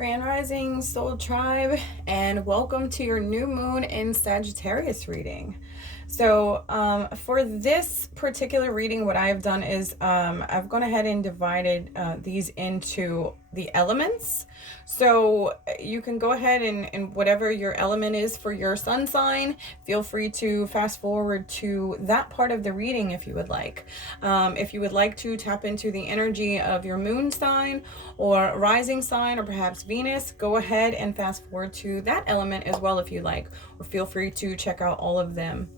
Grand Rising Soul Tribe, and welcome to your new moon in Sagittarius reading. So for this particular reading, what I've done is I've gone ahead and divided these into the elements. So you can go ahead and whatever your element is for your sun sign, feel free to fast forward to that part of the reading if you would like. If you would like to tap into the energy of your moon sign or rising sign or perhaps Venus, go ahead and fast forward to that element as well if you like, or feel free to check out all of them.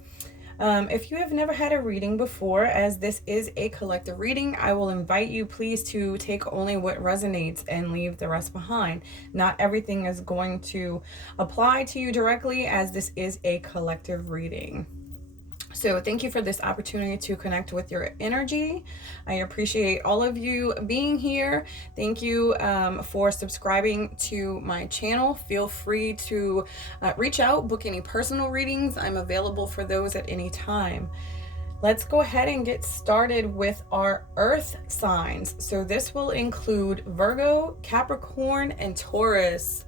If you have never had a reading before, as this is a collective reading, I will invite you please to take only what resonates and leave the rest behind. Not everything is going to apply to you directly, as this is a collective reading. So thank you for this opportunity to connect with your energy. I appreciate all of you being here. Thank you for subscribing to my channel. Feel free to reach out, book any personal readings. I'm available for those at any time. Let's go ahead and get started with our earth signs. So this will include Virgo, Capricorn, and Taurus.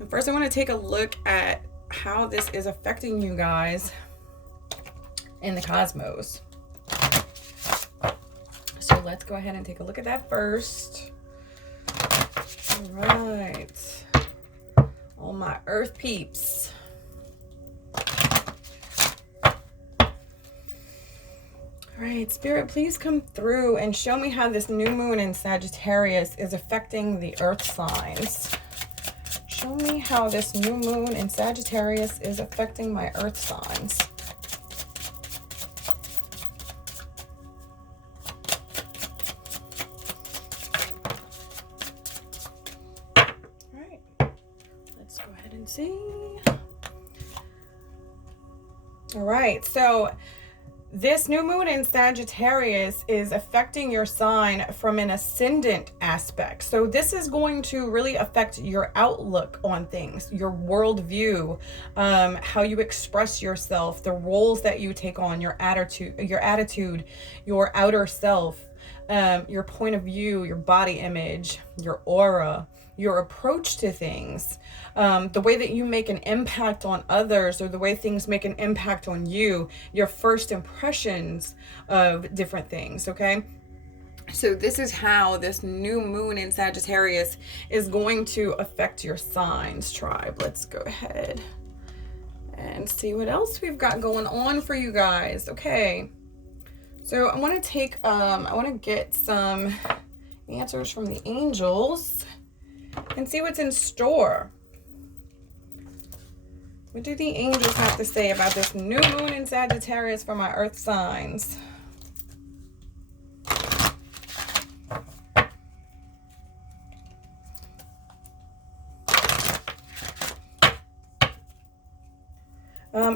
And first I want to take a look at how this is affecting you guys in the cosmos. So let's go ahead and take a look at that first. All right, all my earth peeps. All right, Spirit, please come through and show me how this new moon in Sagittarius is affecting the earth signs. Show me how this new moon in Sagittarius is affecting my earth signs. All right, so this new moon in Sagittarius is affecting your sign from an ascendant aspect. So this is going to really affect your outlook on things, your worldview, how you express yourself, the roles that you take on, your attitude, your outer self, your point of view, your body image, your aura, your approach to things, the way that you make an impact on others, or the way things make an impact on you, your first impressions of different things, okay? So this is how this new moon in Sagittarius is going to affect your signs, tribe. Let's go ahead and see what else we've got going on for you guys. Okay, so I want to get some answers from the angels and see what's in store. What do the angels have to say about this new moon in Sagittarius for my earth signs?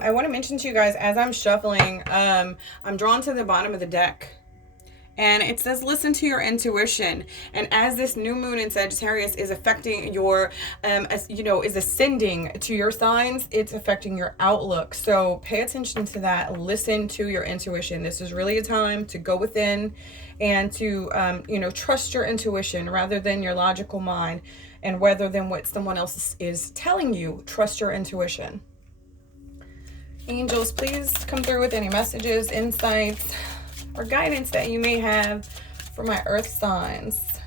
I want to mention to you guys, as I'm shuffling, I'm drawn to the bottom of the deck. And it says, listen to your intuition. And as this new moon in Sagittarius is affecting your, is ascending to your signs, it's affecting your outlook. So pay attention to that. Listen to your intuition. This is really a time to go within and to, trust your intuition rather than your logical mind, and rather than what someone else is telling you. Trust your intuition. Angels, please come through with any messages, insights, or guidance that you may have for my earth signs.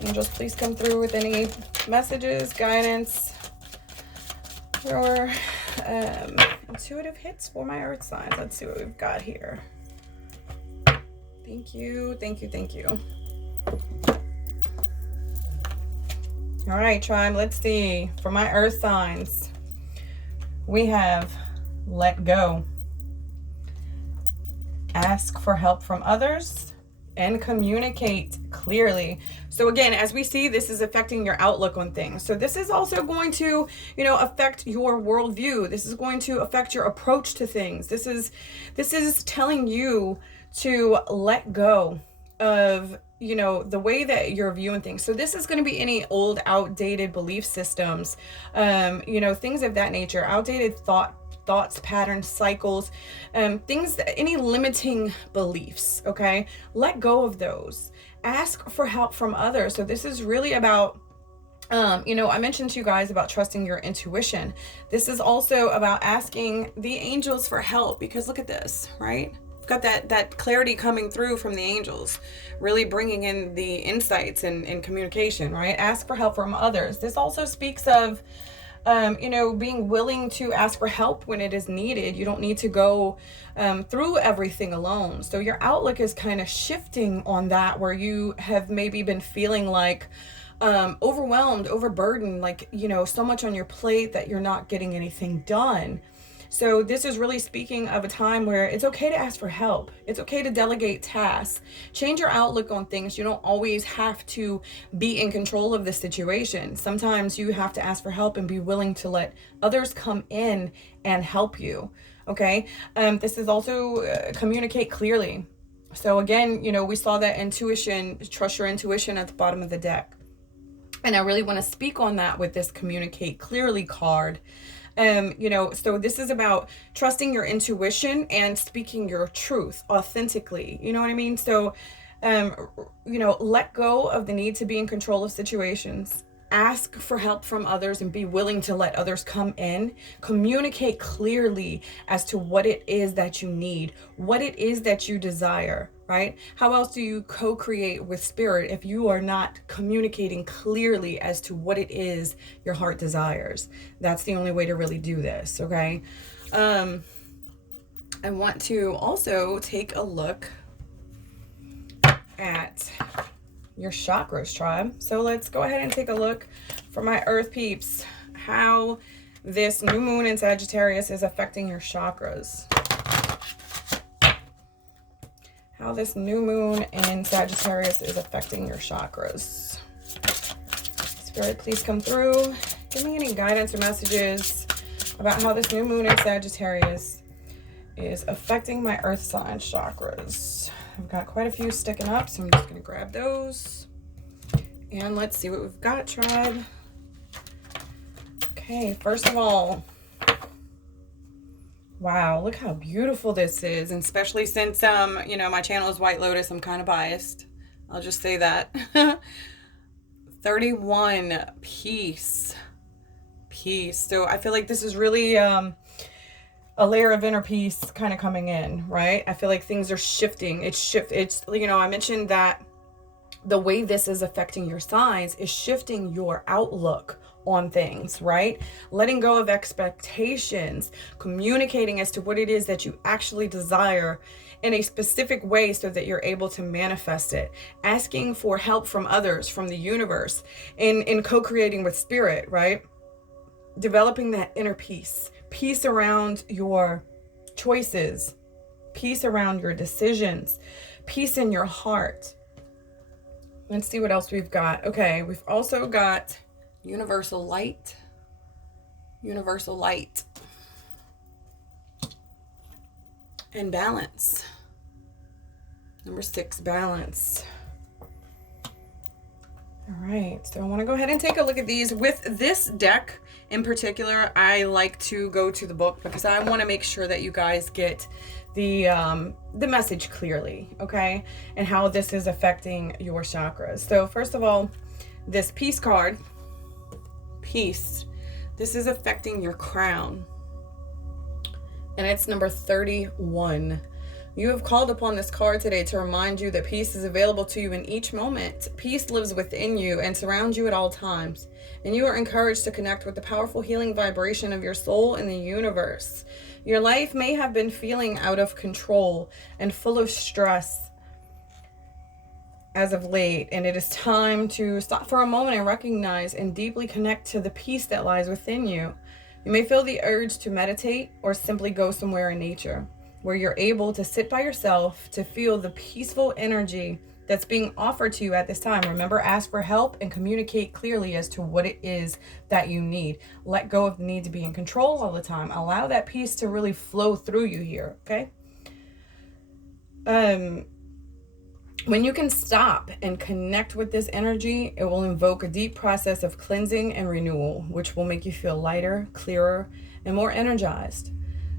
Angels, please come through with any messages, guidance, or intuitive hits for my earth signs. Let's see what we've got here. Thank you, thank you, thank you. All right, tribe, let's see. For my earth signs, we have let go. Ask for help from others and communicate clearly. So again, as we see, this is affecting your outlook on things. So this is also going to, affect your worldview. This is going to affect your approach to things. This is telling you to let go of, the way that you're viewing things. So this is going to be any old, outdated belief systems, things of that nature, outdated thoughts, patterns, cycles, any limiting beliefs, okay? Let go of those. Ask for help from others. So this is really about I mentioned to you guys about trusting your intuition. This is also about asking the angels for help, because look at this, right? We've got that clarity coming through from the angels, really bringing in the insights and communication, right? Ask for help from others. This also speaks of, being willing to ask for help when it is needed. You don't need to go through everything alone. So your outlook is kind of shifting on that, where you have maybe been feeling like overwhelmed, overburdened, like, so much on your plate that you're not getting anything done. So this is really speaking of a time where it's okay to ask for help. It's okay to delegate tasks. Change your outlook on things. You don't always have to be in control of the situation. Sometimes you have to ask for help and be willing to let others come in and help you. Okay. This is also communicate clearly. So again, we saw that intuition, trust your intuition at the bottom of the deck. And I really want to speak on that with this communicate clearly card. So this is about trusting your intuition and speaking your truth authentically. You know what I mean? So, let go of the need to be in control of situations. Ask for help from others and be willing to let others come in. Communicate clearly as to what it is that you need, what it is that you desire, right? How else do you co-create with spirit if you are not communicating clearly as to what it is your heart desires? That's the only way to really do this, okay? I want to also take a look at your chakras, tribe. So let's go ahead and take a look for my earth peeps, how this new moon in Sagittarius is affecting your chakras. How this new moon in Sagittarius is affecting your chakras. Spirit, please come through. Give me any guidance or messages about how this new moon in Sagittarius is affecting my earth sign chakras. I've got quite a few sticking up, so I'm just going to grab those. And let's see what we've got, tribe. Okay, first of all, wow, look how beautiful this is. And especially since, my channel is White Lotus, I'm kind of biased. I'll just say that. 31, peace. So I feel like this is really a layer of inner peace kind of coming in, right? I feel like things are shifting. I mentioned that the way this is affecting your signs is shifting your outlook on things, right? Letting go of expectations, communicating as to what it is that you actually desire in a specific way so that you're able to manifest it. Asking for help from others, from the universe, in co-creating with spirit, right? Developing that inner peace around your choices, peace around your decisions, peace in your heart. Let's see what else we've got. Okay, we've also got universal light. And balance. Number 6, balance. All right, so I want to go ahead and take a look at these. With this deck in particular, I like to go to the book because I want to make sure that you guys get the message clearly, okay? And how this is affecting your chakras. So first of all, this peace card, peace, this is affecting your crown. And it's number 31. You have called upon this card today to remind you that peace is available to you in each moment. Peace lives within you and surrounds you at all times. And you are encouraged to connect with the powerful healing vibration of your soul and the universe. Your life may have been feeling out of control and full of stress as of late, and it is time to stop for a moment and recognize and deeply connect to the peace that lies within you. You may feel the urge to meditate or simply go somewhere in nature where you're able to sit by yourself to feel the peaceful energy that's being offered to you at this time. Remember, ask for help and communicate clearly as to what it is that you need. Let go of the need to be in control all the time. Allow that peace to really flow through you here, okay? When you can stop and connect with this energy, it will invoke a deep process of cleansing and renewal, which will make you feel lighter, clearer, and more energized.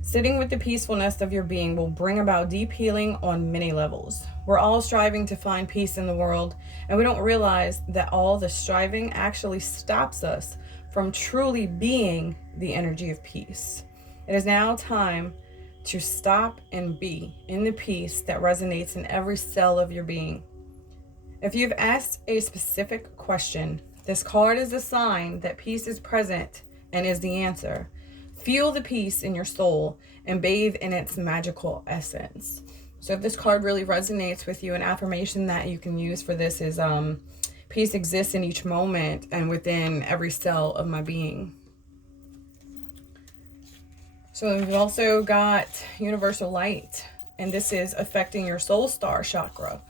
Sitting with the peacefulness of your being will bring about deep healing on many levels. We're all striving to find peace in the world, and we don't realize that all the striving actually stops us from truly being the energy of peace. It is now time to stop and be in the peace that resonates in every cell of your being. If you've asked a specific question, this card is a sign that peace is present and is the answer. Feel the peace in your soul and bathe in its magical essence. So if this card really resonates with you, an affirmation that you can use for this is peace exists in each moment and within every cell of my being. So we've also got universal light, and this is affecting your soul star chakra.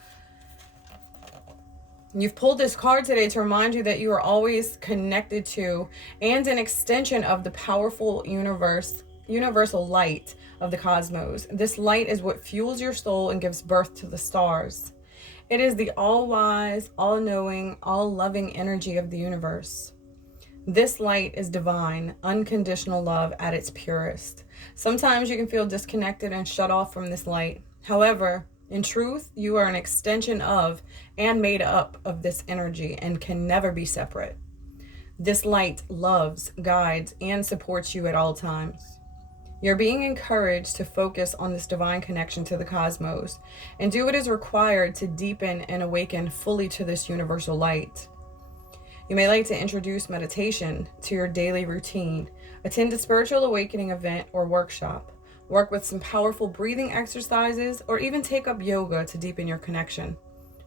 You've pulled this card today to remind you that you are always connected to and an extension of the powerful universal light of the cosmos. This light is what fuels your soul and gives birth to the stars. It is the all-wise, all-knowing, all-loving energy of the universe. This light is divine, unconditional love at its purest. Sometimes you can feel disconnected and shut off from this light. However, in truth, you are an extension of and made up of this energy and can never be separate. This light loves, guides, and supports you at all times. You're being encouraged to focus on this divine connection to the cosmos and do what is required to deepen and awaken fully to this universal light. You may like to introduce meditation to your daily routine, attend a spiritual awakening event or workshop, work with some powerful breathing exercises, or even take up yoga to deepen your connection.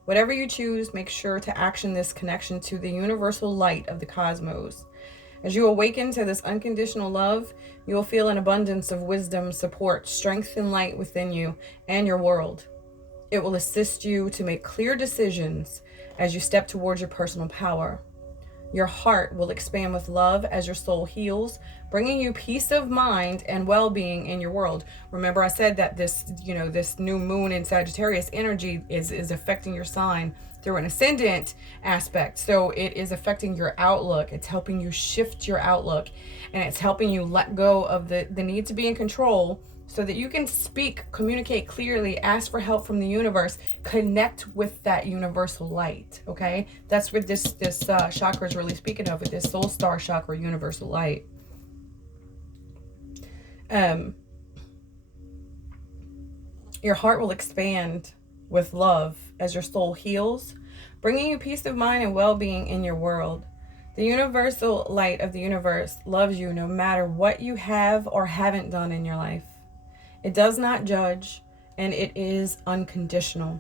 Whatever you choose, make sure to action this connection to the universal light of the cosmos. As you awaken to this unconditional love, you will feel an abundance of wisdom, support, strength, and light within you and your world. It will assist you to make clear decisions as you step towards your personal power. Your heart will expand with love as your soul heals, bringing you peace of mind and well-being in your world. Remember, I said that this new moon in Sagittarius energy is affecting your sign through an ascendant aspect. So it is affecting your outlook. It's helping you shift your outlook, and it's helping you let go of the need to be in control, so that you can speak, communicate clearly, ask for help from the universe, connect with that universal light, okay? That's what this chakra is really speaking of, with this soul star chakra, universal light. Your heart will expand with love as your soul heals, bringing you peace of mind and well-being in your world. The universal light of the universe loves you no matter what you have or haven't done in your life. It does not judge, and it is unconditional.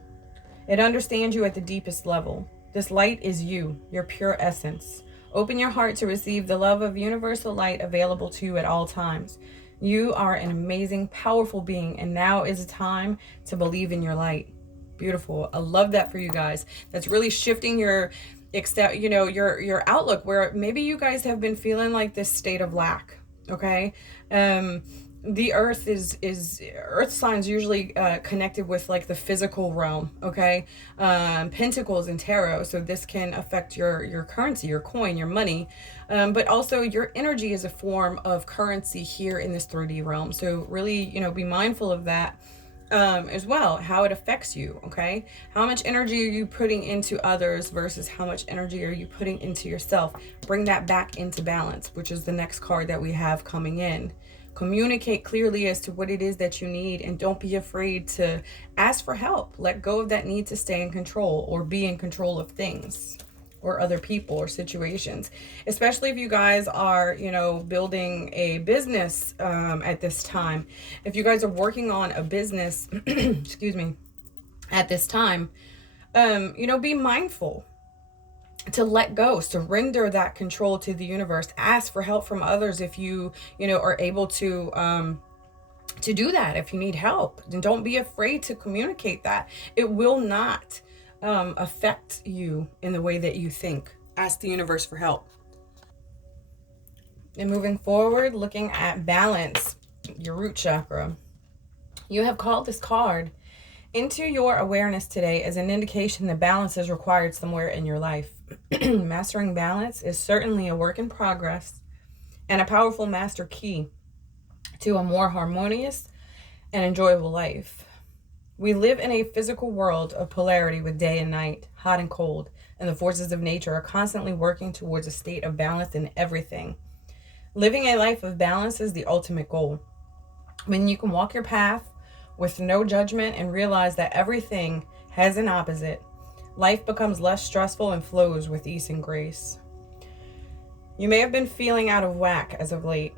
It understands you at the deepest level. This light is you, your pure essence. Open your heart to receive the love of universal light available to you at all times. You are an amazing, powerful being, and now is a time to believe in your light. Beautiful. I love that for you guys. That's really shifting your outlook, where maybe you guys have been feeling like this state of lack, okay? The earth earth signs usually connected with like the physical realm, okay? Pentacles and tarot, so this can affect your currency, your coin, your money, but also your energy is a form of currency here in this 3D realm. So really, be mindful of that as well, how it affects you, okay? How much energy are you putting into others versus how much energy are you putting into yourself? Bring that back into balance, which is the next card that we have coming in. Communicate clearly as to what it is that you need, and don't be afraid to ask for help. Let go of that need to stay in control or be in control of things or other people or situations, especially if you guys are, building a business at this time. If you guys are working on a business, excuse me, at this time, be mindful to let go, surrender that control to the universe. Ask for help from others if you are able to do that. If you need help, then don't be afraid to communicate that. It will not affect you in the way that you think. Ask the universe for help. And moving forward, looking at balance, your root chakra. You have called this card into your awareness today as an indication that balance is required somewhere in your life. Mastering balance is certainly a work in progress and a powerful master key to a more harmonious and enjoyable life. We live in a physical world of polarity with day and night, hot and cold, and the forces of nature are constantly working towards a state of balance in everything. Living a life of balance is the ultimate goal. When you can walk your path with no judgment and realize that everything has an opposite, life becomes less stressful and flows with ease and grace. You may have been feeling out of whack as of late.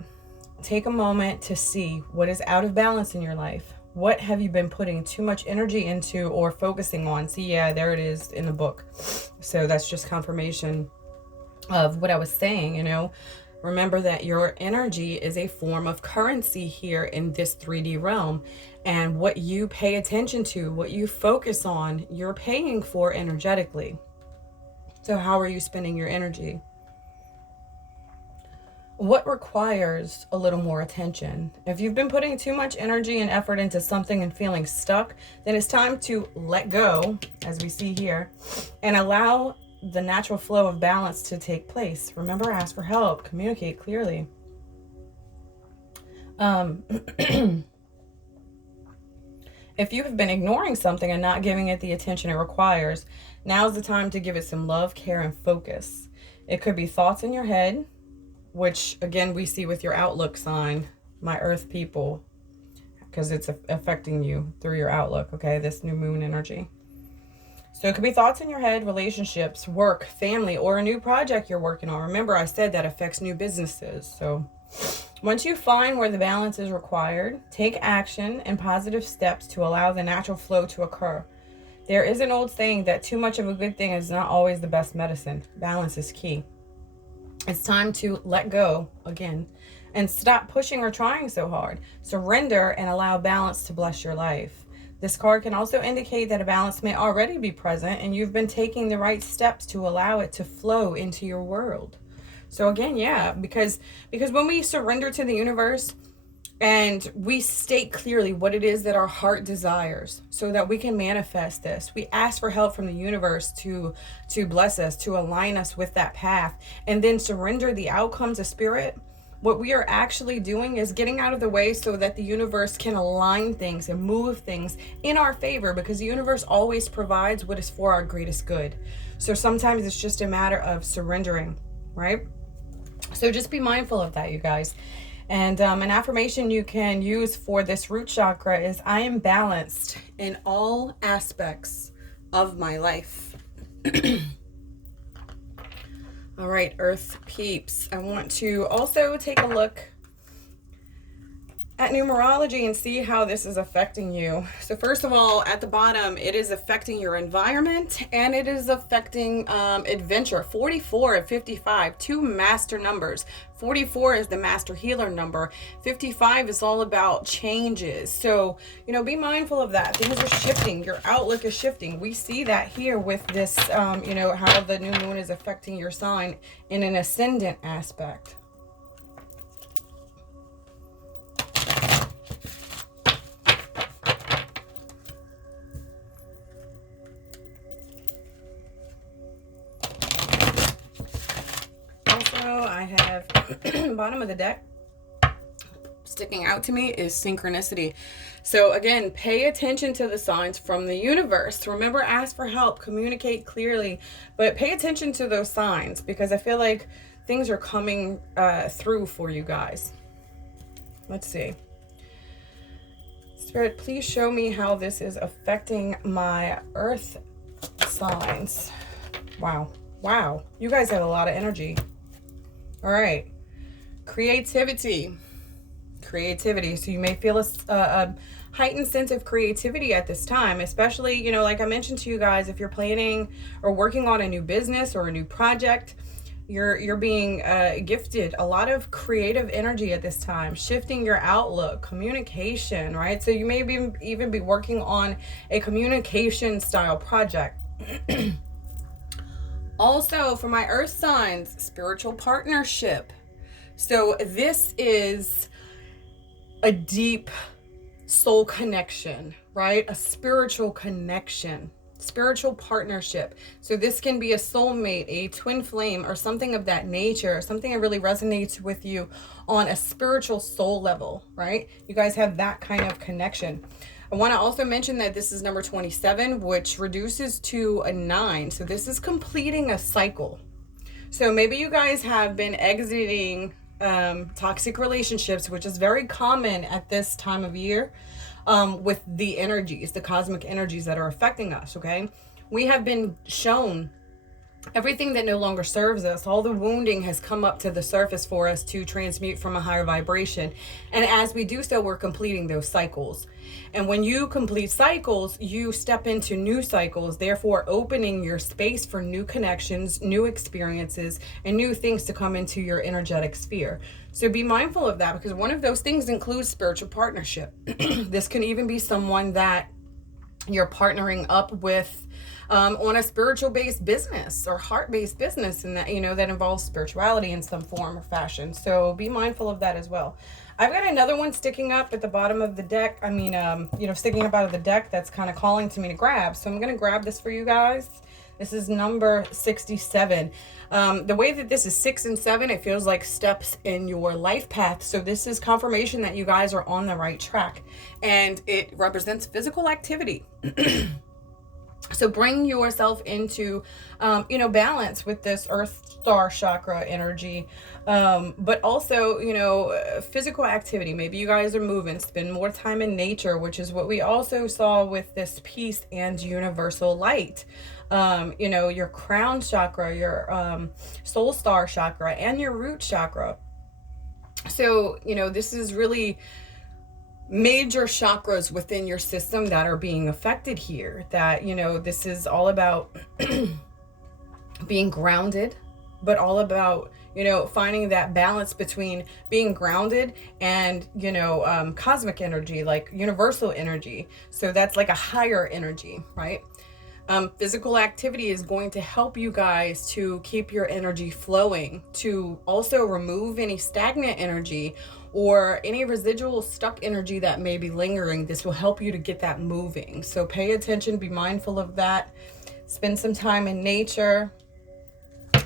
Take a moment to see what is out of balance in your life. What have you been putting too much energy into or focusing on? See, yeah, there it is in the book. So that's just confirmation of what I was saying, you know. Remember that your energy is a form of currency here in this 3D realm. And what you pay attention to, what you focus on, you're paying for energetically. So how are you spending your energy? What requires a little more attention? If you've been putting too much energy and effort into something and feeling stuck, then it's time to let go, as we see here, and allow the natural flow of balance to take place. Remember, ask for help, communicate clearly. If you have been ignoring something and not giving it the attention it requires, now's the time to give it some love, care, and focus. It could be thoughts in your head, which again we see with your outlook sign, my earth people, because it's affecting you through your outlook, okay, this new moon energy. So it could be thoughts in your head, relationships, work, family, or a new project you're working on. Remember, I said that affects new businesses. So once you find where the balance is required, take action and positive steps to allow the natural flow to occur. There is an old saying that too much of a good thing is not always the best medicine. Balance is key. It's time to let go again and stop pushing or trying so hard. Surrender and allow balance to bless your life. This card can also indicate that a balance may already be present and you've been taking the right steps to allow it to flow into your world. So again, yeah, because when we surrender to the universe and we state clearly what it is that our heart desires so that we can manifest this, we ask for help from the universe to bless us, to align us with that path, and then surrender the outcomes of spirit. What we are actually doing is getting out of the way so that the universe can align things and move things in our favor, because the universe always provides what is for our greatest good. So sometimes it's just a matter of surrendering, right? So just be mindful of that, you guys. And an affirmation you can use for this root chakra is, I am balanced in all aspects of my life. All right, Earth peeps, I want to also take a look at numerology and see how this is affecting you. So first of all, at the bottom, it is affecting your environment and it is affecting adventure. 44 and 55, two master numbers. 44 is the master healer number. 55 is all about changes. So, you know, be mindful of that. Things are shifting. Your outlook is shifting. We see that here with this, you know, how the new moon is affecting your sign in an ascendant aspect. I have bottom of the deck sticking out to me is synchronicity. So again, pay attention to the signs from the universe. Remember, ask for help, communicate clearly, but pay attention to those signs, because I feel like things are coming through for you guys. Let's see. Spirit, please show me how this is affecting my earth signs. Wow, you guys have a lot of energy. All right, creativity. So you may feel a heightened sense of creativity at this time, especially, you know, like I mentioned to you guys, if you're planning or working on a new business or a new project, you're being gifted a lot of creative energy at this time, shifting your outlook, communication, right? So you may even be working on a communication style project. Also, for my earth signs, spiritual partnership. So this is a deep soul connection, right? A spiritual connection. spiritual partnership. So this can be a soulmate, a twin flame, or something of that nature, something that really resonates with you on a spiritual soul level, right? You guys have that kind of connection. I want to also mention that this is number 27, which reduces to a 9. So this is completing a cycle. So maybe you guys have been exiting toxic relationships, which is very common at this time of year. With the energies, the cosmic energies that are affecting us, okay? We have been shown everything that no longer serves us. All the wounding has come up to the surface for us to transmute from a higher vibration. And as we do so, we're completing those cycles. And when you complete cycles, you step into new cycles, therefore opening your space for new connections, new experiences, and new things to come into your energetic sphere. So be mindful of that, because one of those things includes spiritual partnership. This can even be someone that you're partnering up with on a spiritual based business or heart based business, and that, you know, that involves spirituality in some form or fashion. So be mindful of that as well. I've got another one sticking up at the bottom of the deck. I mean, you know, sticking up out of the deck that's kind of calling to me to grab. So I'm going to grab this for you guys. This is number 67. The way that this is 6 and 7, it feels like steps in your life path. So this is confirmation that you guys are on the right track, and it represents physical activity. So bring yourself into, you know, balance with this Earth Star Chakra energy, but also, you know, physical activity. Maybe you guys are moving, spend more time in nature, which is what we also saw with this peace and universal light. You know, your crown chakra, your soul star chakra, and your root chakra. So, you know, this is really major chakras within your system that are being affected here. That, you know, this is all about being grounded, but all about, you know, finding that balance between being grounded and, you know, cosmic energy, like universal energy. So that's like a higher energy, right? Physical activity is going to help you guys to keep your energy flowing, to also remove any stagnant energy or any residual stuck energy that may be lingering. This will help you to get that moving. So pay attention, be mindful of that. Spend some time in nature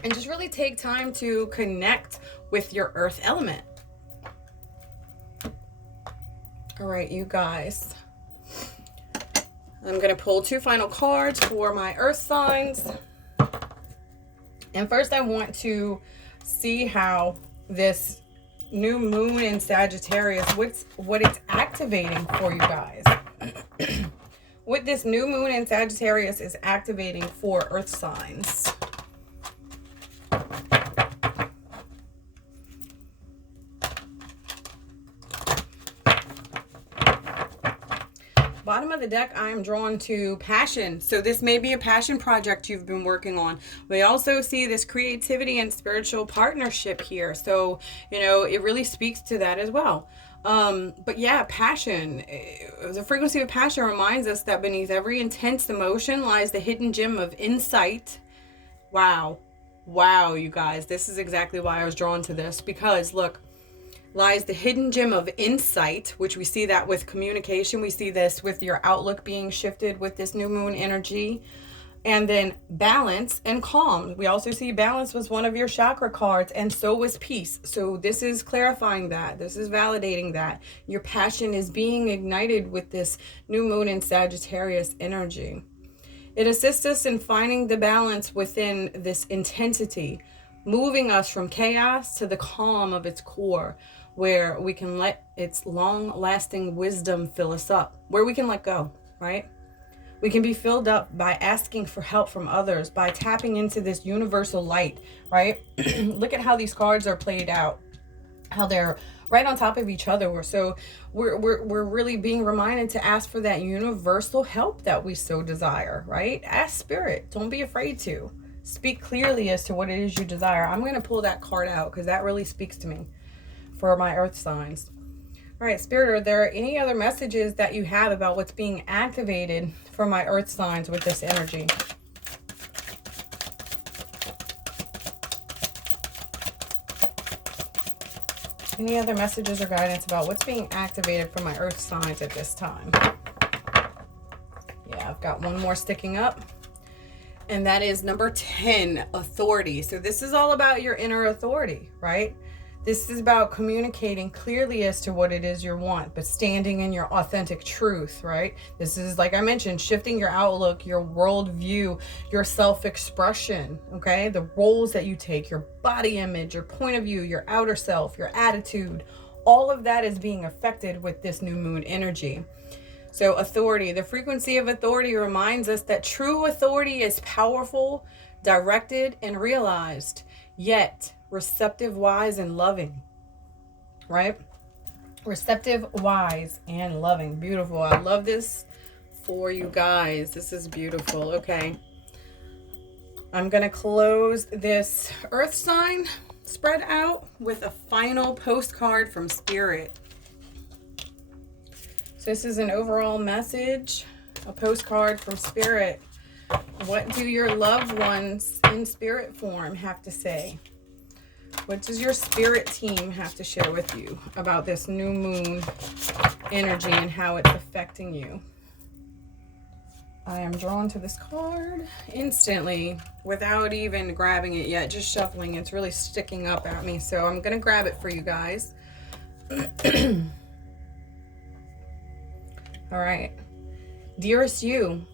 and just really take time to connect with your earth element. All right, you guys. I'm going to pull 2 final cards for my earth signs. And first I want to see how this new moon in Sagittarius, what it's activating for you guys. What this new moon in Sagittarius is activating for earth signs. Bottom of the deck, I am drawn to passion. So this may be a passion project you've been working on. We also see this creativity and spiritual partnership here. So, you know, it really speaks to that as well. But yeah, passion. The frequency of passion reminds us that beneath every intense emotion lies the hidden gem of insight. Wow. Wow, you guys. This is exactly why I was drawn to this. Because, look, lies the hidden gem of insight, which we see that with communication. We see this with your outlook being shifted with this new moon energy. And then balance and calm. We also see balance was one of your chakra cards, and so was peace. So this is clarifying that. This is validating that. Your passion is being ignited with this new moon in Sagittarius energy. It assists us in finding the balance within this intensity, moving us from chaos to the calm of its core, where we can let its long-lasting wisdom fill us up, where we can let go, right? We can be filled up by asking for help from others, by tapping into this universal light, right? Look at how these cards are played out, how they're right on top of each other. We're really being reminded to ask for that universal help that we so desire, right? Ask spirit. Don't be afraid to. Speak clearly as to what it is you desire. I'm going to pull that card out because that really speaks to me for my earth signs. All right, Spirit, are there any other messages that you have about what's being activated for my earth signs with this energy? Any other messages or guidance about what's being activated for my earth signs at this time? Yeah, I've got one more sticking up. And that is number 10, authority. So this is all about your inner authority, right? This is about communicating clearly as to what it is you want, but standing in your authentic truth, right? This is, like I mentioned, shifting your outlook, your worldview, your self-expression, okay? The roles that you take, your body image, your point of view, your outer self, your attitude, all of that is being affected with this new moon energy. So authority, the frequency of authority reminds us that true authority is powerful, directed, and realized, yet receptive, wise, and loving, right? Receptive, wise, and loving. Beautiful. I love this for you guys. This is beautiful. Okay. I'm going to close this earth sign spread out with a final postcard from Spirit. This is an overall message, a postcard from Spirit. What do your loved ones in spirit form have to say? What does your spirit team have to share with you about this new moon energy and how it's affecting you? I am drawn to this card instantly without even grabbing it yet, just shuffling. It's really sticking up at me, so I'm going to grab it for you guys. All right. Dearest you,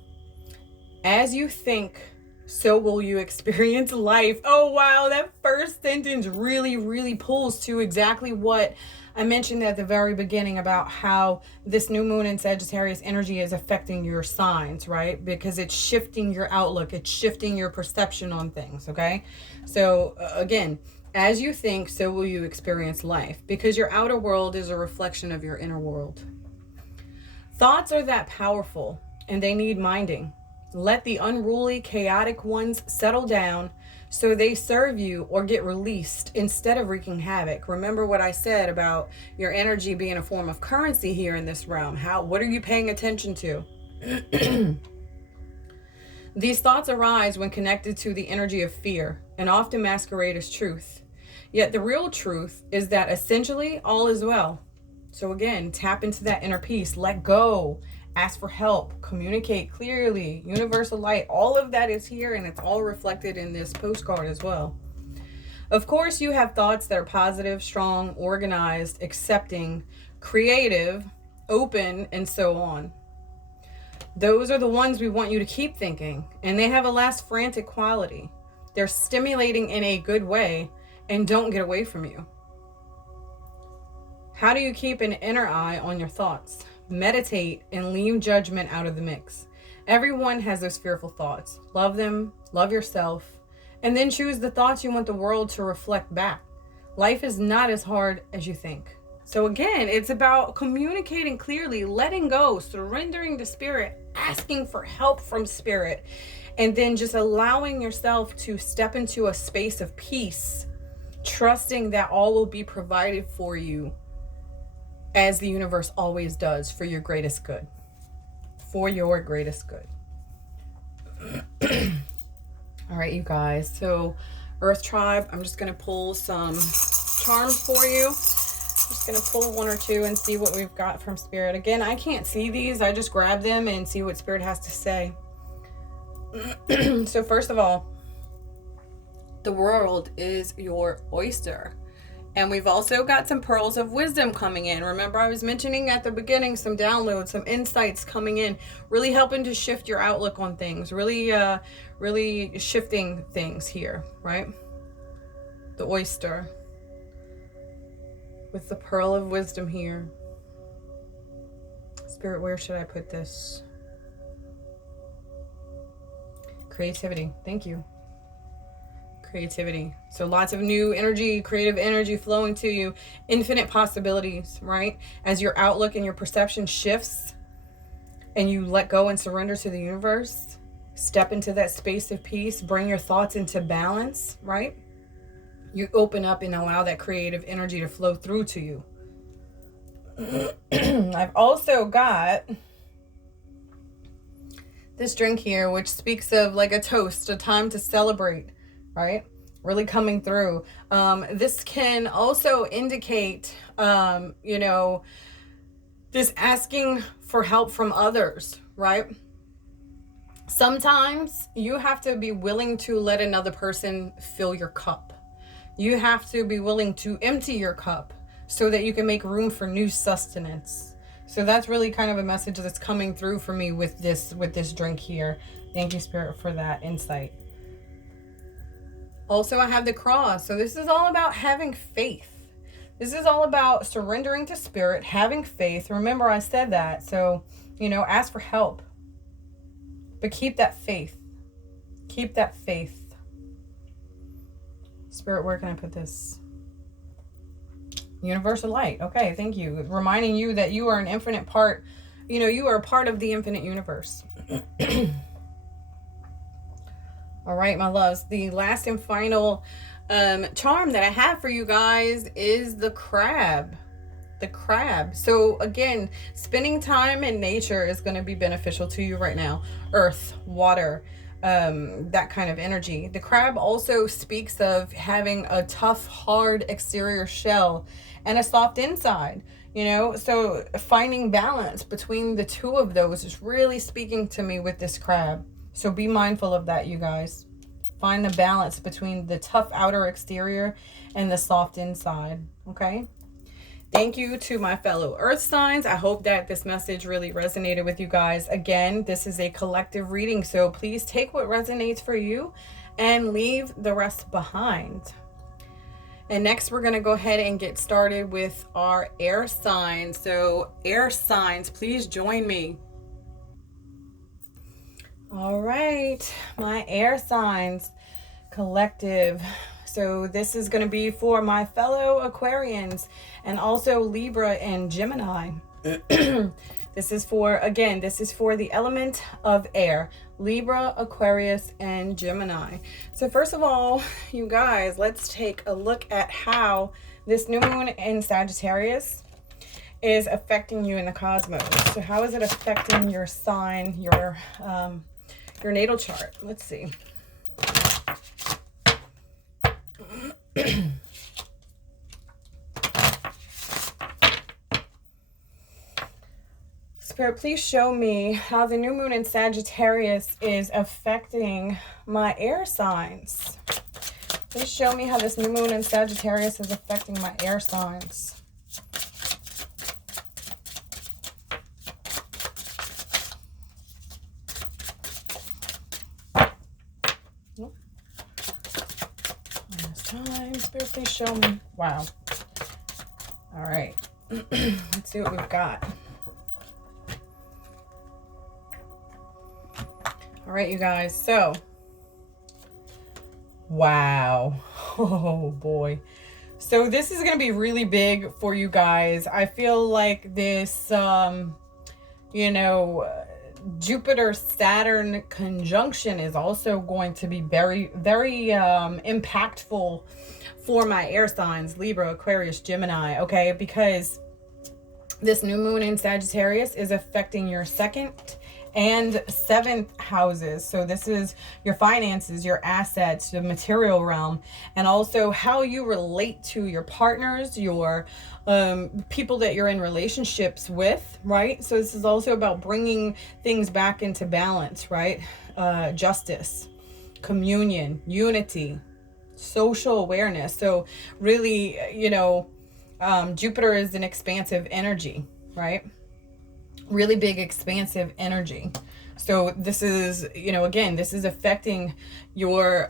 as you think, so will you experience life. Oh, wow. That first sentence really pulls to exactly what I mentioned at the very beginning about how this new moon in Sagittarius energy is affecting your signs, right? Because it's shifting your outlook. It's shifting your perception on things, okay? So again, as you think, so will you experience life, because your outer world is a reflection of your inner world. Thoughts are that powerful, and they need minding. Let the unruly, chaotic ones settle down so they serve you or get released instead of wreaking havoc. Remember what I said about your energy being a form of currency here in this realm. What are you paying attention to? These thoughts arise when connected to the energy of fear and often masquerade as truth. Yet the real truth is that essentially all is well. So again, tap into that inner peace, let go, ask for help, communicate clearly, universal light. All of that is here, and it's all reflected in this postcard as well. Of course, you have thoughts that are positive, strong, organized, accepting, creative, open, and so on. Those are the ones we want you to keep thinking, and they have a less frantic quality. They're stimulating in a good way and don't get away from you. How do you keep an inner eye on your thoughts? Meditate and leave judgment out of the mix. Everyone has those fearful thoughts. Love them, love yourself, and then choose the thoughts you want the world to reflect back. Life is not as hard as you think. So again, it's about communicating clearly, letting go, surrendering to spirit, asking for help from spirit, and then just allowing yourself to step into a space of peace, trusting that all will be provided for you, as the universe always does, for your greatest good. For your greatest good. All right, you guys. So, Earth Tribe, I'm just going to pull some charms for you. I'm just going to pull one or two and see what we've got from Spirit. Again, I can't see these. I just grab them and see what Spirit has to say. So, first of all, the world is your oyster. And we've also got some pearls of wisdom coming in. Remember, I was mentioning at the beginning some downloads, some insights coming in, really helping to shift your outlook on things, really shifting things here, right? The oyster with the pearl of wisdom here. Spirit, where should I put this? Creativity. Thank you. Creativity. So lots of new energy, creative energy flowing to you, infinite possibilities, right? As your outlook and your perception shifts and you let go and surrender to the universe, step into that space of peace, bring your thoughts into balance, right? You open up and allow that creative energy to flow through to you. I've also got this drink here, which speaks of like a toast, a time to celebrate, right? Really coming through. This can also indicate, this asking for help from others, right? Sometimes you have to be willing to let another person fill your cup. You have to be willing to empty your cup so that you can make room for new sustenance. So that's really kind of a message that's coming through for me with this drink here. Thank you, Spirit, for that insight. Also, I have the cross. So this is all about having faith. This is all about surrendering to Spirit, having faith. Remember, I said that. So, ask for help. But keep that faith. Keep that faith. Spirit, where can I put this? Universal light. Okay, thank you. Reminding you that you are an infinite part. You are a part of the infinite universe. All right, my loves. The last and final charm that I have for you guys is the crab. The crab. So again, spending time in nature is going to be beneficial to you right now. Earth, water, that kind of energy. The crab also speaks of having a tough, hard exterior shell and a soft inside, so finding balance between the two of those is really speaking to me with this crab. So be mindful of that, you guys. Find the balance between the tough outer exterior and the soft inside, okay? Thank you to my fellow earth signs. I hope that this message really resonated with you guys. Again, this is a collective reading, so please take what resonates for you and leave the rest behind. And next, we're going to go ahead and get started with our air signs. So air signs, please join me. All right, my air signs collective. So this is going to be for my fellow Aquarians and also Libra and Gemini. This is for the element of air, Libra, Aquarius, and Gemini. So first of all, you guys, let's take a look at how this new moon in Sagittarius is affecting you in the cosmos. So how is it affecting your sign, your natal chart? Let's see. Spirit, please show me how the new moon in Sagittarius is affecting my air signs. Please show me how this new moon in Sagittarius is affecting my air signs. Time, Spirit, please show me. Wow. All right. Let's see what we've got. All right, you guys. So, wow. Oh, boy. So this is going to be really big for you guys. I feel like this, Jupiter-Saturn conjunction is also going to be very, very impactful for my air signs, Libra, Aquarius, Gemini, okay? Because this new moon in Sagittarius is affecting your 2nd and 7th houses. So this is your finances, your assets, the material realm, and also how you relate to your partners, your people that you're in relationships with, right? So this is also about bringing things back into balance, right? Justice, communion, unity, social awareness. So really, Jupiter is an expansive energy, right? Really big expansive energy. So this is, again, this is affecting your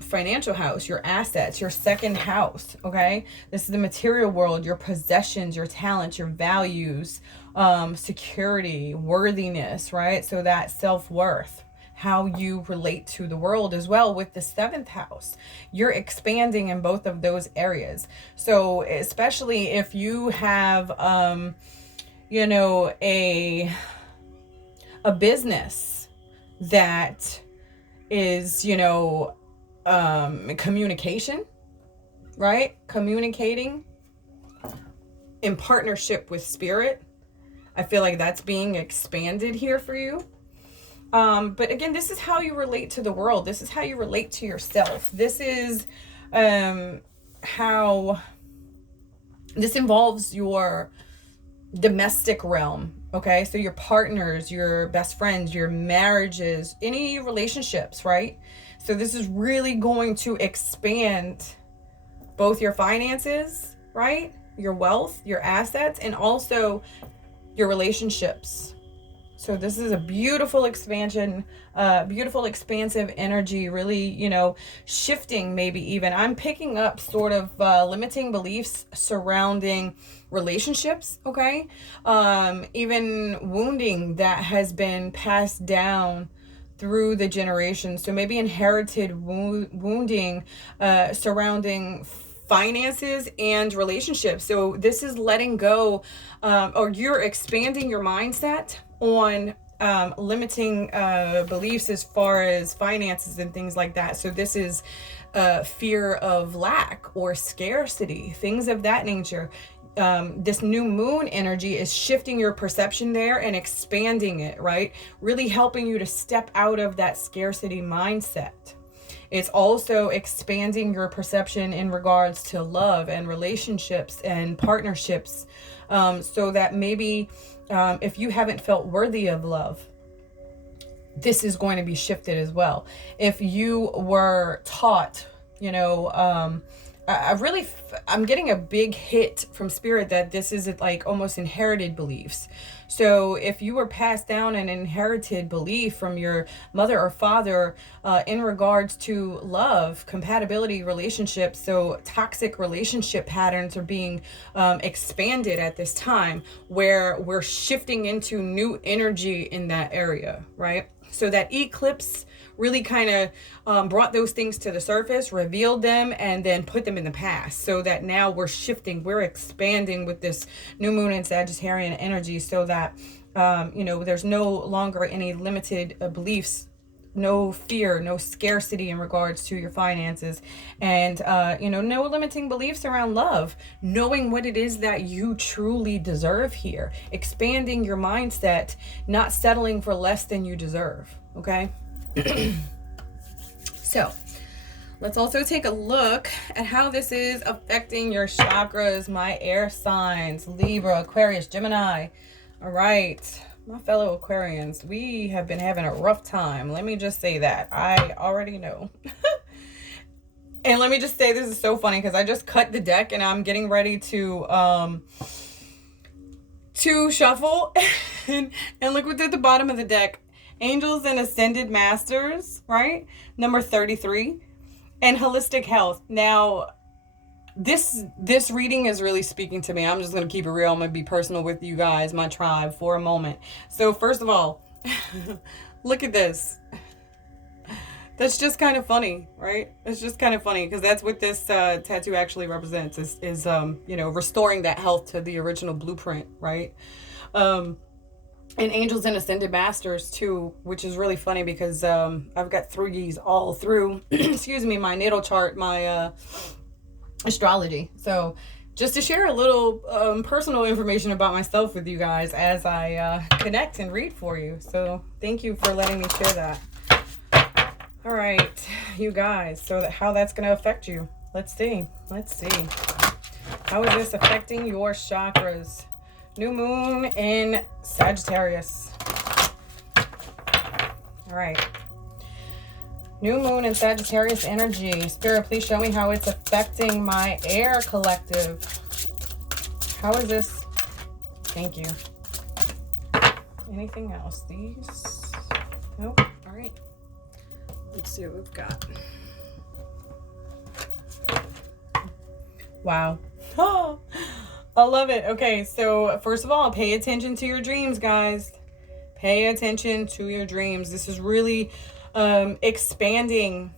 financial house, your assets, your 2nd house, okay? This is the material world, your possessions, your talents, your values, security, worthiness, right? So that self-worth, how you relate to the world as well with the 7th house. You're expanding in both of those areas. So especially if you have, a business that is, communication, right? Communicating in partnership with Spirit. I feel like that's being expanded here for you. But again, this is how you relate to the world. This is how you relate to yourself. This is how this involves your domestic realm, Okay, so your partners, your best friends, your marriages, any relationships, right? So this is really going to expand both your finances, right? Your wealth, your assets, and also your relationships. So this is a beautiful expansion, beautiful expansive energy, really, you know, shifting maybe even. I'm picking up sort of limiting beliefs surrounding relationships, okay? Even wounding that has been passed down through the generations. So maybe inherited wounding surrounding finances and relationships. So this is letting go, or you're expanding your mindset on limiting beliefs as far as finances and things like that. So this is fear of lack or scarcity, things of that nature. This new moon energy is shifting your perception there and expanding it, right? Really helping you to step out of that scarcity mindset. It's also expanding your perception in regards to love and relationships and partnerships, so that maybe if you haven't felt worthy of love, this is going to be shifted as well. If you were taught, you know, I'm getting a big hit from spirit that this is like almost inherited beliefs. So if you were passed down an inherited belief from your mother or father in regards to love, compatibility, relationships, so toxic relationship patterns are being expanded at this time, where we're shifting into new energy in that area, right? So that eclipse really kind of brought those things to the surface, revealed them, and then put them in the past, so that now we're shifting, we're expanding with this new moon and Sagittarian energy, so that you know, there's no longer any limited beliefs, no fear, no scarcity in regards to your finances, and you know, no limiting beliefs around love, knowing what it is that you truly deserve here, expanding your mindset, not settling for less than you deserve. Okay. So let's also take a look at how this is affecting your chakras, my air signs, Libra, Aquarius, Gemini. All right, my fellow Aquarians, we have been having a rough time. Let me just say that. I already know. And let me just say, this is so funny because I just cut the deck and I'm getting ready to shuffle. and look what's at the bottom of the deck. Angels and Ascended Masters, right? Number 33. And Holistic Health. Now, this reading is really speaking to me. I'm just going to keep it real. I'm going to be personal with you guys, my tribe, for a moment. So first of all, look at this. That's just kind of funny, right? It's just kind of funny because that's what this tattoo actually represents, is you know, restoring that health to the original blueprint, right? And Angels and Ascended Masters too, which is really funny because I've got threes all through, excuse me, my natal chart, my astrology. So just to share a little personal information about myself with you guys as I connect and read for you. So thank you for letting me share that. All right, you guys, so how that's going to affect you. Let's see. How is this affecting your chakras? New moon in Sagittarius. All right. New moon in Sagittarius energy. Spirit, please show me how it's affecting my air collective. How is this? Thank you. Anything else? These? Nope. All right. Let's see what we've got. Wow. Oh, I love it. Okay, so first of all, pay attention to your dreams, guys. Pay attention to your dreams. This is really expanding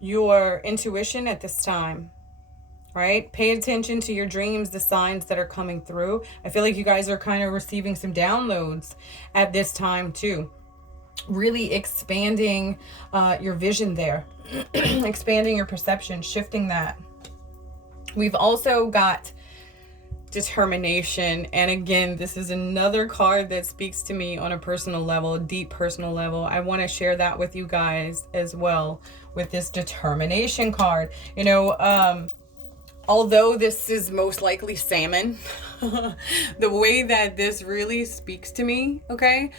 your intuition at this time, right? Pay attention to your dreams, the signs that are coming through. I feel like you guys are kind of receiving some downloads at this time too. Really expanding your vision there, expanding your perception, shifting that. We've also got determination, and again, this is another card that speaks to me on a personal level, a deep personal level. I want to share that with you guys as well with this determination card. You know, although this is most likely salmon, the way that this really speaks to me, okay,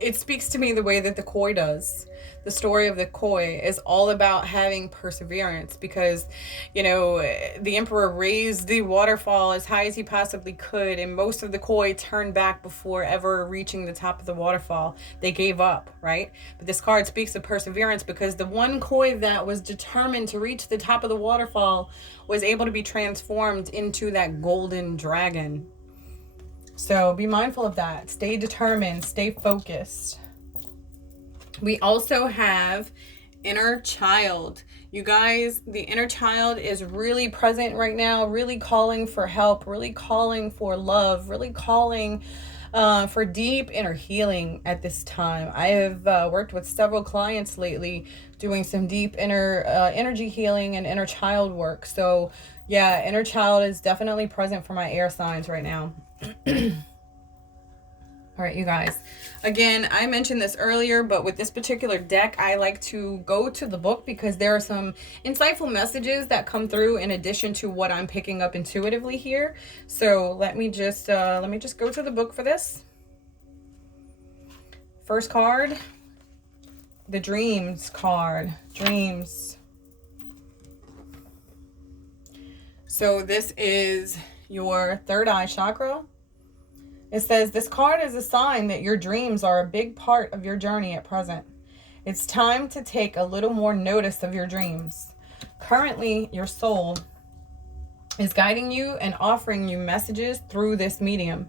it speaks to me the way that the koi does. The story of the koi is all about having perseverance, because, you know, the emperor raised the waterfall as high as he possibly could, and most of the koi turned back before ever reaching the top of the waterfall. They gave up, right? But this card speaks of perseverance, because the one koi that was determined to reach the top of the waterfall was able to be transformed into that golden dragon. So be mindful of that. Stay determined, stay focused. We also have inner child. You guys, the inner child is really present right now, really calling for help, really calling for love, really calling for deep inner healing at this time. I have worked with several clients lately doing some deep inner energy healing and inner child work. So yeah, inner child is definitely present for my air signs right now. All right, you guys. Again, I mentioned this earlier, but with this particular deck, I like to go to the book because there are some insightful messages that come through in addition to what I'm picking up intuitively here. So let me just go to the book for this. First card, the Dreams card. Dreams. So this is your third eye chakra. It says, this card is a sign that your dreams are a big part of your journey at present. It's time to take a little more notice of your dreams. Currently, your soul is guiding you and offering you messages through this medium.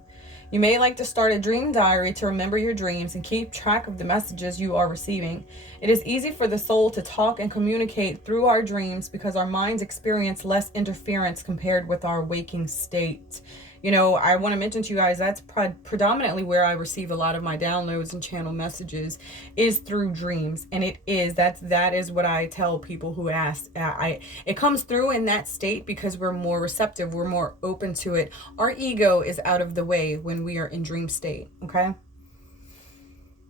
You may like to start a dream diary to remember your dreams and keep track of the messages you are receiving. It is easy for the soul to talk and communicate through our dreams because our minds experience less interference compared with our waking state. You know, I want to mention to you guys, that's predominantly where I receive a lot of my downloads and channel messages is through dreams. And that is what I tell people who ask. It comes through in that state because we're more receptive. We're more open to it. Our ego is out of the way when we are in dream state. Okay.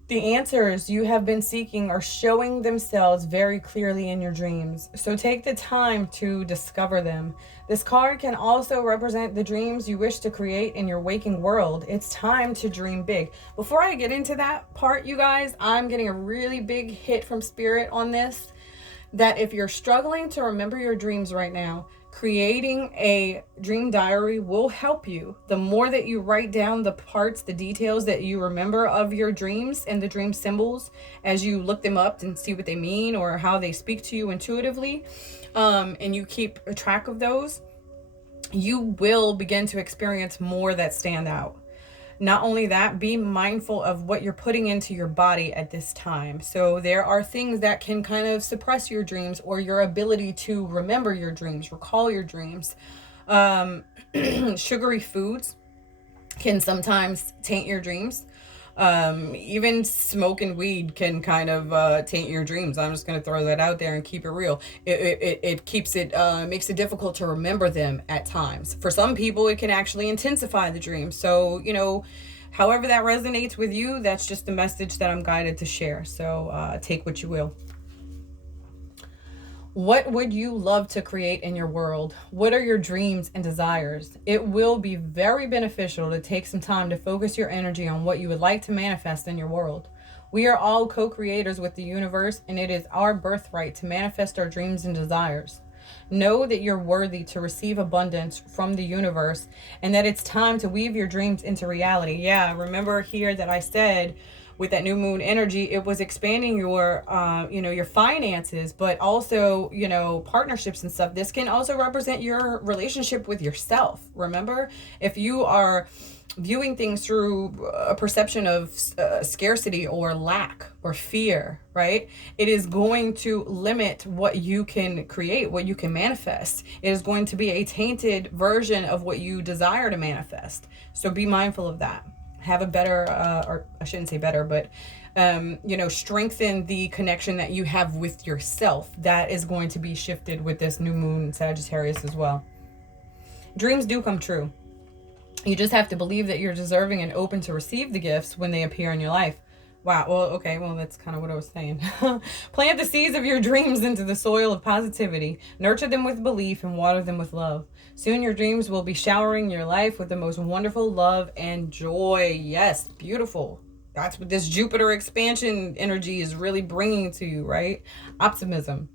The answers you have been seeking are showing themselves very clearly in your dreams, so take the time to discover them. This card can also represent the dreams you wish to create in your waking world. It's time to dream big. Before I get into that part, you guys, I'm getting a really big hit from Spirit on this, that if you're struggling to remember your dreams right now, creating a dream diary will help you. The more that you write down the parts, the details that you remember of your dreams and the dream symbols as you look them up and see what they mean or how they speak to you intuitively, and you keep a track of those, you will begin to experience more that stand out. Not only that, be mindful of what you're putting into your body at this time. So there are things that can kind of suppress your dreams or your ability to remember your dreams, recall your dreams. Sugary foods can sometimes taint your dreams. Even smoking weed can kind of taint your dreams. I'm just going to throw that out there and keep it real. It keeps it, makes it difficult to remember them at times. For some people, it can actually intensify the dream. So, you know, however that resonates with you, that's just the message that I'm guided to share. So take what you will. What would you love to create in your world? What are your dreams and desires? It will be very beneficial to take some time to focus your energy on what you would like to manifest in your world. We are all co-creators with the universe, and it is our birthright to manifest our dreams and desires. Know that you're worthy to receive abundance from the universe and that it's time to weave your dreams into reality. Yeah, remember here that I said with that new moon energy, it was expanding your, your finances, but also, partnerships and stuff. This can also represent your relationship with yourself. Remember, if you are viewing things through a perception of scarcity or lack or fear, right? It is going to limit what you can create, what you can manifest. It is going to be a tainted version of what you desire to manifest. So be mindful of that. Have a better, or I shouldn't say better, but, strengthen the connection that you have with yourself. That is going to be shifted with this new moon Sagittarius as well. Dreams do come true. You just have to believe that you're deserving and open to receive the gifts when they appear in your life. Wow. Well, okay. Well, that's kind of what I was saying. Plant the seeds of your dreams into the soil of positivity. Nurture them with belief and water them with love. Soon your dreams will be showering your life with the most wonderful love and joy. Yes, beautiful. That's what this Jupiter expansion energy is really bringing to you, right? Optimism.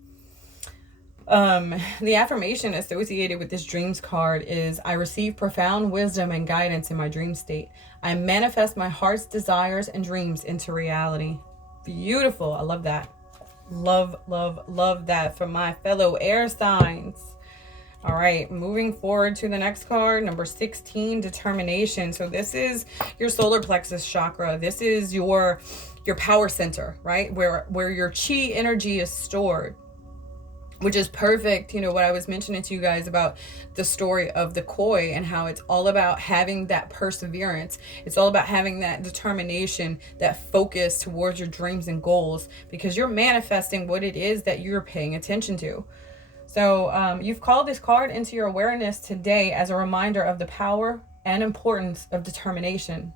The affirmation associated with this dreams card is, I receive profound wisdom and guidance in my dream state. I manifest my heart's desires and dreams into reality. Beautiful. I love that. Love, love, love that for my fellow air signs. All right, moving forward to the next card, number 16, determination. So this is your solar plexus chakra. This is your power center, right? Where your chi energy is stored. Which is perfect, you know, what I was mentioning to you guys about the story of the koi and how it's all about having that perseverance. It's all about having that determination, that focus towards your dreams and goals, because you're manifesting what it is that you're paying attention to. So you've called this card into your awareness today as a reminder of the power and importance of determination.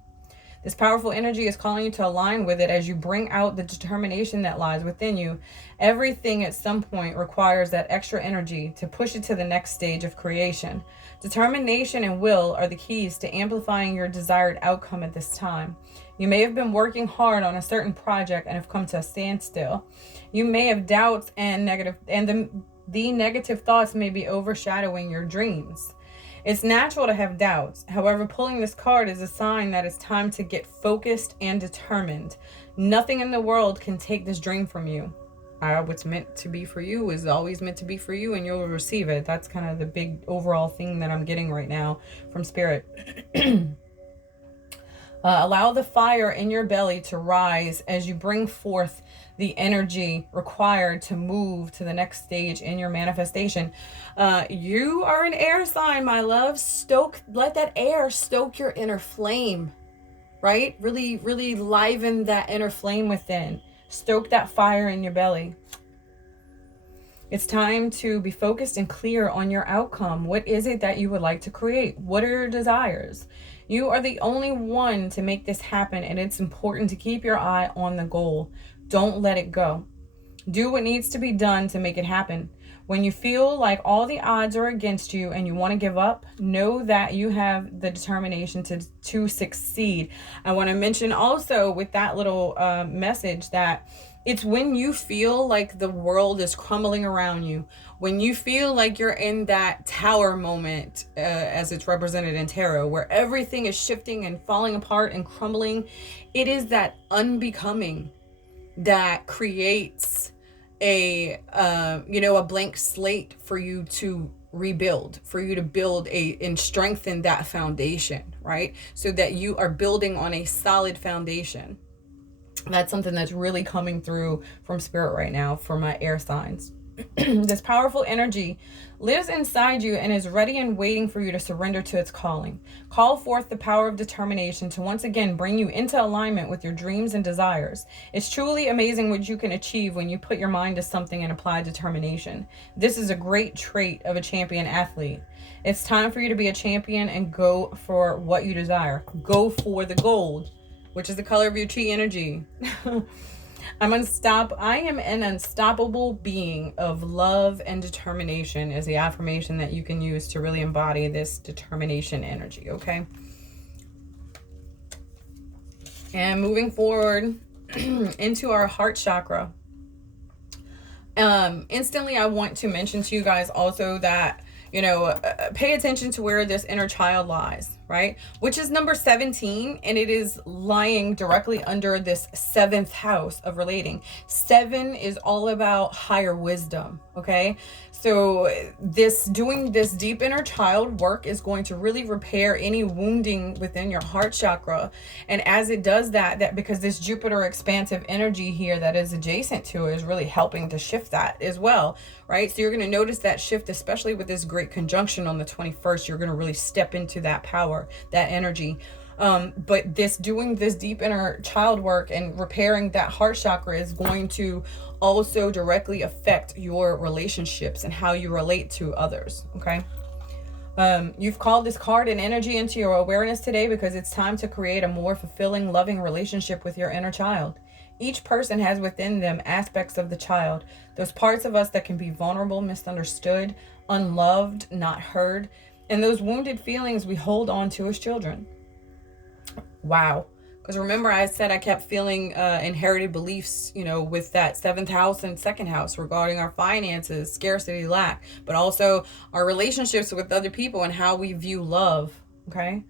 This powerful energy is calling you to align with it as you bring out the determination that lies within you. Everything at some point requires that extra energy to push it to the next stage of creation. Determination and will are the keys to amplifying your desired outcome at this time. You may have been working hard on a certain project and have come to a standstill. You may have doubts and the negative thoughts may be overshadowing your dreams. It's natural to have doubts. However, pulling this card is a sign that it's time to get focused and determined. Nothing in the world can take this dream from you. What's meant to be for you is always meant to be for you, and you'll receive it. That's kind of the big overall thing that I'm getting right now from Spirit. Allow the fire in your belly to rise as you bring forth the energy required to move to the next stage in your manifestation. You are an air sign, my love. Let that air stoke your inner flame, right? Really, really liven that inner flame within. Stoke that fire in your belly. It's time to be focused and clear on your outcome. What is it that you would like to create? What are your desires? You are the only one to make this happen, and it's important to keep your eye on the goal. Don't let it go. Do what needs to be done to make it happen. When you feel like all the odds are against you and you want to give up, know that you have the determination to succeed. I want to mention also with that little message that it's when you feel like the world is crumbling around you, when you feel like you're in that tower moment, as it's represented in tarot, where everything is shifting and falling apart and crumbling, it is that unbecoming that creates a blank slate for you to rebuild, for you to build and strengthen that foundation, right? So that you are building on a solid foundation. That's something that's really coming through from Spirit right now for my air signs. This powerful energy lives inside you and is ready and waiting for you to surrender to its calling. Call forth the power of determination to once again bring you into alignment with your dreams and desires. It's truly amazing what you can achieve when you put your mind to something and apply determination. This is a great trait of a champion athlete. It's time for you to be a champion and go for what you desire. Go for the gold, which is the color of your chi energy. I am an unstoppable being of love and determination is the affirmation that you can use to really embody this determination energy, okay? And moving forward into our heart chakra. Instantly, I want to mention to you guys also that, pay attention to where this inner child lies, right? Which is number 17, and it is lying directly under this 7th house of relating. 7 is all about higher wisdom, okay? So doing this deep inner child work is going to really repair any wounding within your heart chakra. And as it does that because this Jupiter expansive energy here that is adjacent to it is really helping to shift that as well, right? So you're going to notice that shift, especially with this great conjunction on the 21st. You're going to really step into that power, that energy. But doing this deep inner child work and repairing that heart chakra is going to also directly affect your relationships and how you relate to others, okay? You've called this card and energy into your awareness today because it's time to create a more fulfilling, loving relationship with your inner child. Each person has within them aspects of the child, those parts of us that can be vulnerable, misunderstood, unloved, not heard, and those wounded feelings we hold on to as children. Wow. Because remember, I said I kept feeling inherited beliefs, with that 7th house and 2nd house regarding our finances, scarcity, lack, but also our relationships with other people and how we view love. Okay.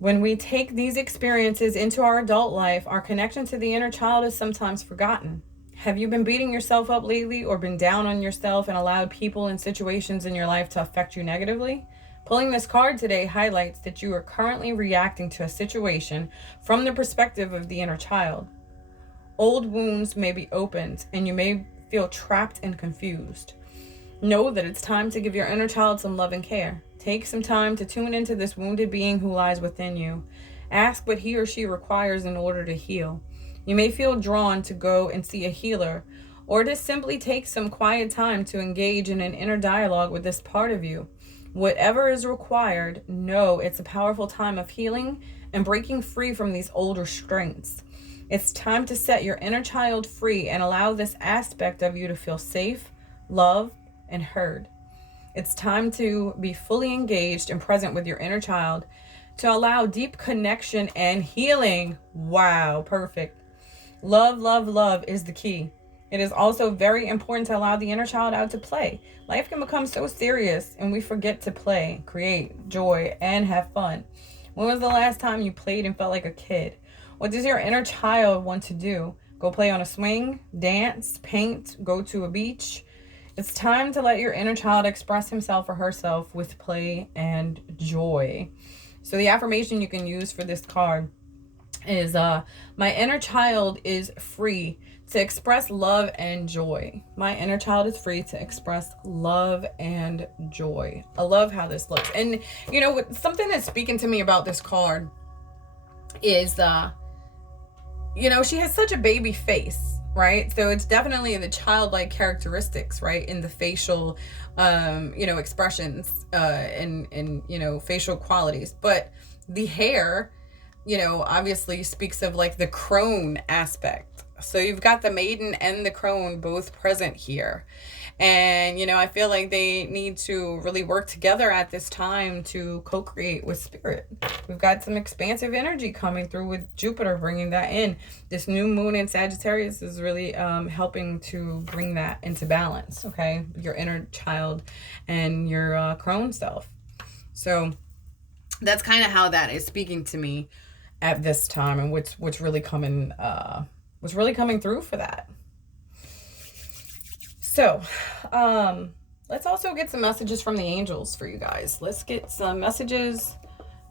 When we take these experiences into our adult life, our connection to the inner child is sometimes forgotten. Have you been beating yourself up lately or been down on yourself and allowed people and situations in your life to affect you negatively? Pulling this card today highlights that you are currently reacting to a situation from the perspective of the inner child. Old wounds may be opened and you may feel trapped and confused. Know that it's time to give your inner child some love and care. Take some time to tune into this wounded being who lies within you. Ask what he or she requires in order to heal. You may feel drawn to go and see a healer, or to simply take some quiet time to engage in an inner dialogue with this part of you. Whatever is required, know it's a powerful time of healing and breaking free from these old restraints. It's time to set your inner child free and allow this aspect of you to feel safe, loved, and heard. It's time to be fully engaged and present with your inner child to allow deep connection and healing. Wow, perfect. Love, love, love is the key. It is also very important to allow the inner child out to play. Life can become so serious and we forget to play, create joy, and have fun. When was the last time you played and felt like a kid? What does your inner child want to do? Go play on a swing, dance, paint, go to a beach? It's time to let your inner child express himself or herself with play and joy. So the affirmation you can use for this card is my inner child is free to express love and joy. My inner child is free to express love and joy. I love how this looks. And something that's speaking to me about this card is she has such a baby face, right? So it's definitely the childlike characteristics, right, in the facial expressions and facial qualities. But the hair obviously speaks of like the crone aspect. So you've got the maiden and the crone both present here. And, I feel like they need to really work together at this time to co-create with spirit. We've got some expansive energy coming through with Jupiter bringing that in. This new moon in Sagittarius is really helping to bring that into balance, okay? Your inner child and your crone self. So that's kind of how that is speaking to me at this time, and what's really coming through for that. So let's also get some messages from the angels for you guys. Let's get some messages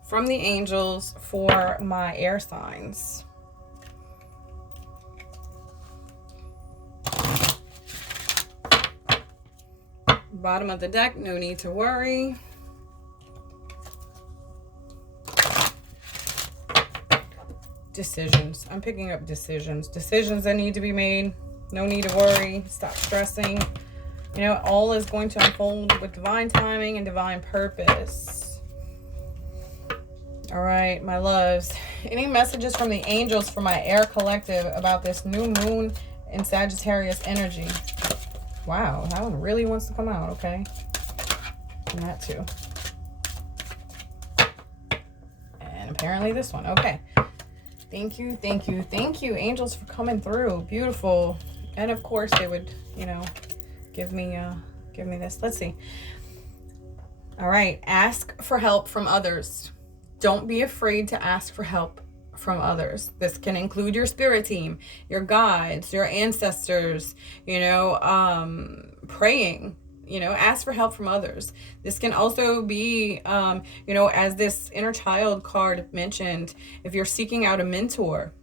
from the angels for my air signs. Bottom of the deck, no need to worry. Decisions. I'm picking up decisions. Decisions that need to be made. No need to worry. Stop stressing. All is going to unfold with divine timing and divine purpose. All right, my loves. Any messages from the angels for my air collective about this new moon in Sagittarius energy? Wow, that one really wants to come out, okay? And that too. And apparently this one. Okay. Thank you, thank you, thank you, angels, for coming through. Beautiful. And of course they would, give me this. Let's see. All right. Ask for help from others. Don't be afraid to ask for help from others. This can include your spirit team, your guides, your ancestors, praying. Ask for help from others. This can also be, as this inner child card mentioned, if you're seeking out a mentor,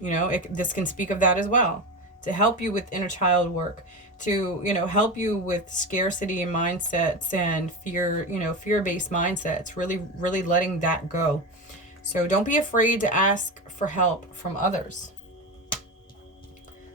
this can speak of that as well, to help you with inner child work, to, help you with scarcity mindsets and fear-based mindsets, really letting that go. So don't be afraid to ask for help from others.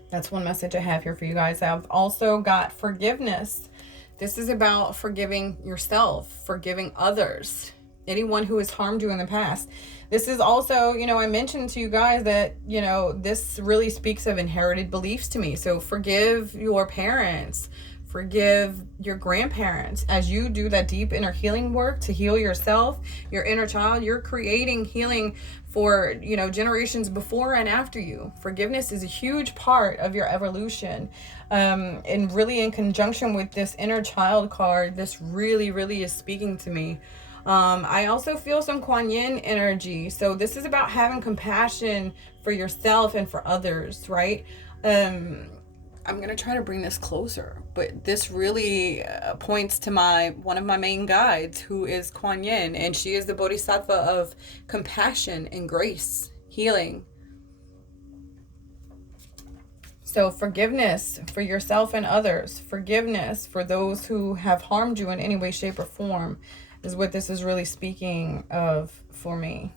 That's one message I have here for you guys. I've also got forgiveness. This is about forgiving yourself, forgiving others, anyone who has harmed you in the past. This is also, you know, I mentioned to you guys that, you know, this really speaks of inherited beliefs to me. So forgive your parents, forgive your grandparents. As you do that deep inner healing work to heal yourself, your inner child, you're creating healing for, you know, generations before and after you. Forgiveness is a huge part of your evolution. And really in conjunction with this inner child card, this really, really is speaking to me. I also feel some Kuan Yin energy. So this is about having compassion for yourself and for others, right? I'm going to try to bring this closer, but this really points to one of my main guides, who is Kuan Yin, and she is the bodhisattva of compassion and grace, healing. So forgiveness for yourself and others, forgiveness for those who have harmed you in any way, shape, or form, is what this is really speaking of for me.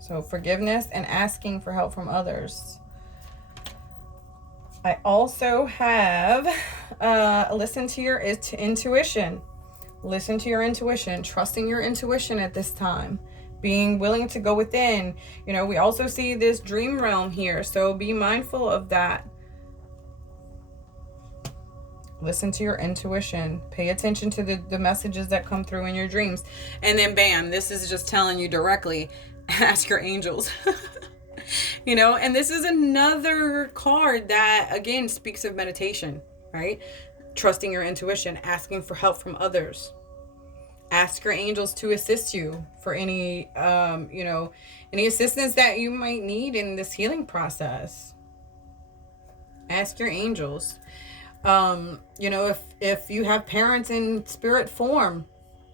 So forgiveness and asking for help from others. I also have listen to your intuition. Listen to your intuition. Trusting your intuition at this time. Being willing to go within. You know, we also see this dream realm here. So be mindful of that. Listen to your intuition. Pay attention to the messages that come through in your dreams. And then bam, this is just telling you directly, ask your angels. You know, and this is another card that, again, speaks of meditation, right? Trusting your intuition, asking for help from others. Ask your angels to assist you for any, you know, any assistance that you might need in this healing process. Ask your angels. You know, if you have parents in spirit form,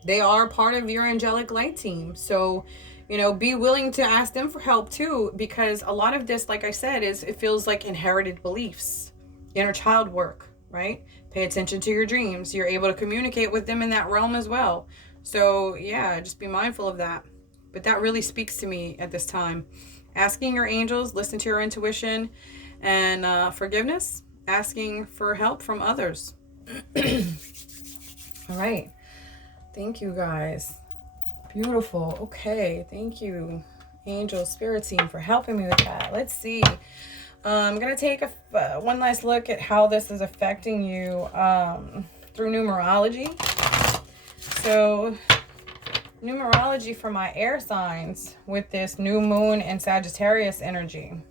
they are part of your angelic light team. So, you know, be willing to ask them for help too, because a lot of this, like I said, it feels like inherited beliefs, inner child work, right? Pay attention to your dreams. You're able to communicate with them in that realm as well. So yeah, just be mindful of that. But that really speaks to me at this time. Asking your angels, listen to your intuition, and forgiveness, asking for help from others. All right. Thank you, guys. Beautiful. Okay. Thank you, angel spirit team, for helping me with that. Let's see. I'm going to take one last look at how this is affecting you through numerology. So numerology for my air signs with this new moon and Sagittarius energy.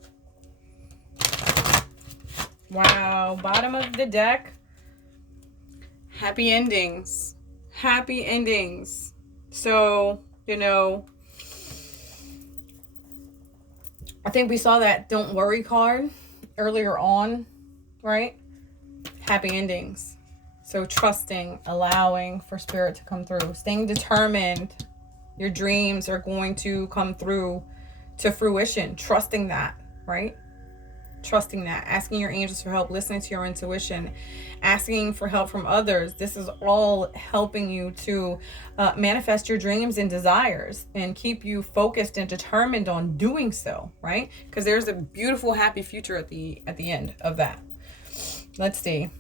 Wow. Bottom of the deck. Happy endings. Happy endings. So, you know, I think we saw that don't worry card earlier on, right? Happy endings. So trusting, allowing for spirit to come through, staying determined. Your dreams are going to come through to fruition. Trusting that, right? Trusting that, asking your angels for help, listening to your intuition, asking for help from others. This is all helping you to manifest your dreams and desires and keep you focused and determined on doing so, right? Because there's a beautiful, happy future at the end of that. Let's see.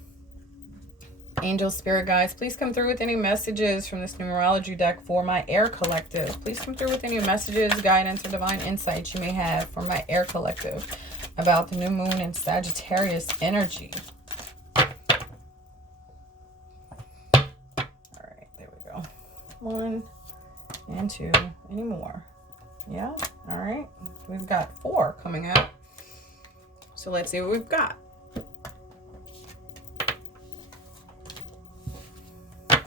Angels, spirit guides, please come through with any messages from this numerology deck for my air collective. Please come through with any messages, guidance, or divine insights you may have for my air collective about the new moon and Sagittarius energy. All right, there we go. 1 and 2. Any more? Yeah. All right. We've got 4 coming out. So let's see what we've got.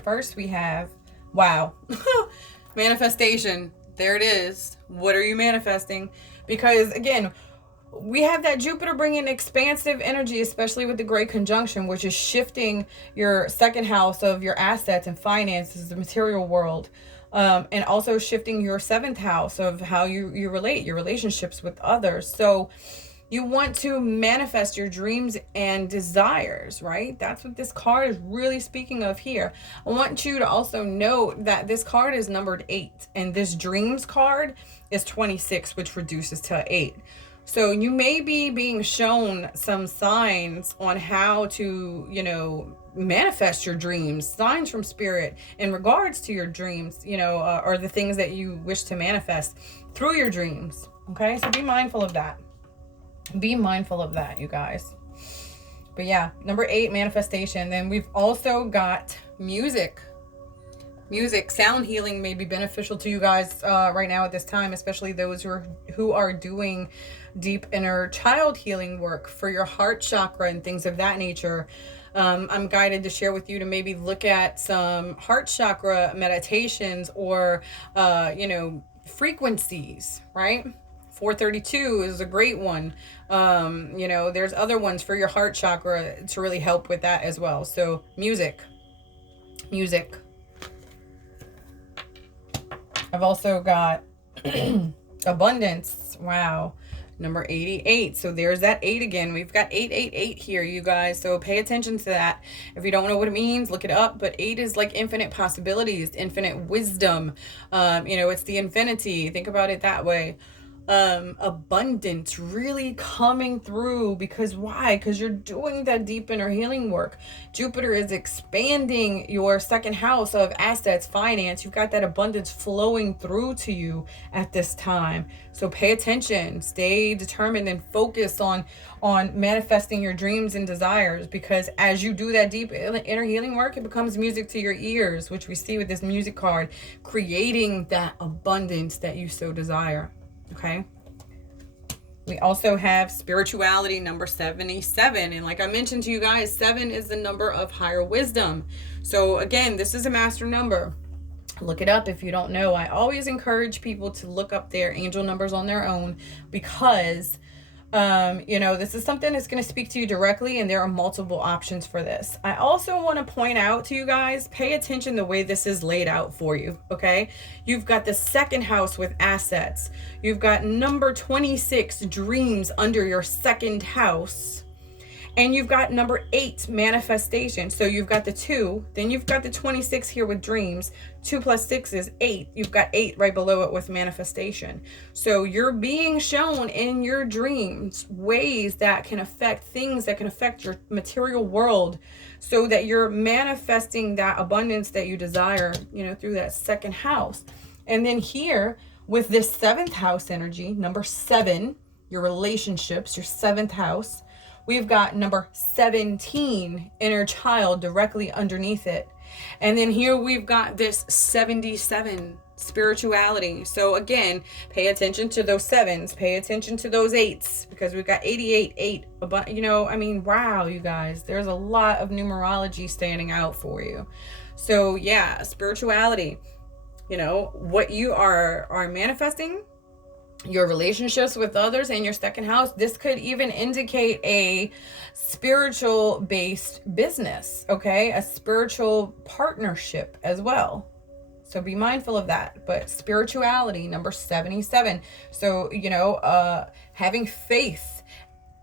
First we have, wow, manifestation. There it is. What are you manifesting? Because again, we have that Jupiter bringing expansive energy, especially with the Great Conjunction, which is shifting your second house of your assets and finances, the material world, and also shifting your 7th house of how you relate, your relationships with others. So you want to manifest your dreams and desires, right? That's what this card is really speaking of here. I want you to also note that this card is numbered 8, and this dreams card is 26, which reduces to 8. So you may be being shown some signs on how to, you know, manifest your dreams, signs from spirit in regards to your dreams, you know, or the things that you wish to manifest through your dreams. Okay, so be mindful of that. Be mindful of that, you guys. But yeah, number 8, manifestation. Then we've also got music. Music, sound healing may be beneficial to you guys right now at this time, especially those who are doing deep inner child healing work for your heart chakra and things of that nature. I'm guided to share with you to maybe look at some heart chakra meditations or, you know, frequencies, right? 432 is a great one. You know, there's other ones for your heart chakra to really help with that as well. So music. I've also got abundance. Wow. Number 88. So there's that 8 again. We've got 888 here, you guys. So pay attention to that. If you don't know what it means, look it up. But 8 is like infinite possibilities, infinite wisdom. You know, it's the infinity. Think about it that way. Abundance really coming through, because why? Because you're doing that deep inner healing work. Jupiter is expanding your second house of assets, finance. You've got that abundance flowing through to you at this time. So pay attention, stay determined and focus on manifesting your dreams and desires, because as you do that deep inner healing work, it becomes music to your ears, which we see with this music card, creating that abundance that you so desire. Okay. We also have spirituality, number 77. And like I mentioned to you guys, 7 is the number of higher wisdom. So again, this is a master number. Look it up if you don't know. I always encourage people to look up their angel numbers on their own, because you know, this is something that's going to speak to you directly, and there are multiple options for this. I also want to point out to you guys, pay attention the way this is laid out for you, okay? You've got the second house with assets. You've got number 26, dreams, under your second house. And you've got number 8, manifestation. So you've got the 2, then you've got the 26 here with dreams. 2 plus 6 is 8. You've got 8 right below it with manifestation. So you're being shown in your dreams ways that can affect things that can affect your material world, so that you're manifesting that abundance that you desire, you know, through that second house. And then here with this 7th house energy, number 7, your relationships, your 7th house, we've got number 17, inner child, directly underneath it. And then here we've got this 77, spirituality. So again, pay attention to those 7s, pay attention to those 8s, because we've got 88, 8, you know, I mean, wow, you guys, there's a lot of numerology standing out for you. So yeah, spirituality, you know, what you are manifesting, your relationships with others, and your second house. This could even indicate a spiritual based business, okay? A spiritual partnership as well. So be mindful of that. But spirituality, number 77. So, you know, having faith,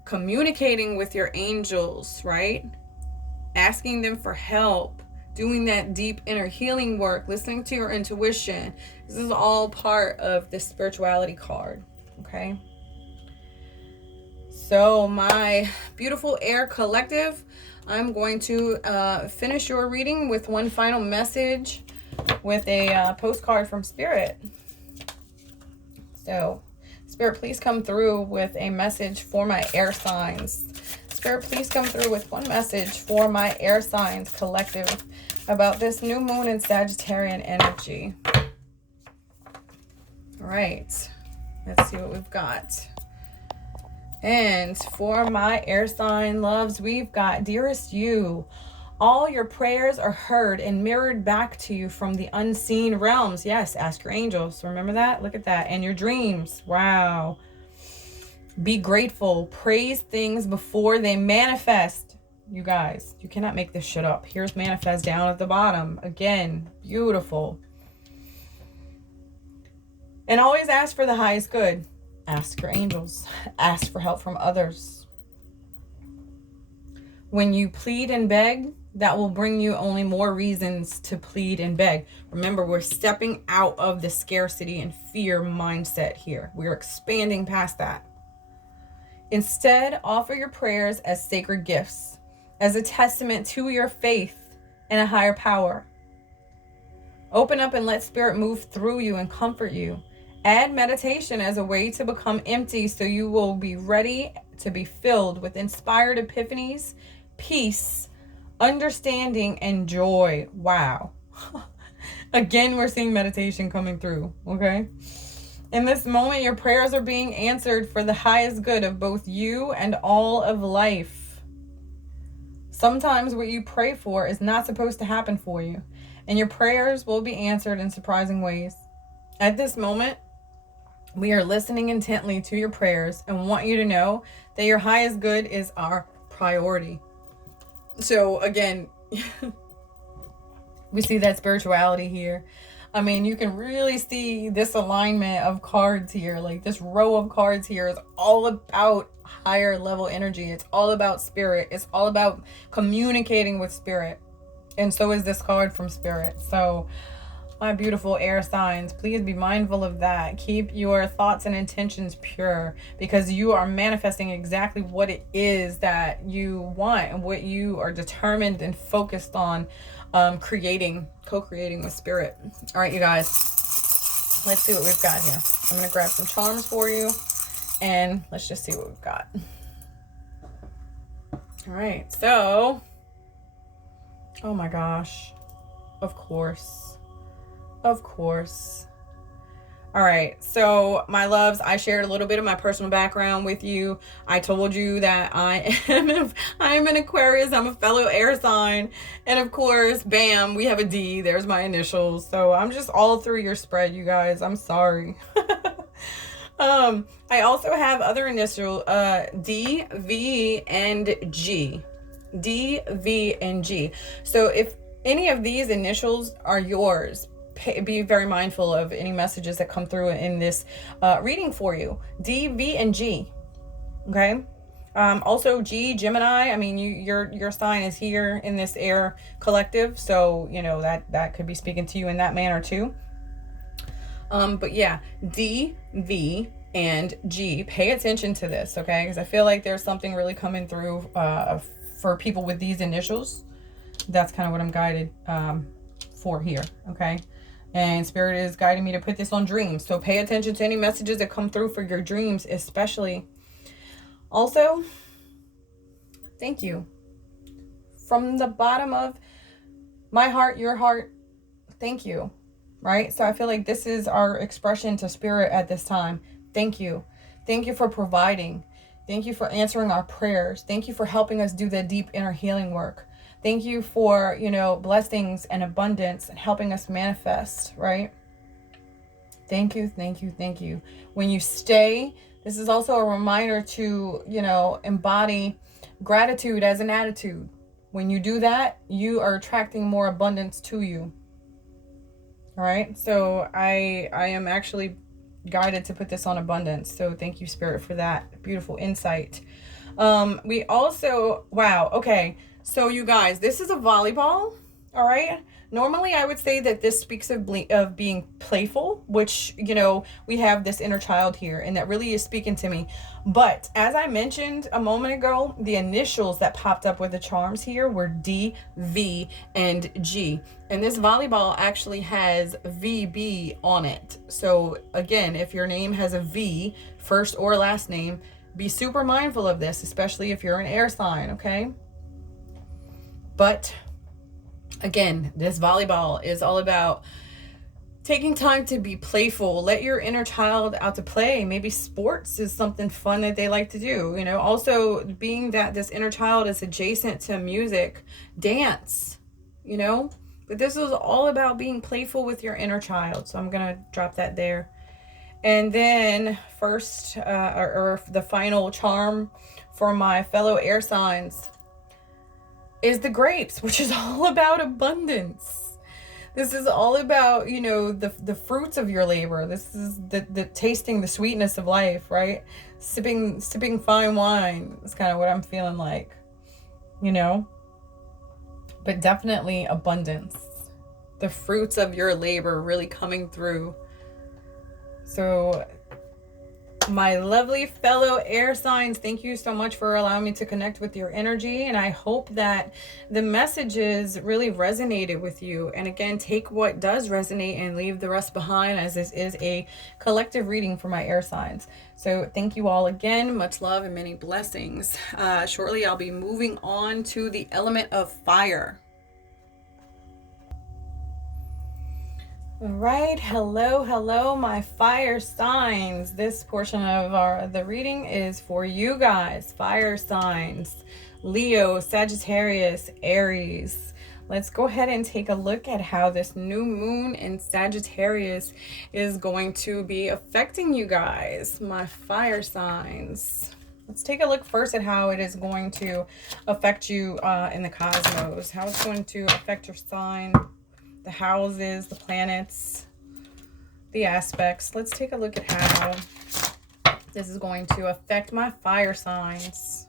communicating with your angels, right? Asking them for help, doing that deep inner healing work, listening to your intuition. This is all part of the spirituality card, okay? So my beautiful air collective, I'm going to finish your reading with one final message with a postcard from Spirit. So Spirit, please come through with a message for my air signs. Spirit, please come through with one message for my air signs collective about this new moon in Sagittarian energy. All right, let's see what we've got. And for my air sign loves, we've got, dearest you, all your prayers are heard and mirrored back to you from the unseen realms. Yes, ask your angels. Remember that? Look at that. And your dreams. Wow. Be grateful. Praise things before they manifest. You guys, you cannot make this shit up. Here's manifest down at the bottom. Again, beautiful. And always ask for the highest good. Ask your angels. Ask for help from others. When you plead and beg, that will bring you only more reasons to plead and beg. Remember, we're stepping out of the scarcity and fear mindset here. We're expanding past that. Instead, offer your prayers as sacred gifts, as a testament to your faith in a higher power. Open up and let spirit move through you and comfort you. Add meditation as a way to become empty so you will be ready to be filled with inspired epiphanies, peace, understanding, and joy. Wow. Again, we're seeing meditation coming through, okay? In this moment, your prayers are being answered for the highest good of both you and all of life. Sometimes what you pray for is not supposed to happen for you, and your prayers will be answered in surprising ways. At this moment, we are listening intently to your prayers and want you to know that your highest good is our priority. So again, we see that spirituality here. I mean, you can really see this alignment of cards here. Like this row of cards here is all about higher level energy. It's all about spirit. It's all about communicating with spirit. And so is this card from spirit. So my beautiful air signs, please be mindful of that. Keep your thoughts and intentions pure, because you are manifesting exactly what it is that you want and what you are determined and focused on co-creating with spirit. All right, you guys, let's see what we've got here. I'm going to grab some charms for you and let's just see what we've got. All right, so, oh my gosh, of course. Of course. All right. So my loves, I shared a little bit of my personal background with you. I told you that I am an Aquarius. I'm a fellow air sign. And of course, bam, we have a D. There's my initials. So I'm just all through your spread, you guys. I'm sorry. I also have other initials, D, V, and G. D, V, and G. So if any of these initials are yours, be very mindful of any messages that come through in this reading for you. D, V, and G. Okay. Also G, Gemini. I mean, your sign is here in this air collective, so you know that could be speaking to you in that manner too. But yeah, D, V, and G. Pay attention to this, okay? Because I feel like there's something really coming through for people with these initials. That's kind of what I'm guided for here, okay? And spirit is guiding me to put this on dreams. So pay attention to any messages that come through for your dreams, especially. Also, thank you. From the bottom of my heart, your heart, thank you. Right? So I feel like this is our expression to spirit at this time. Thank you. Thank you for providing. Thank you for answering our prayers. Thank you for helping us do the deep inner healing work. Thank you for, blessings and abundance and helping us manifest, right? Thank you, thank you, thank you. When you stay, this is also a reminder to, embody gratitude as an attitude. When you do that, you are attracting more abundance to you. All right. So I am actually guided to put this on abundance. So thank you, Spirit, for that beautiful insight. We also, wow. Okay. So you guys, this is a volleyball. All right. Normally I would say that this speaks of being playful, which, we have this inner child here and that really is speaking to me. But as I mentioned a moment ago, the initials that popped up with the charms here were D, V, and G. And this volleyball actually has VB on it. So again, if your name has a V, first or last name, be super mindful of this, especially if you're an air sign, okay? But again, this volleyball is all about taking time to be playful. Let your inner child out to play. Maybe sports is something fun that they like to do. Also being that this inner child is adjacent to music, dance, but this is all about being playful with your inner child. So I'm going to drop that there. And then first, or the final charm for my fellow air signs is the grapes, which is all about abundance. This is all about, the fruits of your labor. This is the tasting the sweetness of life, right? Sipping fine wine is kind of what I'm feeling like, but definitely abundance. The fruits of your labor really coming through. So My lovely fellow air signs, thank you so much for allowing me to connect with your energy. And I hope that the messages really resonated with you. And again, take what does resonate and leave the rest behind, as this is a collective reading for my air signs. So thank you all again. Much love and many blessings. Shortly, I'll be moving on to the element of fire. All right, hello, my fire signs. This portion of the reading is for you guys, fire signs, Leo, Sagittarius, Aries. Let's go ahead and take a look at how this new moon in Sagittarius is going to be affecting you guys, my fire signs. Let's take a look first at how it is going to affect you in the cosmos, how it's going to affect your sign, the houses, the planets, the aspects. Let's take a look at how this is going to affect my fire signs.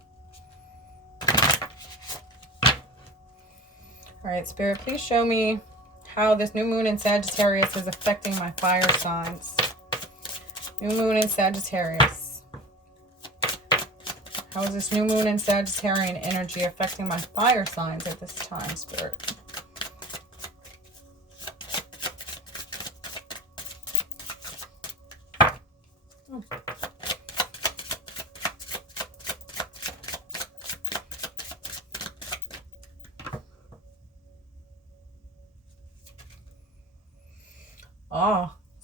All right, Spirit, please show me how this new moon in Sagittarius is affecting my fire signs. New moon in Sagittarius. How is this new moon in Sagittarian energy affecting my fire signs at this time, Spirit?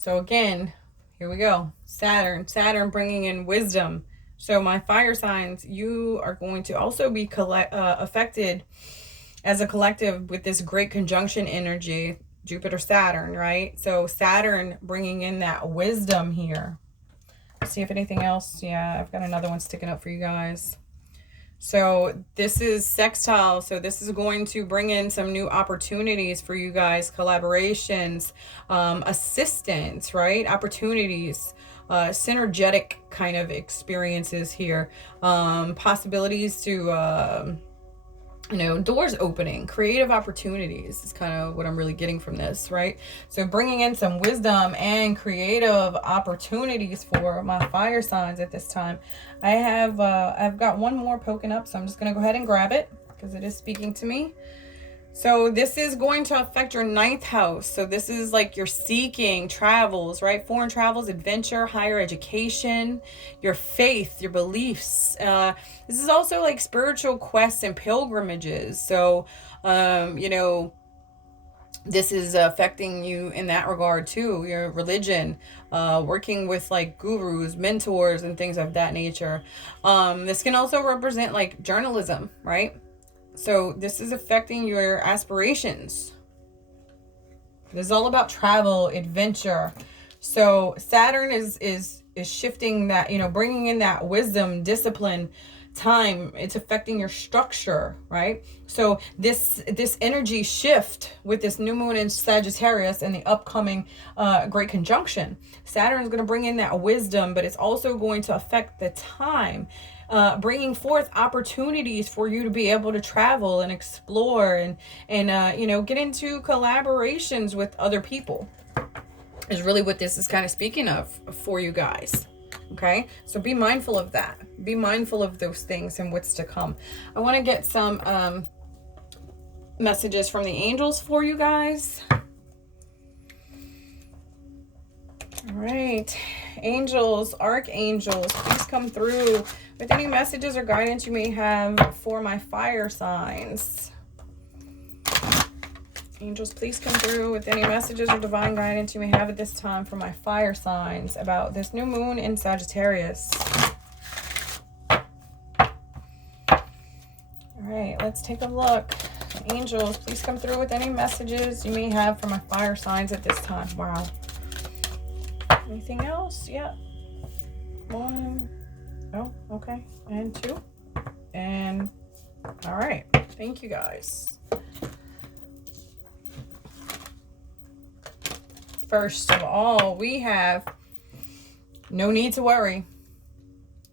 So again, here we go. Saturn bringing in wisdom. So my fire signs, you are going to also be affected as a collective with this great conjunction energy, Jupiter, Saturn, right? So Saturn bringing in that wisdom here. Let's see if anything else. Yeah, I've got another one sticking up for you guys. So this is sextile. So this is going to bring in some new opportunities for you guys, collaborations, assistance, right? Opportunities, synergetic kind of experiences here, possibilities to, doors opening, creative opportunities is kind of what I'm really getting from this, right? So bringing in some wisdom and creative opportunities for my fire signs at this time. I've got one more poking up, so I'm just going to go ahead and grab it because it is speaking to me. So this is going to affect your 9th house. So this is like your seeking, travels, right? Foreign travels, adventure, higher education, your faith, your beliefs. This is also like spiritual quests and pilgrimages. So, this is affecting you in that regard too. Your religion, working with like gurus, mentors, and things of that nature. This can also represent like journalism, right? So this is affecting your aspirations. This is all about travel, adventure. So Saturn is shifting that, bringing in that wisdom, discipline, time. It's affecting your structure, right? So this energy shift with this new moon in Sagittarius and the upcoming great conjunction, Saturn is going to bring in that wisdom, but it's also going to affect the time, bringing forth opportunities for you to be able to travel and explore and get into collaborations with other people is really what this is kind of speaking of for you guys. Okay, so be mindful of that. Be mindful of those things and what's to come. I want to get some messages from the angels for you guys. All right, angels, archangels, please come through with any messages or guidance you may have for my fire signs. Angels, please come through with any messages or divine guidance you may have at this time for my fire signs about this new moon in Sagittarius. All right, let's take a look. Angels, please come through with any messages you may have for my fire signs at this time. Wow. Anything else? Yeah. 1. Oh, okay. And 2. And all right. Thank you guys. First of all, we have no need to worry.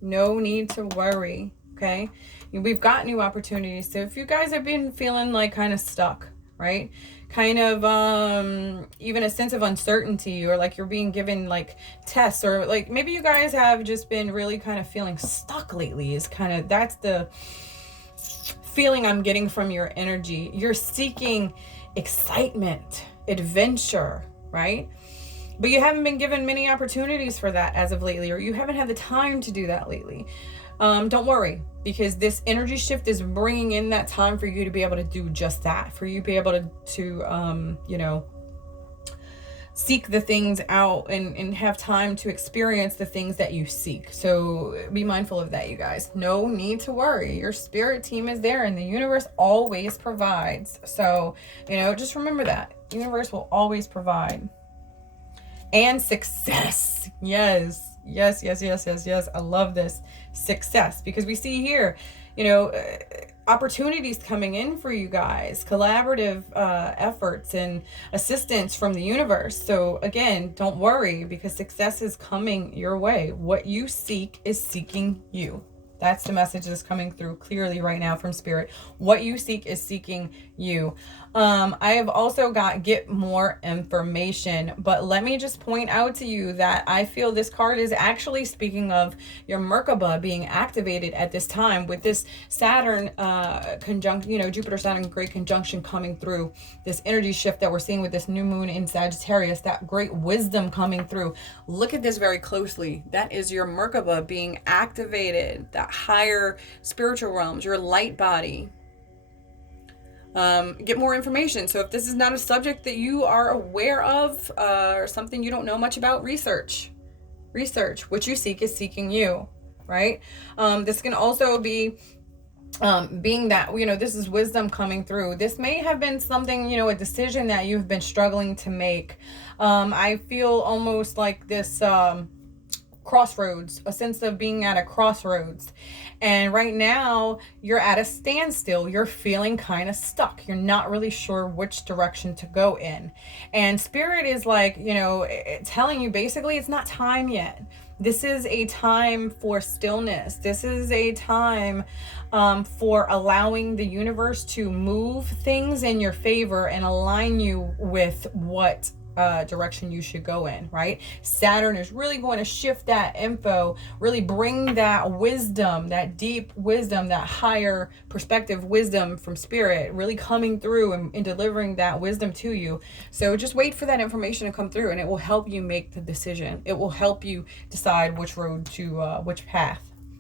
No need to worry, okay? We've got new opportunities. So if you guys have been feeling like kind of stuck, right? kind of even a sense of uncertainty, or like you're being given like tests, or like maybe you guys have just been really kind of feeling stuck lately. Is kind of, that's the feeling I'm getting from your energy. You're seeking excitement, adventure, right? But you haven't been given many opportunities for that as of lately, or you haven't had the time to do that lately. Don't worry, because this energy shift is bringing in that time for you to be able to do just that, for you to be able to you know, seek the things out and have time to experience the things that you seek. So be mindful of that, you guys. No need to worry. Your spirit team is there, and the universe always provides. So, you know, just remember that. The universe will always provide. And success. Yes. Yes, yes, yes, yes, yes. I love this. Success. Because we see here, you know, opportunities coming in for you guys, collaborative efforts and assistance from the universe. So again, don't worry, because success is coming your way. What you seek is seeking you. That's the message that's coming through clearly right now from Spirit. What you seek is seeking you. I have also got get more information, but let me just point out to you that I feel this card is actually speaking of your Merkaba being activated at this time with this Saturn conjunct, you know, Jupiter Saturn great conjunction coming through, this energy shift that we're seeing with this new moon in Sagittarius, that great wisdom coming through. Look at this very closely. That is your Merkaba being activated, that higher spiritual realms, your light body. Get more information. So if this is not a subject that you are aware of, or something you don't know much about, research. What you seek is seeking you, right? This can also be being that, you know, this is wisdom coming through. This may have been something, you know, a decision that you've been struggling to make. I feel almost like this crossroads, a sense of being at a crossroads. And right now you're at a standstill. You're feeling kind of stuck. You're not really sure which direction to go in. And Spirit is like, you know, telling you basically it's not time yet. This is a time for stillness. This is a time for allowing the universe to move things in your favor and align you with what direction you should go in, right? Saturn is really going to shift that info, really bring that wisdom, that deep wisdom, that higher perspective wisdom from Spirit, really coming through and delivering that wisdom to you. So just wait for that information to come through, and it will help you make the decision. It will help you decide which road to, which path,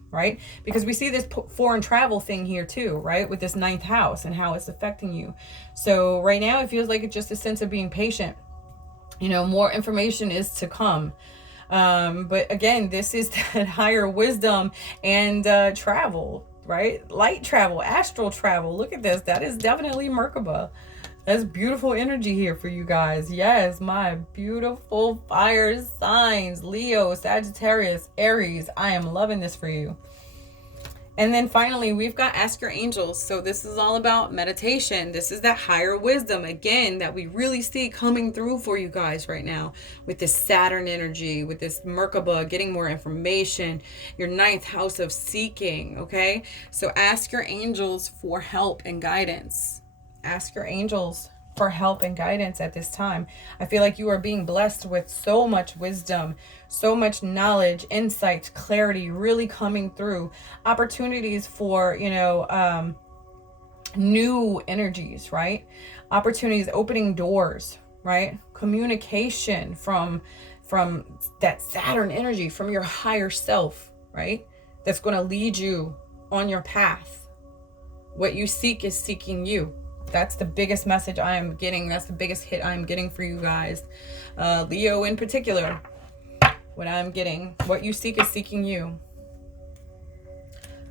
right? Because we see this foreign travel thing here too, right? With this 9th house and how it's affecting you. So right now it feels like it's just a sense of being patient. You know, more information is to come. But again, this is that higher wisdom and travel, right? Light travel, astral travel. Look at this. That is definitely Merkaba. That's beautiful energy here for you guys. Yes, my beautiful fire signs. Leo, Sagittarius, Aries. I am loving this for you. And then finally, we've got Ask Your Angels. So this is all about meditation. This is that higher wisdom, again, that we really see coming through for you guys right now with this Saturn energy, with this Merkaba, getting more information, your 9th house of seeking, okay? So ask your angels for help and guidance. Ask your angels for help and guidance at this time. I feel like you are being blessed with so much wisdom, so much knowledge, insight, clarity really coming through. Opportunities for, you know, new energies, right? Opportunities, opening doors, right? Communication from that Saturn energy, from your higher self, right? That's going to lead you on your path. What you seek is seeking you. That's the biggest message I am getting. That's the biggest hit I am getting for you guys. Leo in particular. What I'm getting. What you seek is seeking you.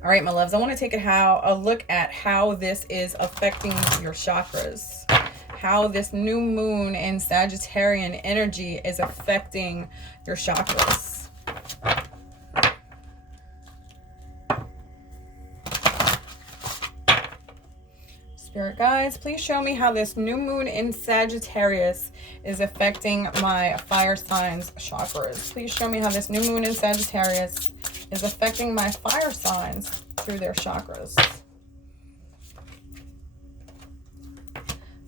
All right, my loves. I want to take a look at how this is affecting your chakras. How this new moon in Sagittarian energy is affecting your chakras. Spirit guides, please show me how this new moon in Sagittarius is affecting my fire signs chakras. Please show me how this new moon in Sagittarius is affecting my fire signs through their chakras.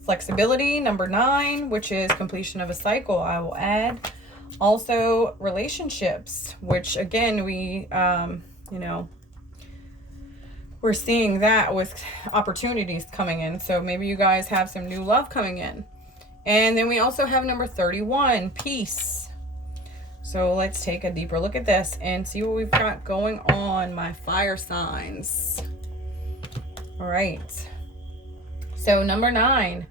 Flexibility, number 9, which is completion of a cycle, I will add. Also, relationships, which again, we, you know, we're seeing that with opportunities coming in. So maybe you guys have some new love coming in. And then we also have number 31, peace. So let's take a deeper look at this and see what we've got going on, my fire signs. All right. So number 9,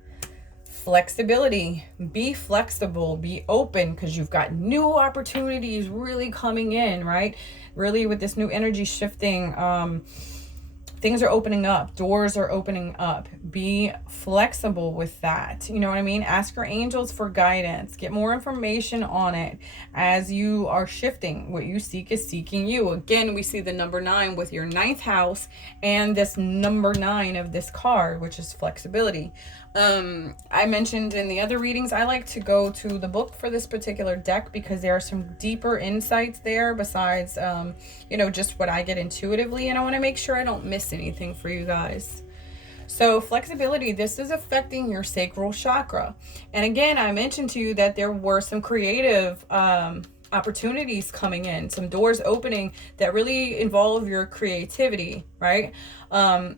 flexibility. Be flexible, be open, because you've got new opportunities really coming in, right? Really with this new energy shifting, things are opening up, doors are opening up. Be flexible with that. You know what I mean? Ask your angels for guidance. Get more information on it as you are shifting. What you seek is seeking you. Again, we see the number 9 with your 9th house and this number 9 of this card, which is flexibility. I mentioned in the other readings, I like to go to the book for this particular deck because there are some deeper insights there besides, you know, just what I get intuitively. And I want to make sure I don't miss anything for you guys. So flexibility, this is affecting your sacral chakra. And again, I mentioned to you that there were some creative opportunities coming in, some doors opening that really involve your creativity, right?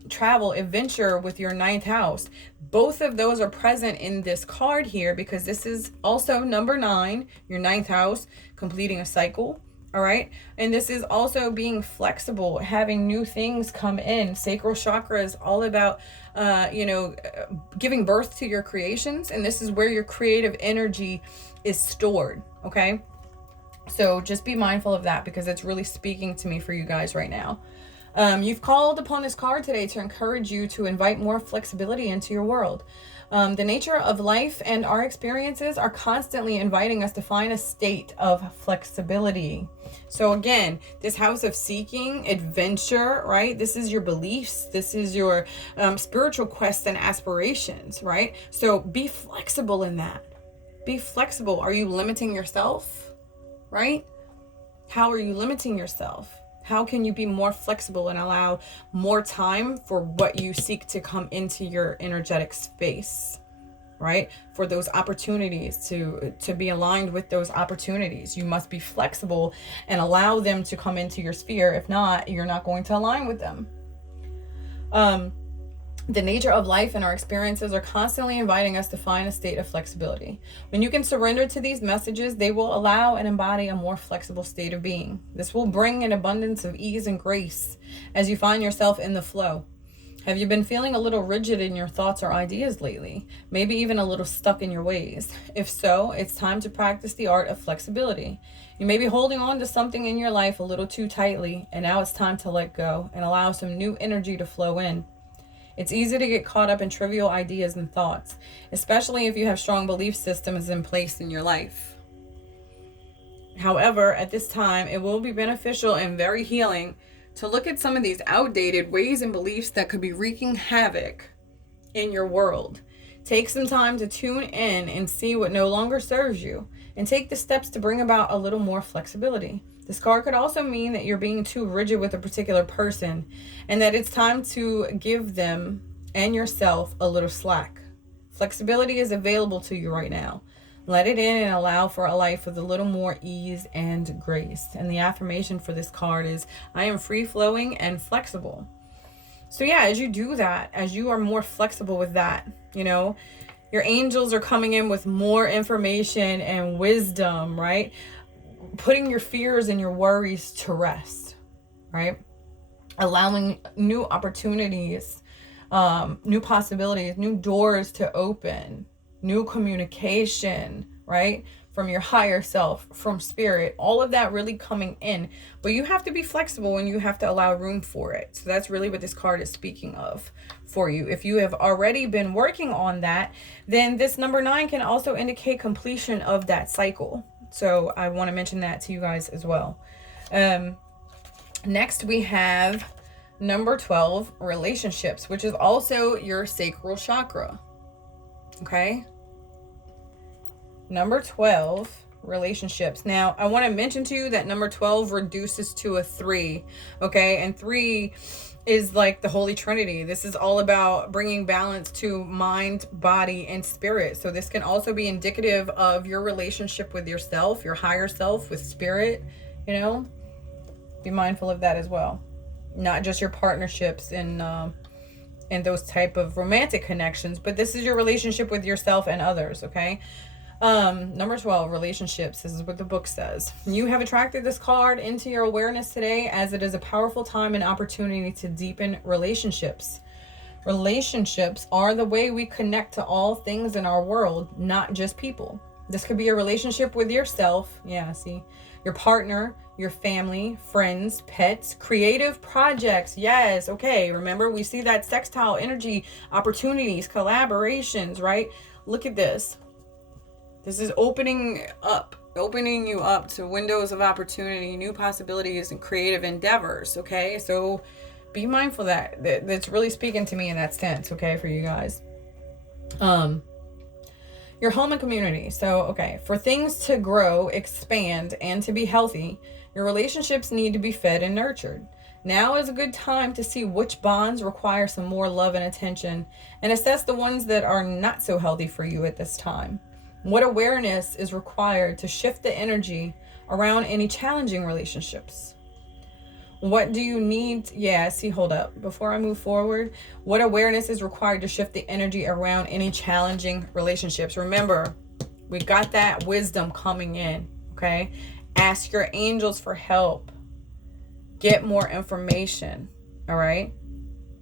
Travel, adventure with your 9th house. Both of those are present in this card here because this is also number 9, your 9th house, completing a cycle. All right. And this is also being flexible, having new things come in. Sacral chakra is all about, you know, giving birth to your creations. And this is where your creative energy is stored. Okay. So just be mindful of that because it's really speaking to me for you guys right now. You've called upon this card today to encourage you to invite more flexibility into your world. The nature of life and our experiences are constantly inviting us to find a state of flexibility. So again, this house of seeking, adventure, right? This is your beliefs. This is your spiritual quests and aspirations, right? So be flexible in that. Be flexible. Are you limiting yourself, right? How are you limiting yourself? How can you be more flexible and allow more time for what you seek to come into your energetic space, right? For those opportunities to be aligned with those opportunities. You must be flexible and allow them to come into your sphere. If not, you're not going to align with them. The nature of life and our experiences are constantly inviting us to find a state of flexibility. When you can surrender to these messages, they will allow and embody a more flexible state of being. This will bring an abundance of ease and grace as you find yourself in the flow. Have you been feeling a little rigid in your thoughts or ideas lately? Maybe even a little stuck in your ways? If so, it's time to practice the art of flexibility. You may be holding on to something in your life a little too tightly, and now it's time to let go and allow some new energy to flow in. It's easy to get caught up in trivial ideas and thoughts, especially if you have strong belief systems in place in your life. However, at this time, it will be beneficial and very healing to look at some of these outdated ways and beliefs that could be wreaking havoc in your world. Take some time to tune in and see what no longer serves you, and take the steps to bring about a little more flexibility. This card could also mean that you're being too rigid with a particular person and that it's time to give them and yourself a little slack. Flexibility is available to you right now. Let it in and allow for a life with a little more ease and grace. And the affirmation for this card is, I am free-flowing and flexible. So yeah, as you do that, as you are more flexible with that, you know, your angels are coming in with more information and wisdom, right? Putting your fears and your worries to rest, right? Allowing new opportunities, new possibilities, new doors to open, new communication, right? From your higher self, from spirit, all of that really coming in. But you have to be flexible and you have to allow room for it. So that's really what this card is speaking of for you. If you have already been working on that, then this number 9 can also indicate completion of that cycle. So I want to mention that to you guys as well. Next we have number 12, relationships, which is also your sacral chakra. Okay. Number 12, relationships. Now, I want to mention to you that number 12 reduces to a 3. Okay. And 3 is like the Holy Trinity. This is all about bringing balance to mind, body, and spirit. So this can also be indicative of your relationship with yourself, your higher self, with spirit, you know. Be mindful of that as well. Not just your partnerships and those type of romantic connections, but this is your relationship with yourself and others, okay? Number 12, relationships. This is what the book says. You have attracted this card into your awareness today, as it is a powerful time and opportunity to deepen relationships. Relationships are the way we connect to all things in our world, not just people. This could be a relationship with yourself. Yeah, see, your partner, your family, friends, pets, creative projects. Yes, okay. Remember, we see that sextile energy, opportunities, collaborations, right? Look at this. This is opening you up to windows of opportunity, new possibilities, and creative endeavors, okay? So be mindful that that's really speaking to me in that sense, okay, for you guys. Your home and community. So, okay, for things to grow, expand, and to be healthy, your relationships need to be fed and nurtured. Now is a good time to see which bonds require some more love and attention, and assess the ones that are not so healthy for you at this time. What awareness is required to shift the energy around any challenging relationships? What do you need? Yeah, see, hold up. Before I move forward, what awareness is required to shift the energy around any challenging relationships? Remember, we got that wisdom coming in, okay? Ask your angels for help. Get more information, all right?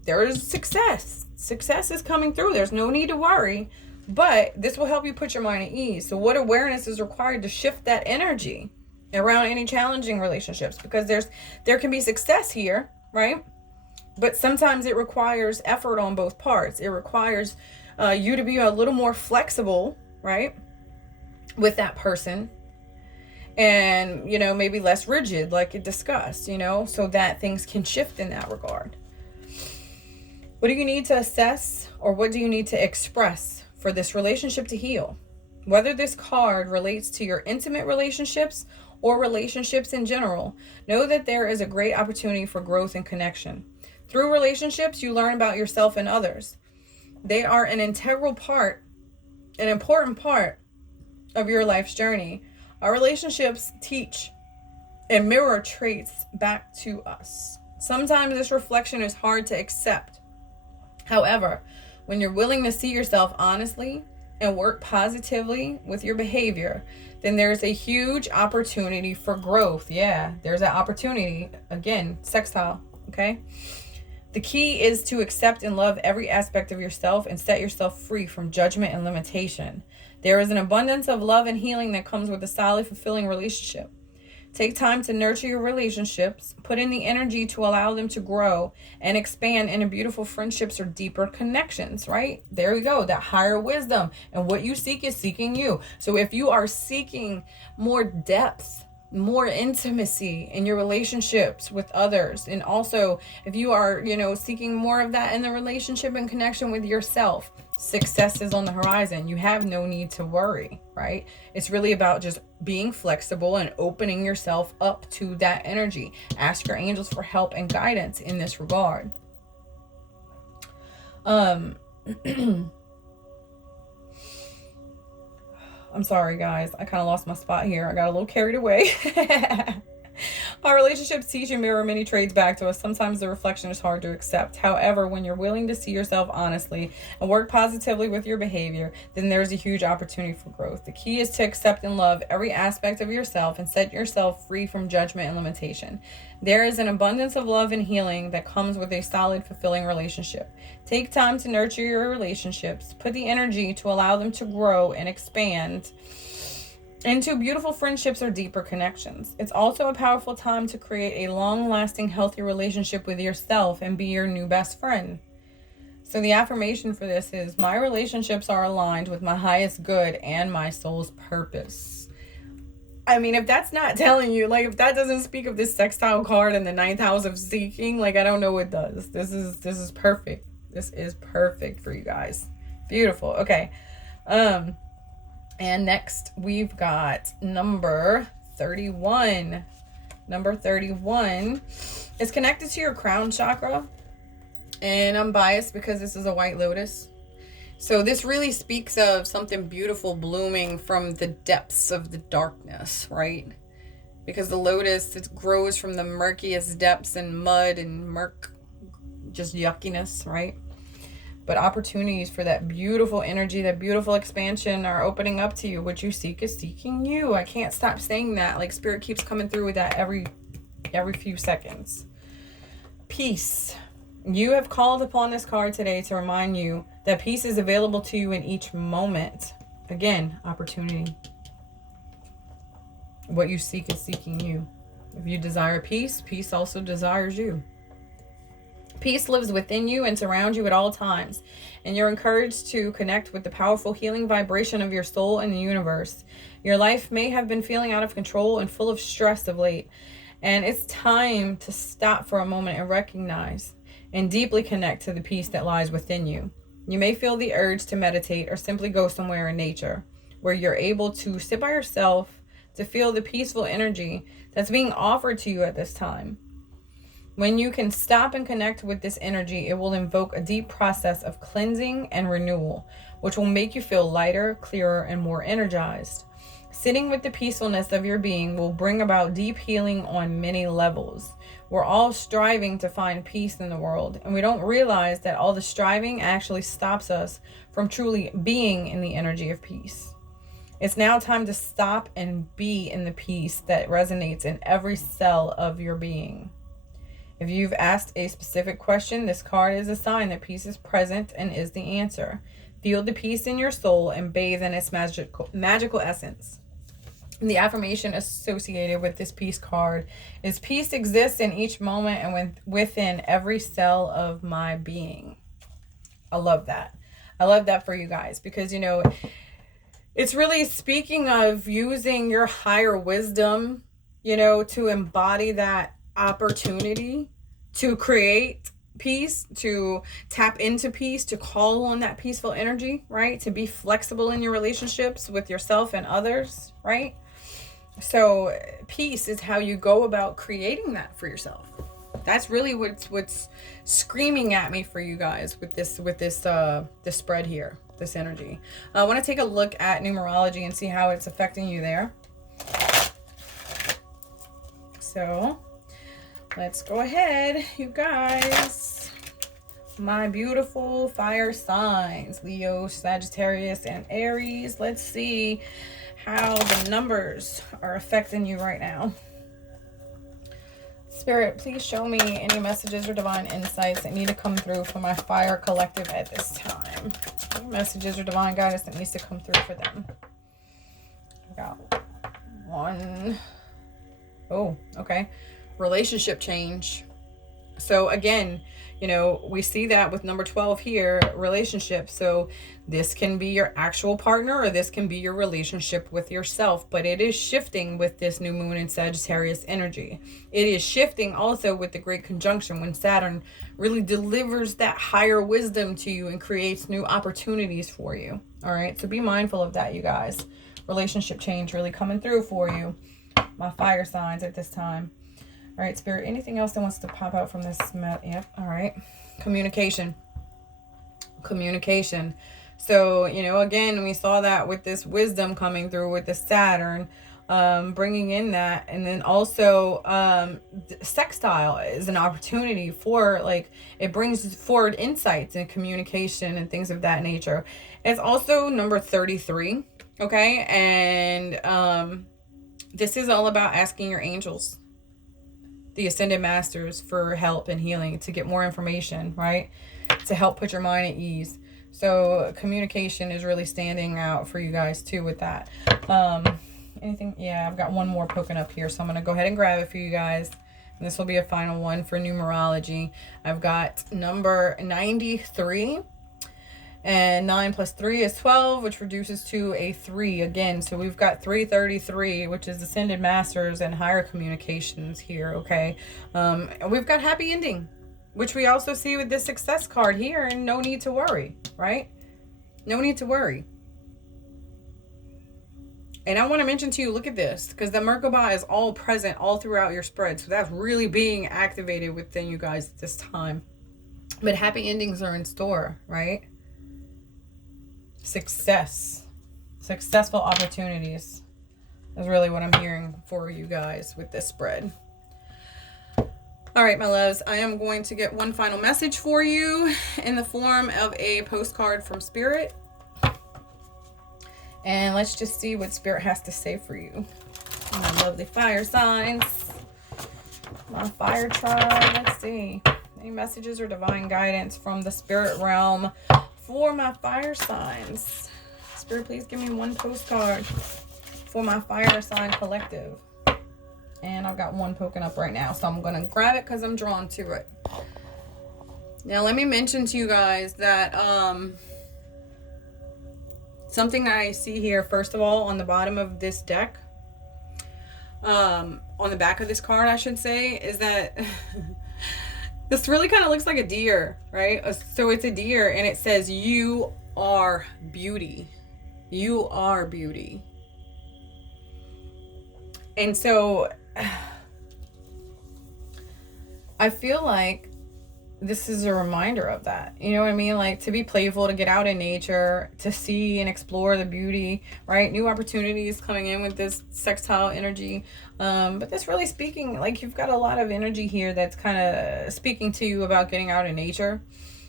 There is success. Success is coming through. There's no need to worry. But this will help you put your mind at ease. So what awareness is required to shift that energy around any challenging relationships? Because there can be success here, right? But sometimes it requires effort on both parts. It requires you to be a little more flexible, right, with that person. And, you know, maybe less rigid, like it discussed, you know, so that things can shift in that regard. What do you need to assess, or what do you need to express for this relationship to heal? Whether this card relates to your intimate relationships or relationships in general, know that there is a great opportunity for growth and connection. Through relationships, you learn about yourself and others. They are an integral part, an important part of your life's journey. Our relationships teach and mirror traits back to us. Sometimes this reflection is hard to accept. However, when you're willing to see yourself honestly and work positively with your behavior, then there's a huge opportunity for growth. Yeah, there's that opportunity. Again, sextile, okay? The key is to accept and love every aspect of yourself and set yourself free from judgment and limitation. There is an abundance of love and healing that comes with a solid, fulfilling relationship. Take time to nurture your relationships. Put in the energy to allow them to grow and expand into beautiful friendships or deeper connections, right? There we go, that higher wisdom. And what you seek is seeking you. So if you are seeking more depth, more intimacy in your relationships with others, and also if you are, you know, seeking more of that in the relationship and connection with yourself, success is on the horizon. You have no need to worry, right? It's really about just being flexible and opening yourself up to that energy. Ask your angels for help and guidance in this regard. I'm sorry, guys. I kind of lost my spot here. I got a little carried away. Our relationships teach and mirror many traits back to us. Sometimes the reflection is hard to accept. However, when you're willing to see yourself honestly and work positively with your behavior, then there's a huge opportunity for growth. The key is to accept and love every aspect of yourself and set yourself free from judgment and limitation. There is an abundance of love and healing that comes with a solid, fulfilling relationship. Take time to nurture your relationships. Put the energy to allow them to grow and expand into beautiful friendships or deeper connections. It's also a powerful time to create a long-lasting, healthy relationship with yourself and be your new best friend. So the affirmation for this is, my relationships are aligned with my highest good and my soul's purpose. I mean, if that's not telling you, like, if that doesn't speak of this sextile card in the 9th house of seeking, like, I don't know what does. This is perfect. This is perfect for you guys. Beautiful. Okay. And next we've got number 31. Number 31 is connected to your crown chakra. And I'm biased because this is a white lotus. So this really speaks of something beautiful blooming from the depths of the darkness, right? Because the lotus, it grows from the murkiest depths and mud and murk, just yuckiness, right? But opportunities for that beautiful energy, that beautiful expansion are opening up to you. What you seek is seeking you. I can't stop saying that. Like, Spirit keeps coming through with that every few seconds. Peace. You have called upon this card today to remind you that peace is available to you in each moment. Again, opportunity. What you seek is seeking you. If you desire peace, peace also desires you. Peace lives within you and surrounds you at all times. And you're encouraged to connect with the powerful healing vibration of your soul and the universe. Your life may have been feeling out of control and full of stress of late. And it's time to stop for a moment and recognize and deeply connect to the peace that lies within you. You may feel the urge to meditate or simply go somewhere in nature where you're able to sit by yourself to feel the peaceful energy that's being offered to you at this time. When you can stop and connect with this energy, it will invoke a deep process of cleansing and renewal, which will make you feel lighter, clearer, and more energized. Sitting with the peacefulness of your being will bring about deep healing on many levels. We're all striving to find peace in the world, and we don't realize that all the striving actually stops us from truly being in the energy of peace. It's now time to stop and be in the peace that resonates in every cell of your being. If you've asked a specific question, this card is a sign that peace is present and is the answer. Feel the peace in your soul and bathe in its magical essence. And the affirmation associated with this peace card is peace exists in each moment and within every cell of my being. I love that. I love that for you guys because, you know, it's really speaking of using your higher wisdom, you know, to embody that opportunity to create peace, to tap into peace, to call on that peaceful energy, right? To be flexible in your relationships with yourself and others, right? So peace is how you go about creating that for yourself. That's really what's screaming at me for you guys with this spread here, this energy. I want to take a look at numerology and see how it's affecting you there. So let's go ahead, you guys. My beautiful fire signs, Leo, Sagittarius, and Aries. Let's see how the numbers are affecting you right now. Spirit, please show me any messages or divine insights that need to come through for my fire collective at this time. Any messages or divine guidance that needs to come through for them. I got one. Oh, okay. Relationship change. So again, you know, we see that with number 12 here, relationship. So this can be your actual partner or this can be your relationship with yourself, but it is shifting with this new moon in Sagittarius energy. It is shifting also with the great conjunction when Saturn really delivers that higher wisdom to you and creates new opportunities for you. All right. So be mindful of that, you guys. Relationship change really coming through for you. My fire signs at this time. All right, Spirit, anything else that wants to pop out from this? Yep, all right. Communication. So, you know, again, we saw that with this wisdom coming through with the Saturn, bringing in that. And then also sextile is an opportunity for, like, it brings forward insights and communication and things of that nature. It's also number 33, okay? And this is all about asking your angels, the ascended masters, for help and healing, to get more information, right? To help put your mind at ease. So communication is really standing out for you guys too with that. Anything? Yeah, I've got one more poking up here, so I'm going to go ahead and grab it for you guys. And this will be a final one for numerology. I've got number 93. And 9 plus 3 is 12, which reduces to a 3 again. So we've got 333, which is Ascended Masters and higher communications here, okay? And we've got happy ending, which we also see with this success card here, and no need to worry, right? No need to worry. And I want to mention to you, look at this, because the Merkaba is all present all throughout your spread. So that's really being activated within you guys at this time. But happy endings are in store, right? Successful opportunities is really what I'm hearing for you guys with this spread. All right, my loves, I am going to get one final message for you in the form of a postcard from Spirit. And let's just see what Spirit has to say for you. My lovely fire signs. My fire tribe. Let's see. Any messages or divine guidance from the spirit realm for my fire signs? Spirit, please give me one postcard for my fire sign collective. And I've got one poking up right now, so I'm going to grab it because I'm drawn to it. Now, let me mention to you guys that something that I see here, first of all, on the bottom of this deck, on the back of this card, I should say, is that this really kind of looks like a deer, right? So it's a deer, and it says, you are beauty. You are beauty. And so I feel like this is a reminder of that. You know what I mean? Like, to be playful, to get out in nature, to see and explore the beauty, right? New opportunities coming in with this sextile energy. But that's really speaking, like, you've got a lot of energy here that's kind of speaking to you about getting out in nature.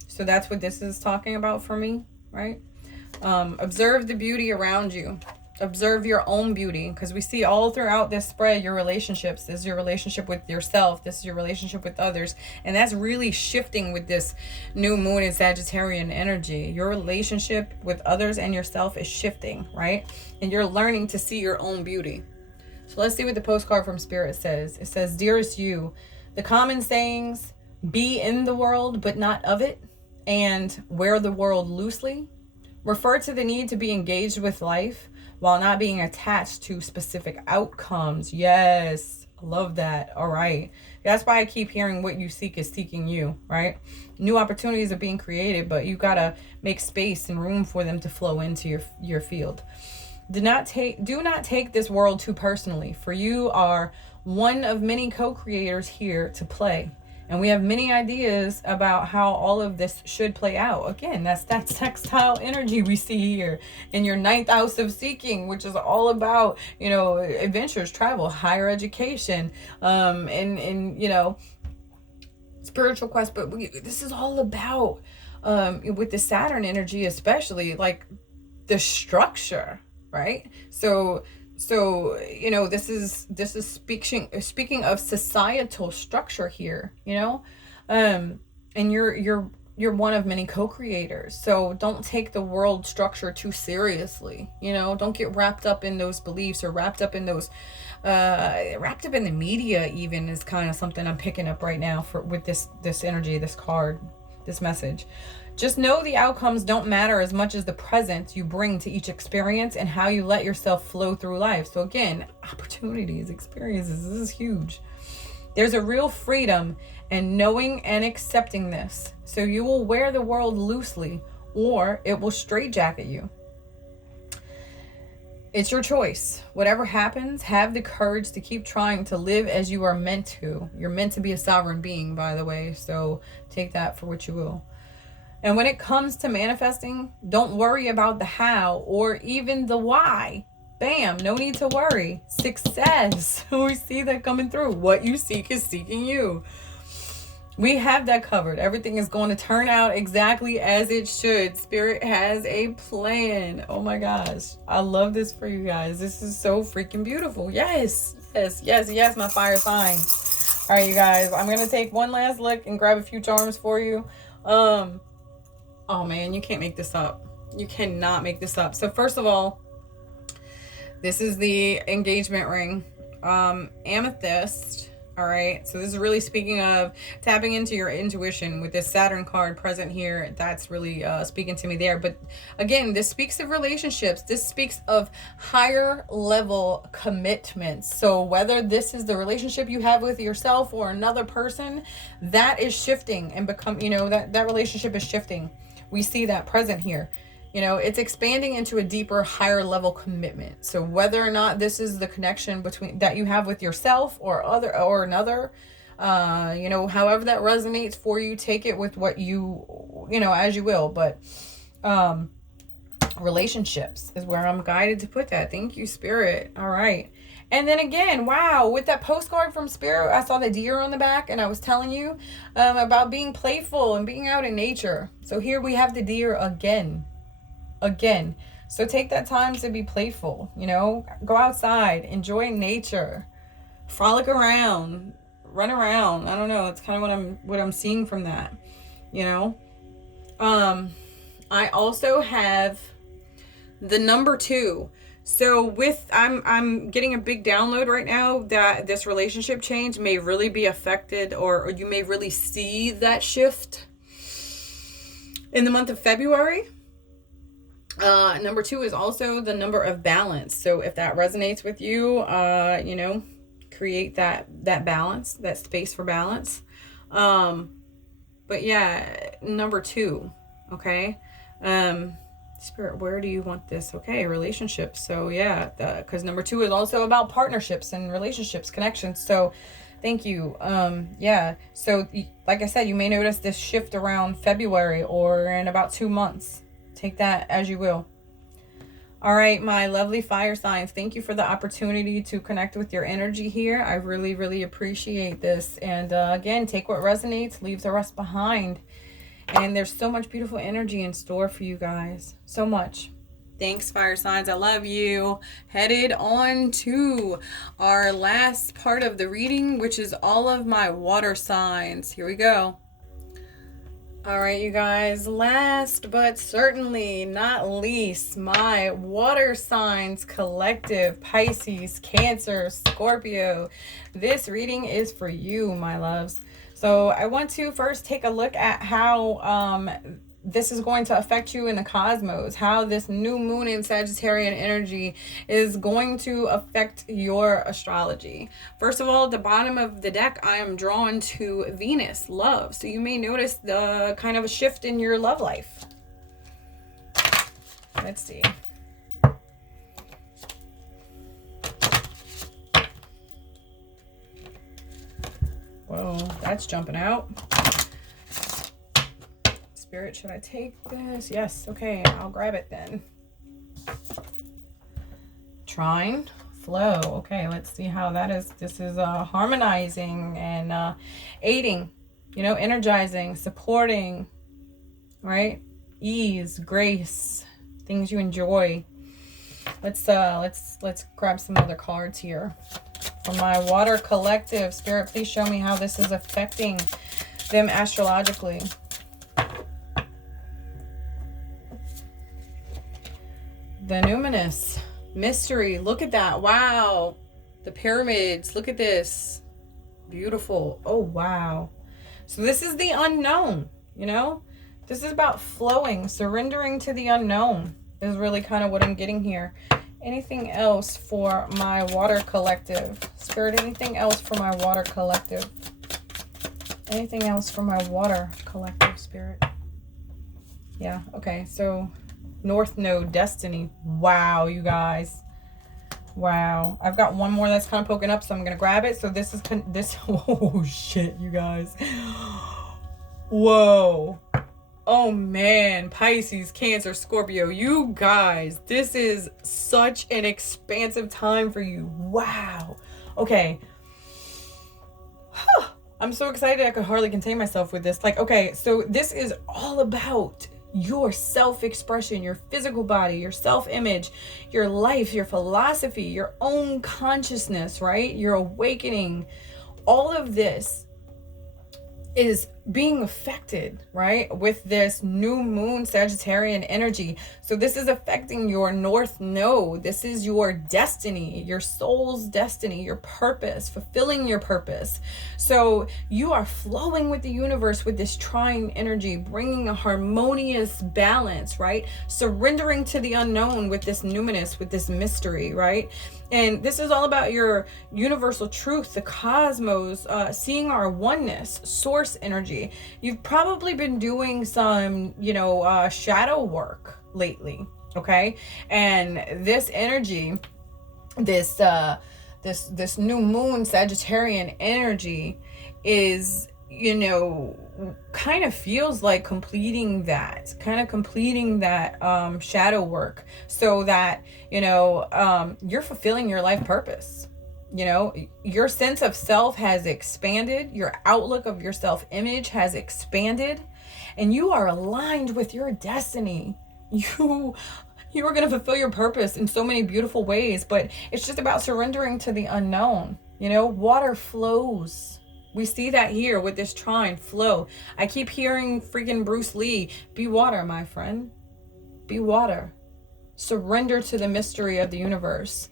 So that's what this is talking about for me, right? Observe the beauty around you. Observe your own beauty, because we see all throughout this spread your relationships. This is your relationship with yourself. This is your relationship with others. And that's really shifting with this new moon in Sagittarian energy. Your relationship with others and yourself is shifting, right? And you're learning to see your own beauty. So let's see what the postcard from Spirit says. It says, dearest you, the common sayings, be in the world but not of it, and wear the world loosely, refer to the need to be engaged with life while not being attached to specific outcomes. Yes, I love that. All right. That's why I keep hearing what you seek is seeking you, right? New opportunities are being created, but you got to make space and room for them to flow into your field. Do not take this world too personally, for you are one of many co-creators here to play. And we have many ideas about how all of this should play out. Again, that's that sextile energy we see here in your 9th house of seeking, which is all about, you know, adventures, travel, higher education, and you know, spiritual quest. But this is all about, with the Saturn energy, especially, like, the structure, right? So you know, this is speaking of societal structure here, you know, and you're one of many co-creators. So don't take the world structure too seriously, you know. Don't get wrapped up in those beliefs, or wrapped up in those wrapped up in the media even, is kind of something I'm picking up right now with this energy, this card, this message. Just know the outcomes don't matter as much as the present you bring to each experience and how you let yourself flow through life. So again, opportunities, experiences, this is huge. There's a real freedom in knowing and accepting this. So you will wear the world loosely, or it will straitjacket you. It's your choice. Whatever happens, have the courage to keep trying to live as you are meant to. You're meant to be a sovereign being, by the way. So take that for what you will. And when it comes to manifesting, don't worry about the how or even the why. Bam, no need to worry. Success. We see that coming through. What you seek is seeking you. We have that covered. Everything is going to turn out exactly as it should. Spirit has a plan. Oh my gosh. I love this for you guys. This is so freaking beautiful. Yes, my fire signs. All right, you guys. I'm going to take one last look and grab a few charms for you. Oh man, you can't make this up. You cannot make this up. So first of all, this is the engagement ring. Amethyst. All right. So this is really speaking of tapping into your intuition with this Saturn card present here. That's really speaking to me there. But again, this speaks of relationships. This speaks of higher level commitments. So whether this is the relationship you have with yourself or another person, that is shifting and that relationship is shifting. We see that present here. You know, it's expanding into a deeper, higher level commitment. So whether or not this is the connection between that you have with yourself or another, You know, however that resonates for you, take it with what you know, as you will. But relationships is where I'm guided to put that. Thank you, Spirit. All right. And then again, wow, with that postcard from Spirit, I saw the deer on the back, and I was telling you about being playful and being out in nature. So here we have the deer again. So take that time to be playful, you know, go outside, enjoy nature, frolic around, run around. I don't know. It's kind of what I'm seeing from that, you know. I also have the number 2. So with I'm getting a big download right now that this relationship change may really be affected, or you may really see that shift in the month of February. Number 2 is also the number of balance. So if that resonates with you, you know, create that balance, that space for balance. But yeah, number 2, okay. Spirit, where do you want this? Okay, relationships. So yeah, because number 2 is also about partnerships and relationships, connections. So thank you. Yeah, so like I said, you may notice this shift around February or in about 2 months. Take that as you will. All right, my lovely fire signs, thank you for the opportunity to connect with your energy here. I really, really appreciate this. And again, take what resonates, leave the rest behind. And there's so much beautiful energy in store for you guys. So much. Thanks, fire signs. I love you. Headed on to our last part of the reading, which is all of my water signs. Here we go. All right, you guys. Last but certainly not least, my water signs collective, Pisces, Cancer, Scorpio. This reading is for you, my loves. So I want to first take a look at how this is going to affect you in the cosmos, how this new moon in Sagittarian energy is going to affect your astrology. First of all, at the bottom of the deck, I am drawn to Venus, love. So you may notice the kind of a shift in your love life. Let's see. Whoa, that's jumping out. Spirit, should I take this? Yes, okay, I'll grab it then. Trine, flow. Okay, let's see how that is. This is harmonizing and aiding, you know, energizing, supporting, right? Ease, grace, things you enjoy. Let's grab some other cards here. For my water collective, Spirit, please show me how this is affecting them astrologically. The Numinous, mystery. Look at that. Wow. The pyramids. Look at this. Beautiful. Oh, wow. So this is the unknown, you know? This is about flowing, surrendering to the unknown is really kind of what I'm getting here. Anything else for my water collective? Spirit, anything else for my water collective? Anything else for my water collective, Spirit? Yeah, okay. So North Node, destiny. Wow, you guys. Wow. I've got one more that's kind of poking up, so I'm going to grab it. So this is oh, shit, you guys. Whoa. Oh man, Pisces, Cancer, Scorpio, you guys, this is such an expansive time for you. Wow. Okay. I'm so excited I could hardly contain myself with this. Like, okay, so this is all about your self-expression, your physical body, your self-image, your life, your philosophy, your own consciousness, right? Your awakening. All of this is being affected, right, with this new moon Sagittarian energy. So this is affecting your North Node. This is your destiny, your soul's destiny, your purpose, fulfilling your purpose. So you are flowing with the universe with this trine energy, bringing a harmonious balance, right? Surrendering to the unknown with this numinous, with this mystery, right? And this is all about your universal truth, the cosmos, seeing our oneness, source energy. You've probably been doing some, shadow work lately, okay? And this energy, this this new moon Sagittarian energy is, you know, kind of feels like completing that shadow work, so that, you know, you're fulfilling your life purpose. You know, your sense of self has expanded, your outlook of your self-image has expanded, and you are aligned with your destiny. You are going to fulfill your purpose in so many beautiful ways, but it's just about surrendering to the unknown. You know, water flows. We see that here with this trine, flow. I keep hearing freaking Bruce Lee, be water, my friend. Be water. Surrender to the mystery of the universe.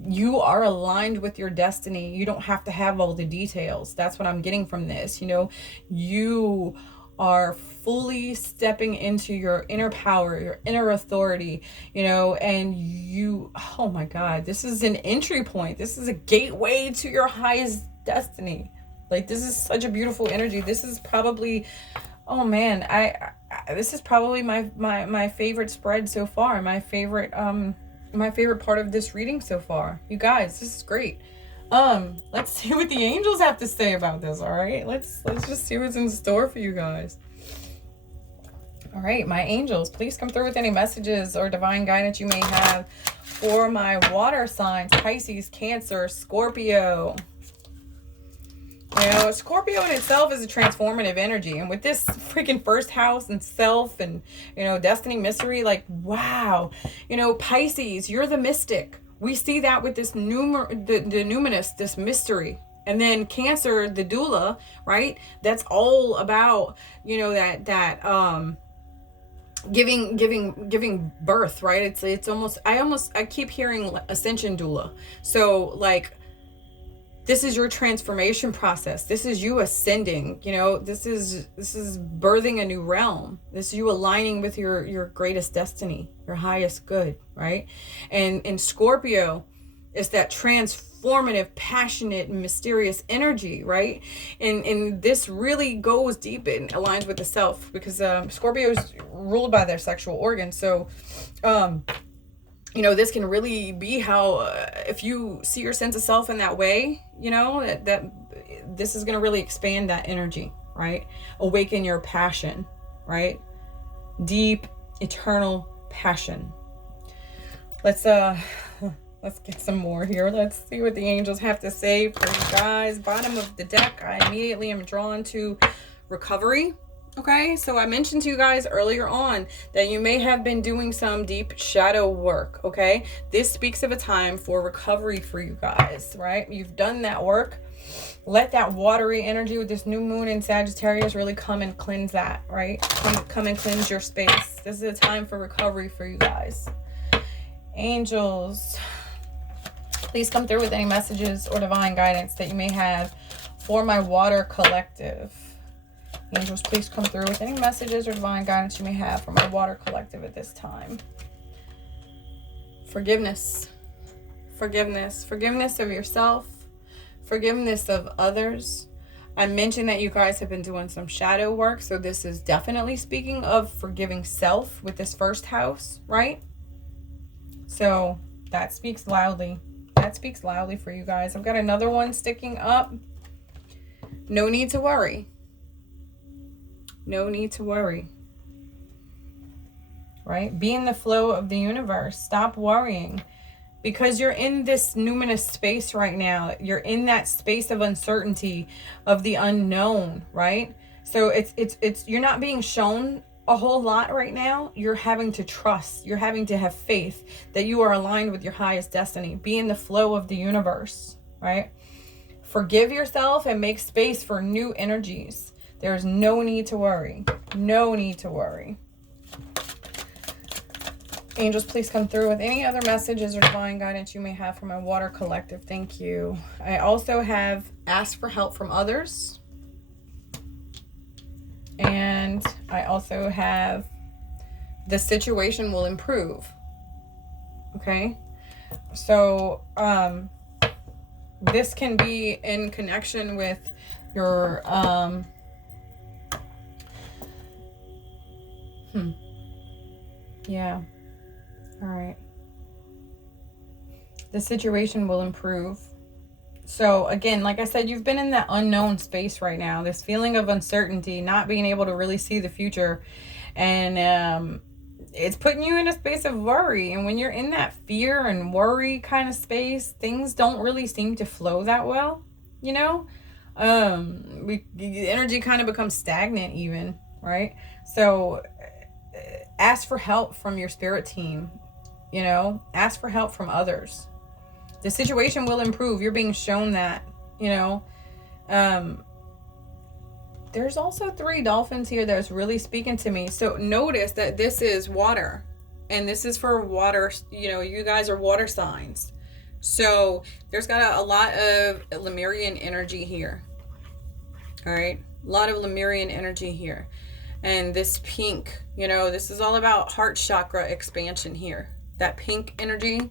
You are aligned with your destiny. You don't have to have all the details. That's what I'm getting from this. You know, you are fully stepping into your inner power, your inner authority, you know, and you, oh my God, this is an entry point. This is a gateway to your highest destiny. Like, this is such a beautiful energy. This is probably, oh man, this is probably my favorite spread so far. My favorite part of this reading so far. You guys, this is great. Let's see what the angels have to say about this. All right, let's just see what's in store for you guys. All right, my angels, please come through with any messages or divine guidance you may have for my water signs: Pisces, Cancer, Scorpio. You know, Scorpio in itself is a transformative energy, and with this freaking first house and self and, you know, destiny, mystery, like, wow. You know, Pisces, you're the mystic. We see that with this the Numinous, this mystery. And then Cancer, the doula, right? That's all about, you know, that giving birth, right? It's almost, I keep hearing ascension doula. So like, this is your transformation process. This is you ascending, you know, this is birthing a new realm. This is you aligning with your greatest destiny, your highest good, right? And Scorpio is that transformative, passionate, mysterious energy, right? And this really goes deep and aligns with the self, because Scorpio is ruled by their sexual organs. So, you know, this can really be how, if you see your sense of self in that way, you know, that this is going to really expand that energy, right? Awaken your passion, right? Deep, eternal passion. Let's get some more here. Let's see what the angels have to say for you guys. Bottom of the deck, I immediately am drawn to recovery. Okay, so I mentioned to you guys earlier on that you may have been doing some deep shadow work, okay? This speaks of a time for recovery for you guys, right? You've done that work. Let that watery energy with this new moon in Sagittarius really come and cleanse that, right? Come and cleanse your space. This is a time for recovery for you guys. Angels, please come through with any messages or divine guidance that you may have for my water collective. Angels, please come through with any messages or divine guidance you may have for my water collective at this time. Forgiveness. Forgiveness. Forgiveness of yourself. Forgiveness of others. I mentioned that you guys have been doing some shadow work, so this is definitely speaking of forgiving self with this first house, right? So that speaks loudly. That speaks loudly for you guys. I've got another one sticking up. No need to worry. No need to worry, right? Be in the flow of the universe. Stop worrying, because you're in this numinous space right now. You're in that space of uncertainty, of the unknown, right? So it's you're not being shown a whole lot right now. You're having to trust. You're having to have faith that you are aligned with your highest destiny. Be in the flow of the universe, right? Forgive yourself and make space for new energies. There's no need to worry. No need to worry. Angels, please come through with any other messages or divine guidance you may have for my water collective. Thank you. I also have asked for help from others. And I also have the situation will improve. Okay? So, this can be in connection with your, yeah. All right. The situation will improve. So again, like I said, you've been in that unknown space right now, this feeling of uncertainty, not being able to really see the future. And it's putting you in a space of worry. And when you're in that fear and worry kind of space, things don't really seem to flow that well, you know? The energy kind of becomes stagnant even, right? So ask for help from your spirit team, you know? Ask for help from others. The situation will improve. You're being shown that, you know. There's also 3 dolphins here that's really speaking to me. So notice that this is water. And this is for water. You know, you guys are water signs. So there's got a lot of Lemurian energy here. All right. A lot of Lemurian energy here. And this pink, you know, this is all about heart chakra expansion here. That pink energy.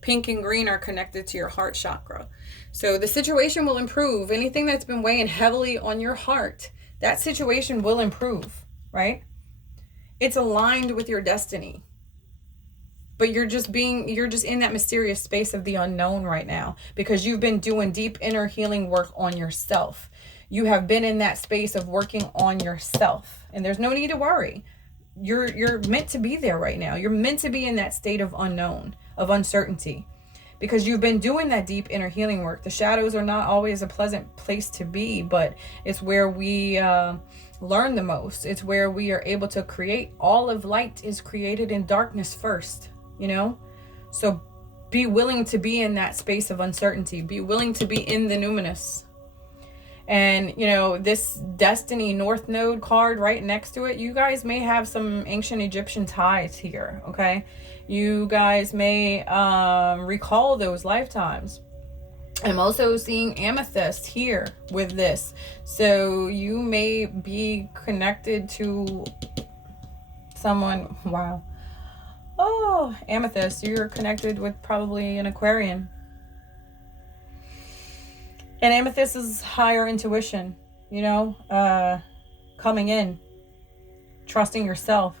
Pink and green are connected to your heart chakra. So the situation will improve. Anything that's been weighing heavily on your heart, that situation will improve, right? It's aligned with your destiny. But you're just in that mysterious space of the unknown right now because you've been doing deep inner healing work on yourself. You have been in that space of working on yourself, and there's no need to worry. You're meant to be there right now. You're meant to be in that state of unknown, of uncertainty, because you've been doing that deep inner healing work. The shadows are not always a pleasant place to be, but it's where we learn the most. It's where we are able to create. All of light is created in darkness first, you know? So be willing to be in that space of uncertainty. Be willing to be in the numinous. And, you know, this Destiny North Node card right next to it, you guys may have some ancient Egyptian ties here, okay? You guys may recall those lifetimes. I'm also seeing amethyst here with this. So you may be connected to someone. Wow. Oh, amethyst. You're connected with probably an Aquarian. And amethyst is higher intuition, you know, coming in, trusting yourself,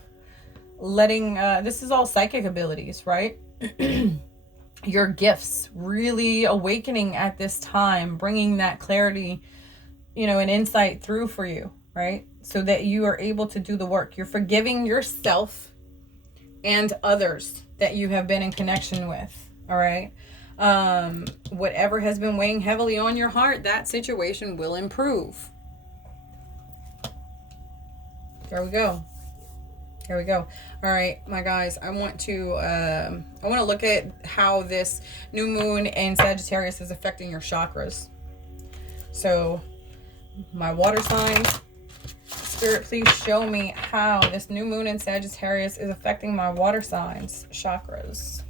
letting, this is all psychic abilities, right? Your gifts really awakening at this time, bringing that clarity, you know, and insight through for you, right? So that you are able to do the work. You're forgiving yourself and others that you have been in connection with, all right? Whatever has been weighing heavily on your heart, that situation will improve. There we go. There we go. All right, my guys, I want to look at how this new moon in Sagittarius is affecting your chakras. So my water signs, Spirit, please show me how this new moon in Sagittarius is affecting my water signs chakras.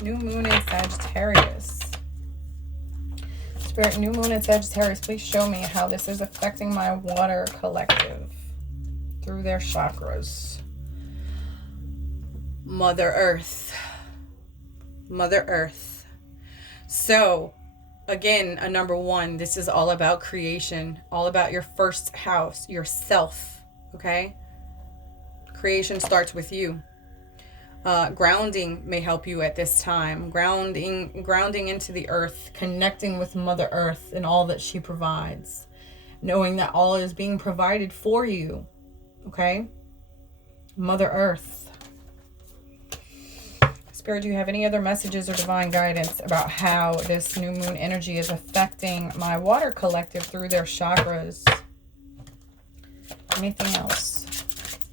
New moon in Sagittarius. Spirit, new moon in Sagittarius, please show me how this is affecting my water collective through their chakras. Mother Earth. Mother Earth. So, again, a number 1, this is all about creation, all about your first house, yourself, okay? Creation starts with you. Grounding may help you at this time. Grounding into the earth, connecting with Mother Earth and all that she provides. Knowing that all is being provided for you. Okay? Mother Earth. Spirit, do you have any other messages or divine guidance about how this new moon energy is affecting my water collective through their chakras? Anything else?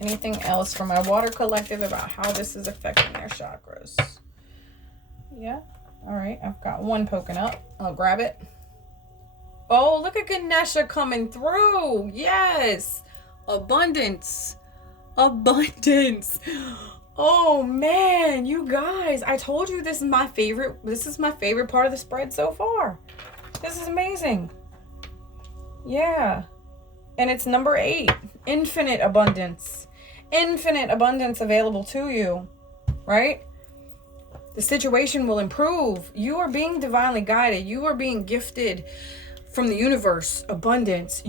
Anything else for my water collective about how this is affecting their chakras? Yeah. All right. I've got one poking up. I'll grab it. Oh, look at Ganesha coming through. Yes. Abundance. Abundance. Oh, man. You guys, I told you this is my favorite. This is my favorite part of the spread so far. This is amazing. Yeah. And it's number 8. Infinite abundance. Infinite abundance available to you, right? The situation will improve. You are being divinely guided. You are being gifted from the universe abundance.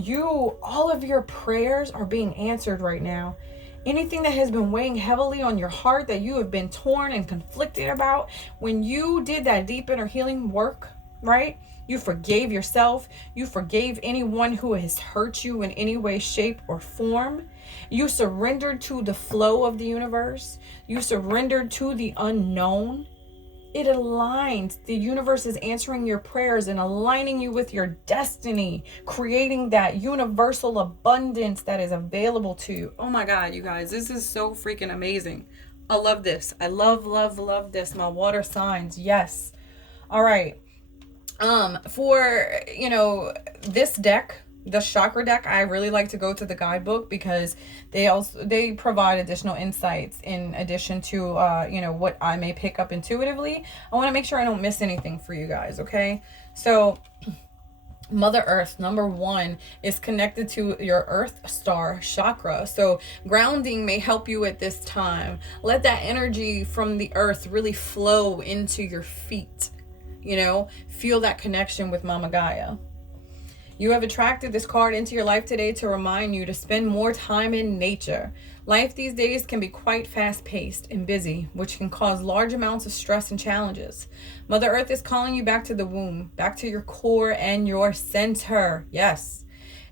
All of your prayers are being answered right now. anything that has been weighing heavily on your heart that you have been torn and conflicted about, when you did that deep inner healing work, right? You forgave yourself. You forgave anyone who has hurt you in any way, shape, or form. You surrendered to the flow of the universe. You surrendered to the unknown. It aligns. The universe is answering your prayers and aligning you with your destiny, creating that universal abundance that is available to you. Oh my God, you guys, this is so freaking amazing. I love this. I love this. My water signs. Yes. All right. For, this deck, the chakra deck, I really like to go to the guidebook because they provide additional insights in addition to what I may pick up intuitively. I want to make sure I don't miss anything for you guys. Okay, so Mother Earth, number 1, is connected to your Earth Star chakra. So grounding may help you at this time. Let that energy from the earth really flow into your feet. Feel that connection with Mama Gaia. You have attracted this card into your life today to remind you to spend more time in nature. Life these days can be quite fast-paced and busy, which can cause large amounts of stress and challenges. Mother Earth is calling you back to the womb, back to your core and your center. Yes.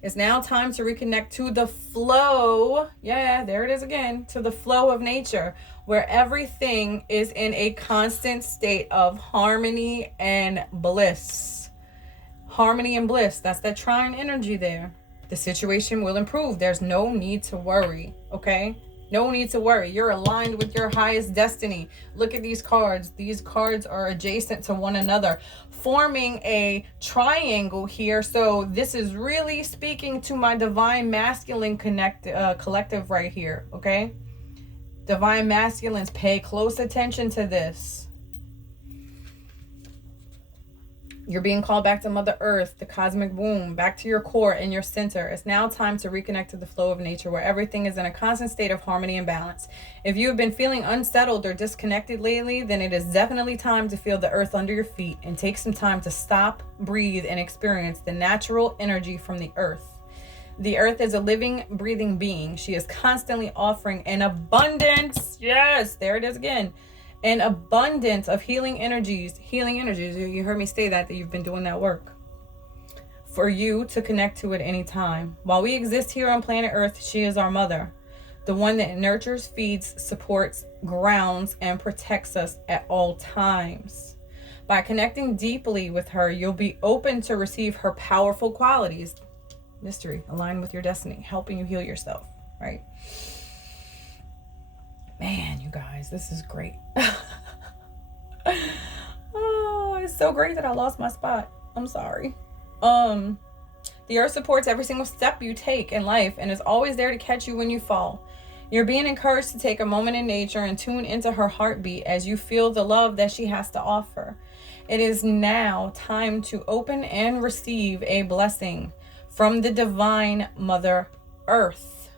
It's now time to reconnect to the flow. Yeah, there it is again. To the flow of nature, where everything is in a constant state of harmony and bliss. Harmony and bliss. That's that trine energy there. The situation will improve. There's no need to worry. Okay? No need to worry. You're aligned with your highest destiny. Look at these cards. These cards are adjacent to one another, forming a triangle here. So this is really speaking to my divine masculine collective right here. Okay? Divine masculines, pay close attention to this. You're being called back to Mother Earth, the cosmic womb, back to your core and your center. It's now time to reconnect to the flow of nature, where everything is in a constant state of harmony and balance. If you have been feeling unsettled or disconnected lately, then it is definitely time to feel the earth under your feet and take some time to stop, breathe, and experience the natural energy from the earth. The earth is a living, breathing being. She is constantly offering an abundance. Yes, there it is again. An abundance of healing energies. You heard me say that you've been doing that work for you to connect to at any time. While we exist here on planet Earth, she is our mother, the one that nurtures, feeds, supports, grounds, and protects us at all times. By connecting deeply with her, you'll be open to receive her powerful qualities. Mystery, align with your destiny, helping you heal yourself, right? Man, you guys, this is great. Oh, it's so great that I lost my spot. I'm sorry. The earth supports every single step you take in life and is always there to catch you when you fall. You're being encouraged to take a moment in nature and tune into her heartbeat as you feel the love that she has to offer. It is now time to open and receive a blessing from the divine Mother Earth.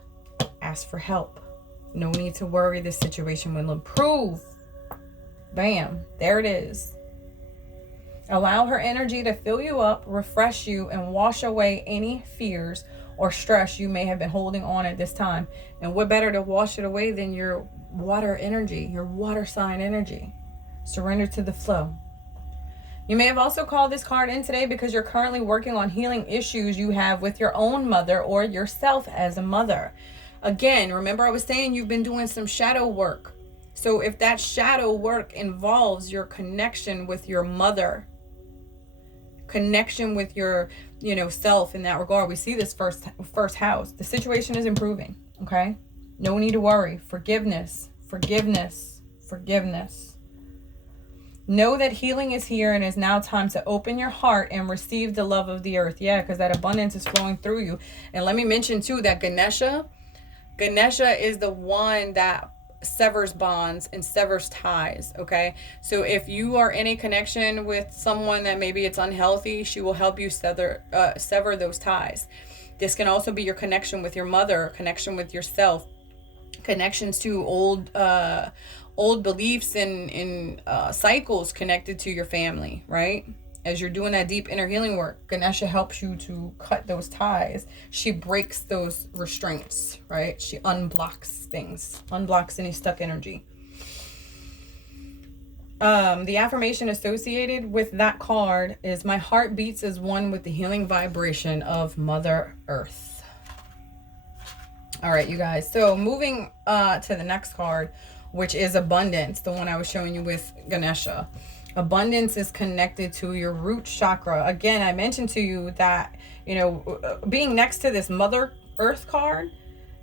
Ask for help. No need to worry. This situation will improve. Bam. There it is. Allow her energy to fill you up, refresh you, and wash away any fears or stress you may have been holding on at this time. And what better to wash it away than your water energy, your water sign energy. Surrender to the flow. You may have also called this card in today because you're currently working on healing issues you have with your own mother or yourself as a mother. Again, remember I was saying you've been doing some shadow work. So if that shadow work involves your connection with your mother, connection with your, self in that regard, we see this first house. The situation is improving, okay? No need to worry. Forgiveness. Know that healing is here and it's now time to open your heart and receive the love of the earth. Yeah, because that abundance is flowing through you. And let me mention too that Ganesha is the one that severs bonds and severs ties. Okay, so if you are in a connection with someone that maybe it's unhealthy, she will help you sever those ties. This can also be your connection with your mother, connection with yourself, connections to old beliefs and cycles connected to your family, right? As you're doing that deep inner healing work, Ganesha helps you to cut those ties. She breaks those restraints, right? She unblocks things, unblocks any stuck energy. The affirmation associated with that card is, my heart beats as one with the healing vibration of Mother Earth. All right, you guys. So moving to the next card, which is abundance, the one I was showing you with Ganesha. Abundance is connected to your root chakra. Again, I mentioned to you that, you know, being next to this Mother Earth card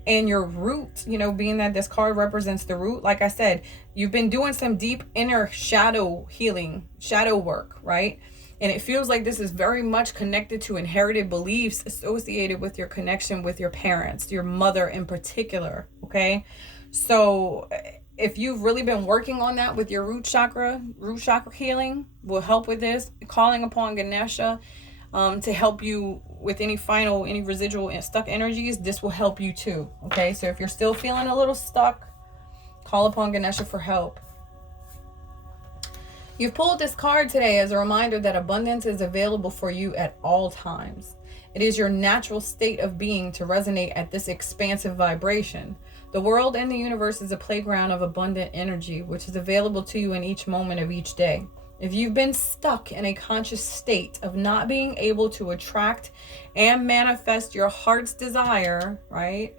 and your root, you know, being that this card represents the root, like I said, you've been doing some deep inner shadow healing, shadow work, right? And it feels like this is very much connected to inherited beliefs associated with your connection with your parents, your mother in particular, okay? So if you've really been working on that with your root chakra healing will help with this. Calling upon Ganesha to help you with any residual and stuck energies, this will help you too. Okay, so if you're still feeling a little stuck, call upon Ganesha for help. You've pulled this card today as a reminder that abundance is available for you at all times. It is your natural state of being to resonate at this expansive vibration. The world and the universe is a playground of abundant energy, which is available to you in each moment of each day. If you've been stuck in a conscious state of not being able to attract and manifest your heart's desire, right?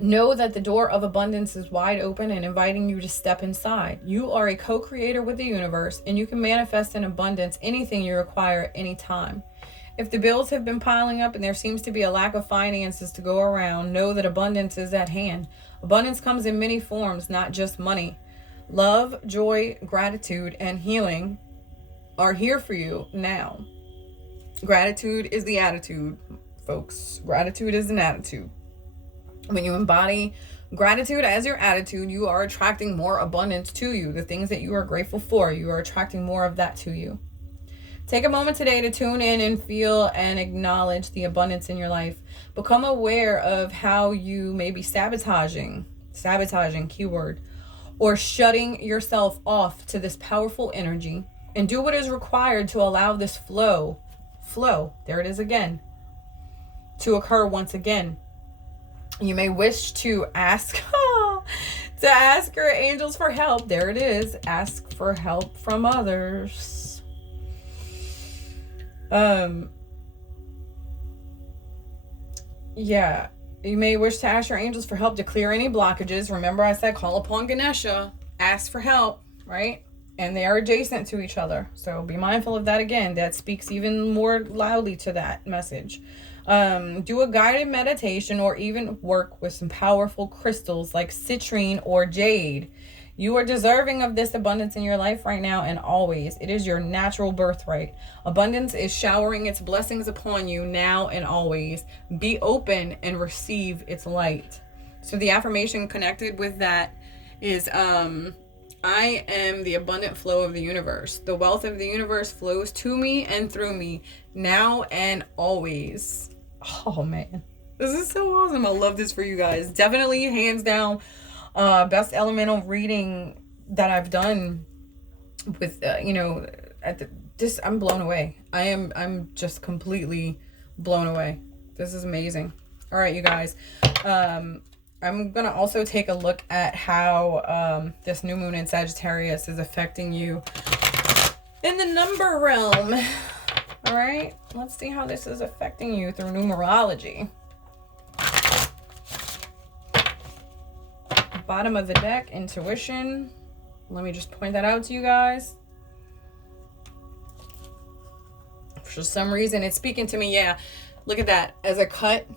Know that the door of abundance is wide open and inviting you to step inside. You are a co-creator with the universe, and you can manifest in abundance anything you require at any time. If the bills have been piling up and there seems to be a lack of finances to go around, know that abundance is at hand. Abundance comes in many forms, not just money. Love, joy, gratitude, and healing are here for you now. Gratitude is the attitude, folks. Gratitude is an attitude. When you embody gratitude as your attitude, you are attracting more abundance to you. The things that you are grateful for, you are attracting more of that to you. Take a moment today to tune in and feel and acknowledge the abundance in your life. Become aware of how you may be sabotaging, keyword, or shutting yourself off to this powerful energy, and do what is required to allow this flow, there it is again, to occur once again. You may wish to ask your angels for help. There it is. Ask for help from others. Yeah, you may wish to ask your angels for help to clear any blockages. Remember, I said call upon Ganesha, ask for help, right? And they are adjacent to each other. So be mindful of that again. That speaks even more loudly to that message. Do a guided meditation or even work with some powerful crystals like citrine or jade. You are deserving of this abundance in your life right now and always. It is your natural birthright. Abundance is showering its blessings upon you now and always. Be open and receive its light. So the affirmation connected with that is, I am the abundant flow of the universe. The wealth of the universe flows to me and through me now and always. Oh man, this is so awesome. I love this for you guys. Definitely hands down best elemental reading that I've done with I'm blown away. I'm just completely blown away. This is amazing. All right, you guys, I'm gonna also take a look at how this new moon in Sagittarius is affecting you in the number realm. All right, let's see how this is affecting you through numerology. Bottom of the deck, intuition. Let me just point that out to you guys. For some reason, it's speaking to me. Yeah, look at that. As I cut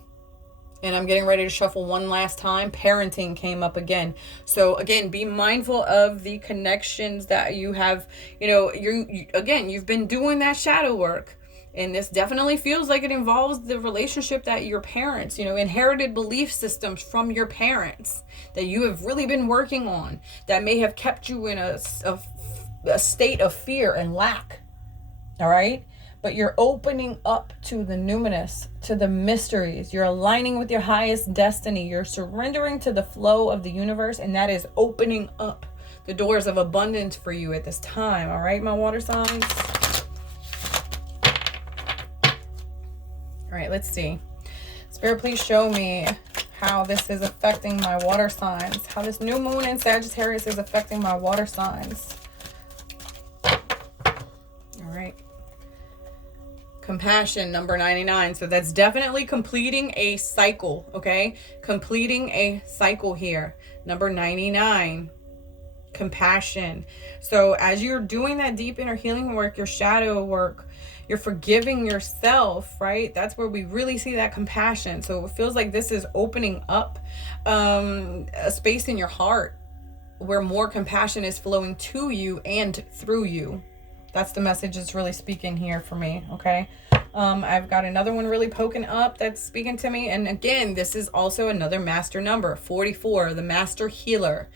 and I'm getting ready to shuffle one last time, parenting came up again. So again, be mindful of the connections that you have. You know, you've been doing that shadow work. And this definitely feels like it involves the relationship that your parents, inherited belief systems from your parents that you have really been working on that may have kept you in a state of fear and lack. All right. But you're opening up to the numinous, to the mysteries. You're aligning with your highest destiny. You're surrendering to the flow of the universe. And that is opening up the doors of abundance for you at this time. All right, my water signs. All right, let's see. Spirit, please show me how this is affecting my water signs. How this new moon in Sagittarius is affecting my water signs. All right. Compassion, number 99. So that's definitely completing a cycle, okay? Completing a cycle here. Number 99. Compassion. So as you're doing that deep inner healing work, your shadow work, you're forgiving yourself, right? That's where we really see that compassion. So it feels like this is opening up a space in your heart where more compassion is flowing to you and through you. That's the message it's really speaking here for me, okay? I've got another one really poking up that's speaking to me. And again, this is also another master number, 44, the master healer.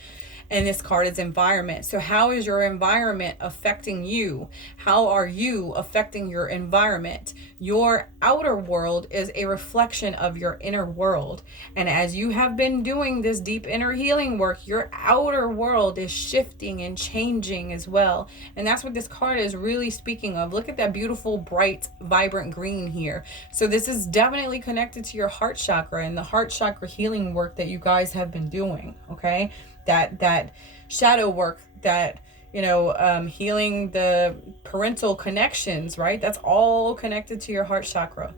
And this card is environment. So how is your environment affecting you? How are you affecting your environment? Your outer world is a reflection of your inner world. And as you have been doing this deep inner healing work, your outer world is shifting and changing as well. And that's what this card is really speaking of. Look at that beautiful, bright, vibrant green here. So this is definitely connected to your heart chakra and the heart chakra healing work that you guys have been doing, okay? That shadow work, that, you know, healing the parental connections, right? That's all connected to your heart chakra.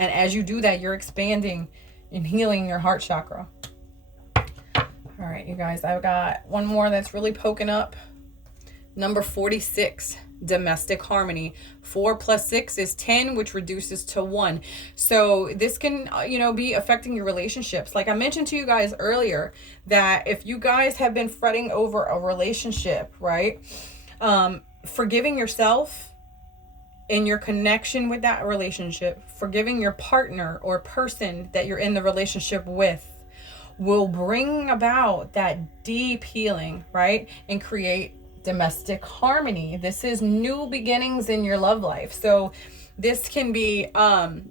And as you do that, you're expanding and healing your heart chakra. All right, you guys, I've got one more that's really poking up. Number 46, domestic harmony. 4 plus 6 is 10, which reduces to 1. So this can, you know, be affecting your relationships. Like I mentioned to you guys earlier, that if you guys have been fretting over a relationship, right? Forgiving yourself in your connection with that relationship, forgiving your partner or person that you're in the relationship with, will bring about that deep healing, right? And create domestic harmony. This is new beginnings in your love life. So this can be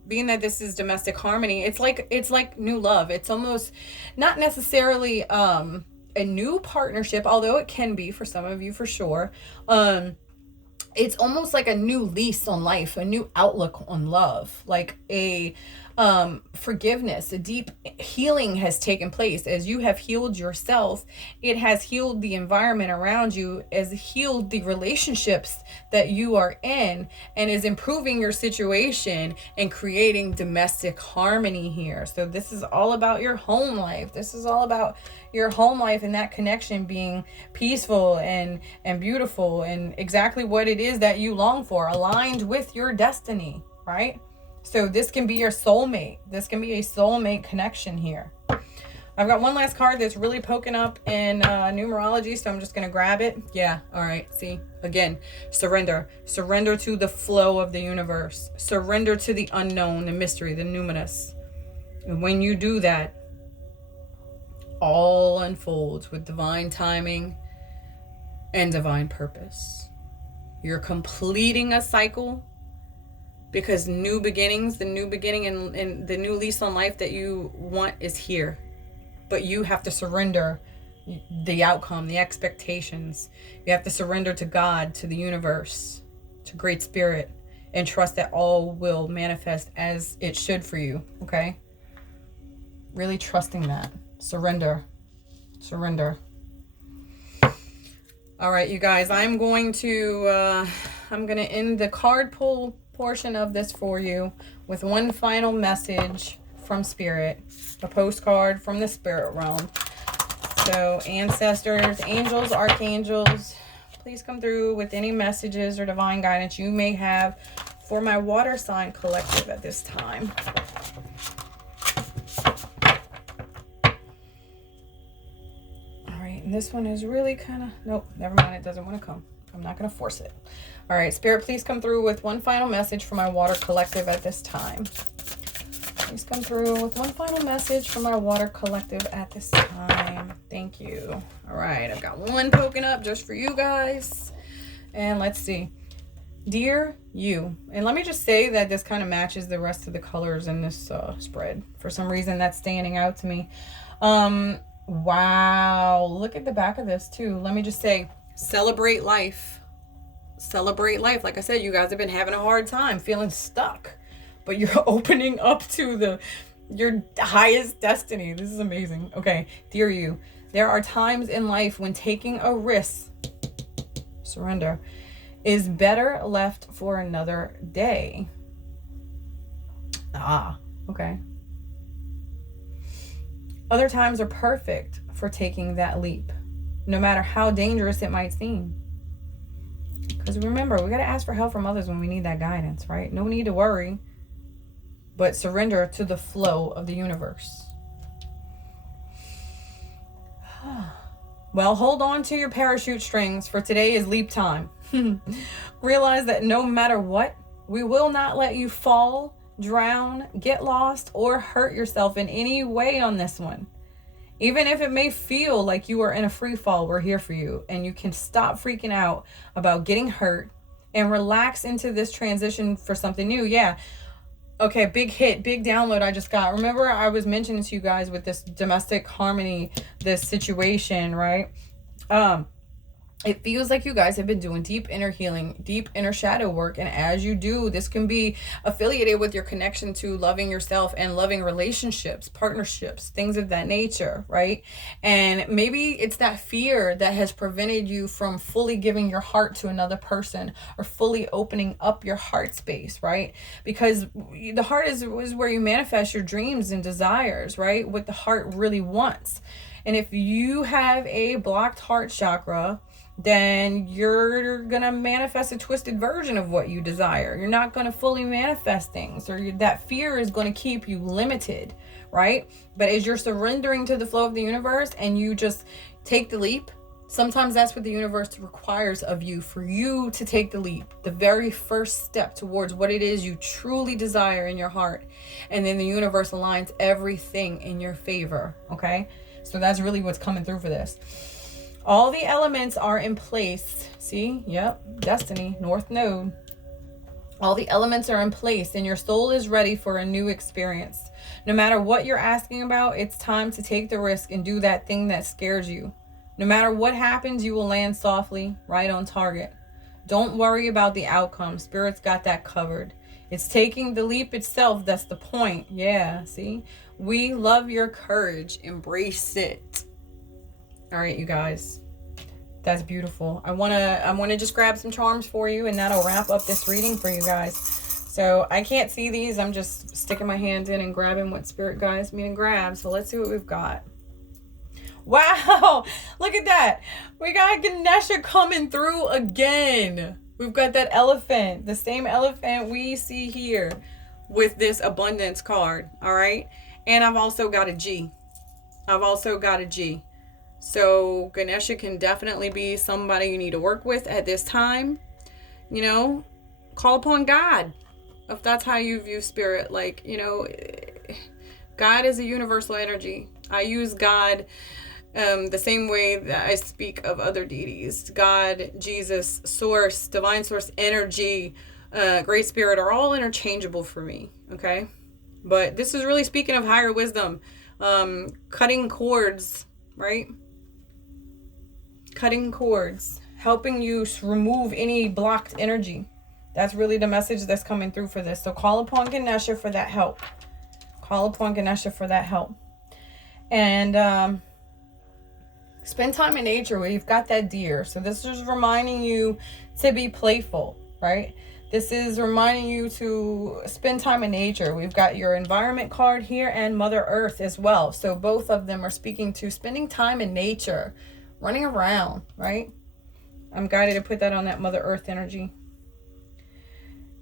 being that this is domestic harmony, it's like new love. It's almost not necessarily a new partnership, although it can be for some of you for sure. It's almost like a new lease on life, a new outlook on love, like a forgiveness. A deep healing has taken place. As you have healed yourself, it has healed the environment around you, has healed the relationships that you are in, and is improving your situation and creating domestic harmony here. So this is all about your home life. This is all about your home life and that connection being peaceful and beautiful and exactly what it is that you long for, aligned with your destiny, right? So this can be your soulmate. This can be a soulmate connection here. I've got one last card that's really poking up in numerology, so I'm just going to grab it. Yeah, all right, see? Again, surrender. Surrender to the flow of the universe. Surrender to the unknown, the mystery, the numinous. And when you do that, all unfolds with divine timing and divine purpose. You're completing a cycle, because new beginnings, the new beginning and the new lease on life that you want is here. But you have to surrender the outcome, the expectations. You have to surrender to God, to the universe, to Great Spirit, and trust that all will manifest as it should for you, okay? Really trusting that. Surrender. Surrender. All right, you guys, I'm going to end the card pull portion of this for you with one final message from Spirit, a postcard from the spirit realm. So ancestors, angels, archangels, please come through with any messages or divine guidance you may have for my water sign collective at this time. All right, and this one is really kind of, nope, never mind, it doesn't want to come. I'm not going to force it. All right, Spirit, please come through with one final message for my water collective at this time. Please come through with one final message for my water collective at this time. Thank you. All right, I've got one poking up just for you guys. And let's see. Dear you, and let me just say that this kind of matches the rest of the colors in this spread. For some reason, that's standing out to me. Wow. Look at the back of this too. Let me just say, celebrate life. Celebrate life. Like I said, you guys have been having a hard time, feeling stuck, but you're opening up to your highest destiny. This is amazing. Okay, dear you, there are times in life when taking a risk, surrender, is better left for another day. Okay. Other times are perfect for taking that leap, no matter how dangerous it might seem. Because remember, we got to ask for help from others when we need that guidance, right? No need to worry, but surrender to the flow of the universe. Well, hold on to your parachute strings, for today is leap time. Realize that no matter what, we will not let you fall, drown, get lost, or hurt yourself in any way on this one. Even if it may feel like you are in a free fall, we're here for you. And you can stop freaking out about getting hurt and relax into this transition for something new. Yeah. Okay, big hit, big download I just got. Remember I was mentioning to you guys with this domestic harmony, this situation, right? It feels like you guys have been doing deep inner healing, deep inner shadow work. And as you do, this can be affiliated with your connection to loving yourself and loving relationships, partnerships, things of that nature, right? And maybe it's that fear that has prevented you from fully giving your heart to another person or fully opening up your heart space, right? Because the heart is where you manifest your dreams and desires, right? What the heart really wants. And if you have a blocked heart chakra, then you're going to manifest a twisted version of what you desire. You're not going to fully manifest things, or that fear is going to keep you limited, right? But as you're surrendering to the flow of the universe and you just take the leap, sometimes that's what the universe requires of you, for you to take the leap, the very first step towards what it is you truly desire in your heart. And then the universe aligns everything in your favor, okay? So that's really what's coming through for this. All the elements are in place. See? Yep. Destiny. North Node. All the elements are in place and your soul is ready for a new experience. No matter what you're asking about, it's time to take the risk and do that thing that scares you. No matter what happens, you will land softly, right on target. Don't worry about the outcome. Spirit's got that covered. It's taking the leap itself that's the point. Yeah, see? We love your courage. Embrace it. All right, you guys. That's beautiful. I want to just grab some charms for you, and that'll wrap up this reading for you guys. So I can't see these. I'm just sticking my hands in and grabbing what Spirit guides me to grab. So let's see what we've got. Wow, look at that. We got Ganesha coming through again. We've got that elephant, the same elephant we see here with this abundance card. All right. And I've also got a G. So Ganesha can definitely be somebody you need to work with at this time. You know, call upon God, if that's how you view spirit. Like, you know, God is a universal energy. I use God the same way that I speak of other deities. God, Jesus, source, divine source, energy, great spirit are all interchangeable for me. Okay. But this is really speaking of higher wisdom, cutting cords, right? Cutting cords, helping you remove any blocked energy. That's really the message that's coming through for this. So call upon Ganesha for that help. And spend time in nature where you've got that deer. So this is reminding you to be playful, right? This is reminding you to spend time in nature. We've got your environment card here and Mother Earth as well. So both of them are speaking to spending time in nature, running around, right? I'm guided to put that on that Mother Earth energy.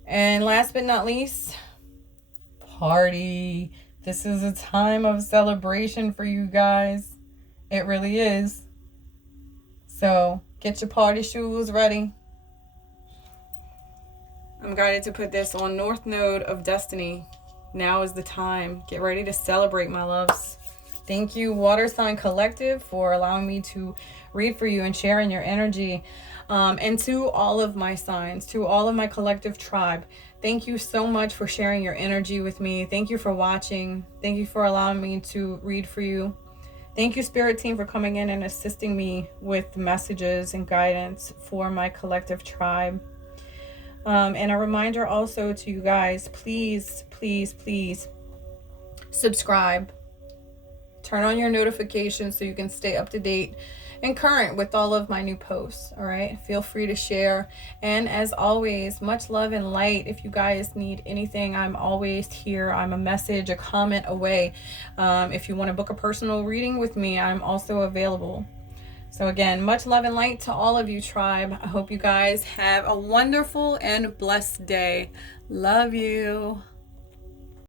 And last but not least, party. This is a time of celebration for you guys. It really is. So get your party shoes ready. I'm guided to put this on North Node of Destiny. Now is the time. Get ready to celebrate, my loves. Thank you, Water Sign Collective, for allowing me to read for you and sharing your energy. And to all of my signs, to all of my collective tribe, thank you so much for sharing your energy with me. Thank you for watching. Thank you for allowing me to read for you. Thank you, Spirit Team, for coming in and assisting me with messages and guidance for my collective tribe. And a reminder also to you guys, please, please, please subscribe. Turn on your notifications so you can stay up to date and current with all of my new posts. All right, feel free to share, and as always, much love and light. If you guys need anything, I'm always here. I'm a message, a comment away. If you want to book a personal reading with me, I'm also available. So again, much love and light to all of you, tribe. I hope you guys have a wonderful and blessed day. Love you.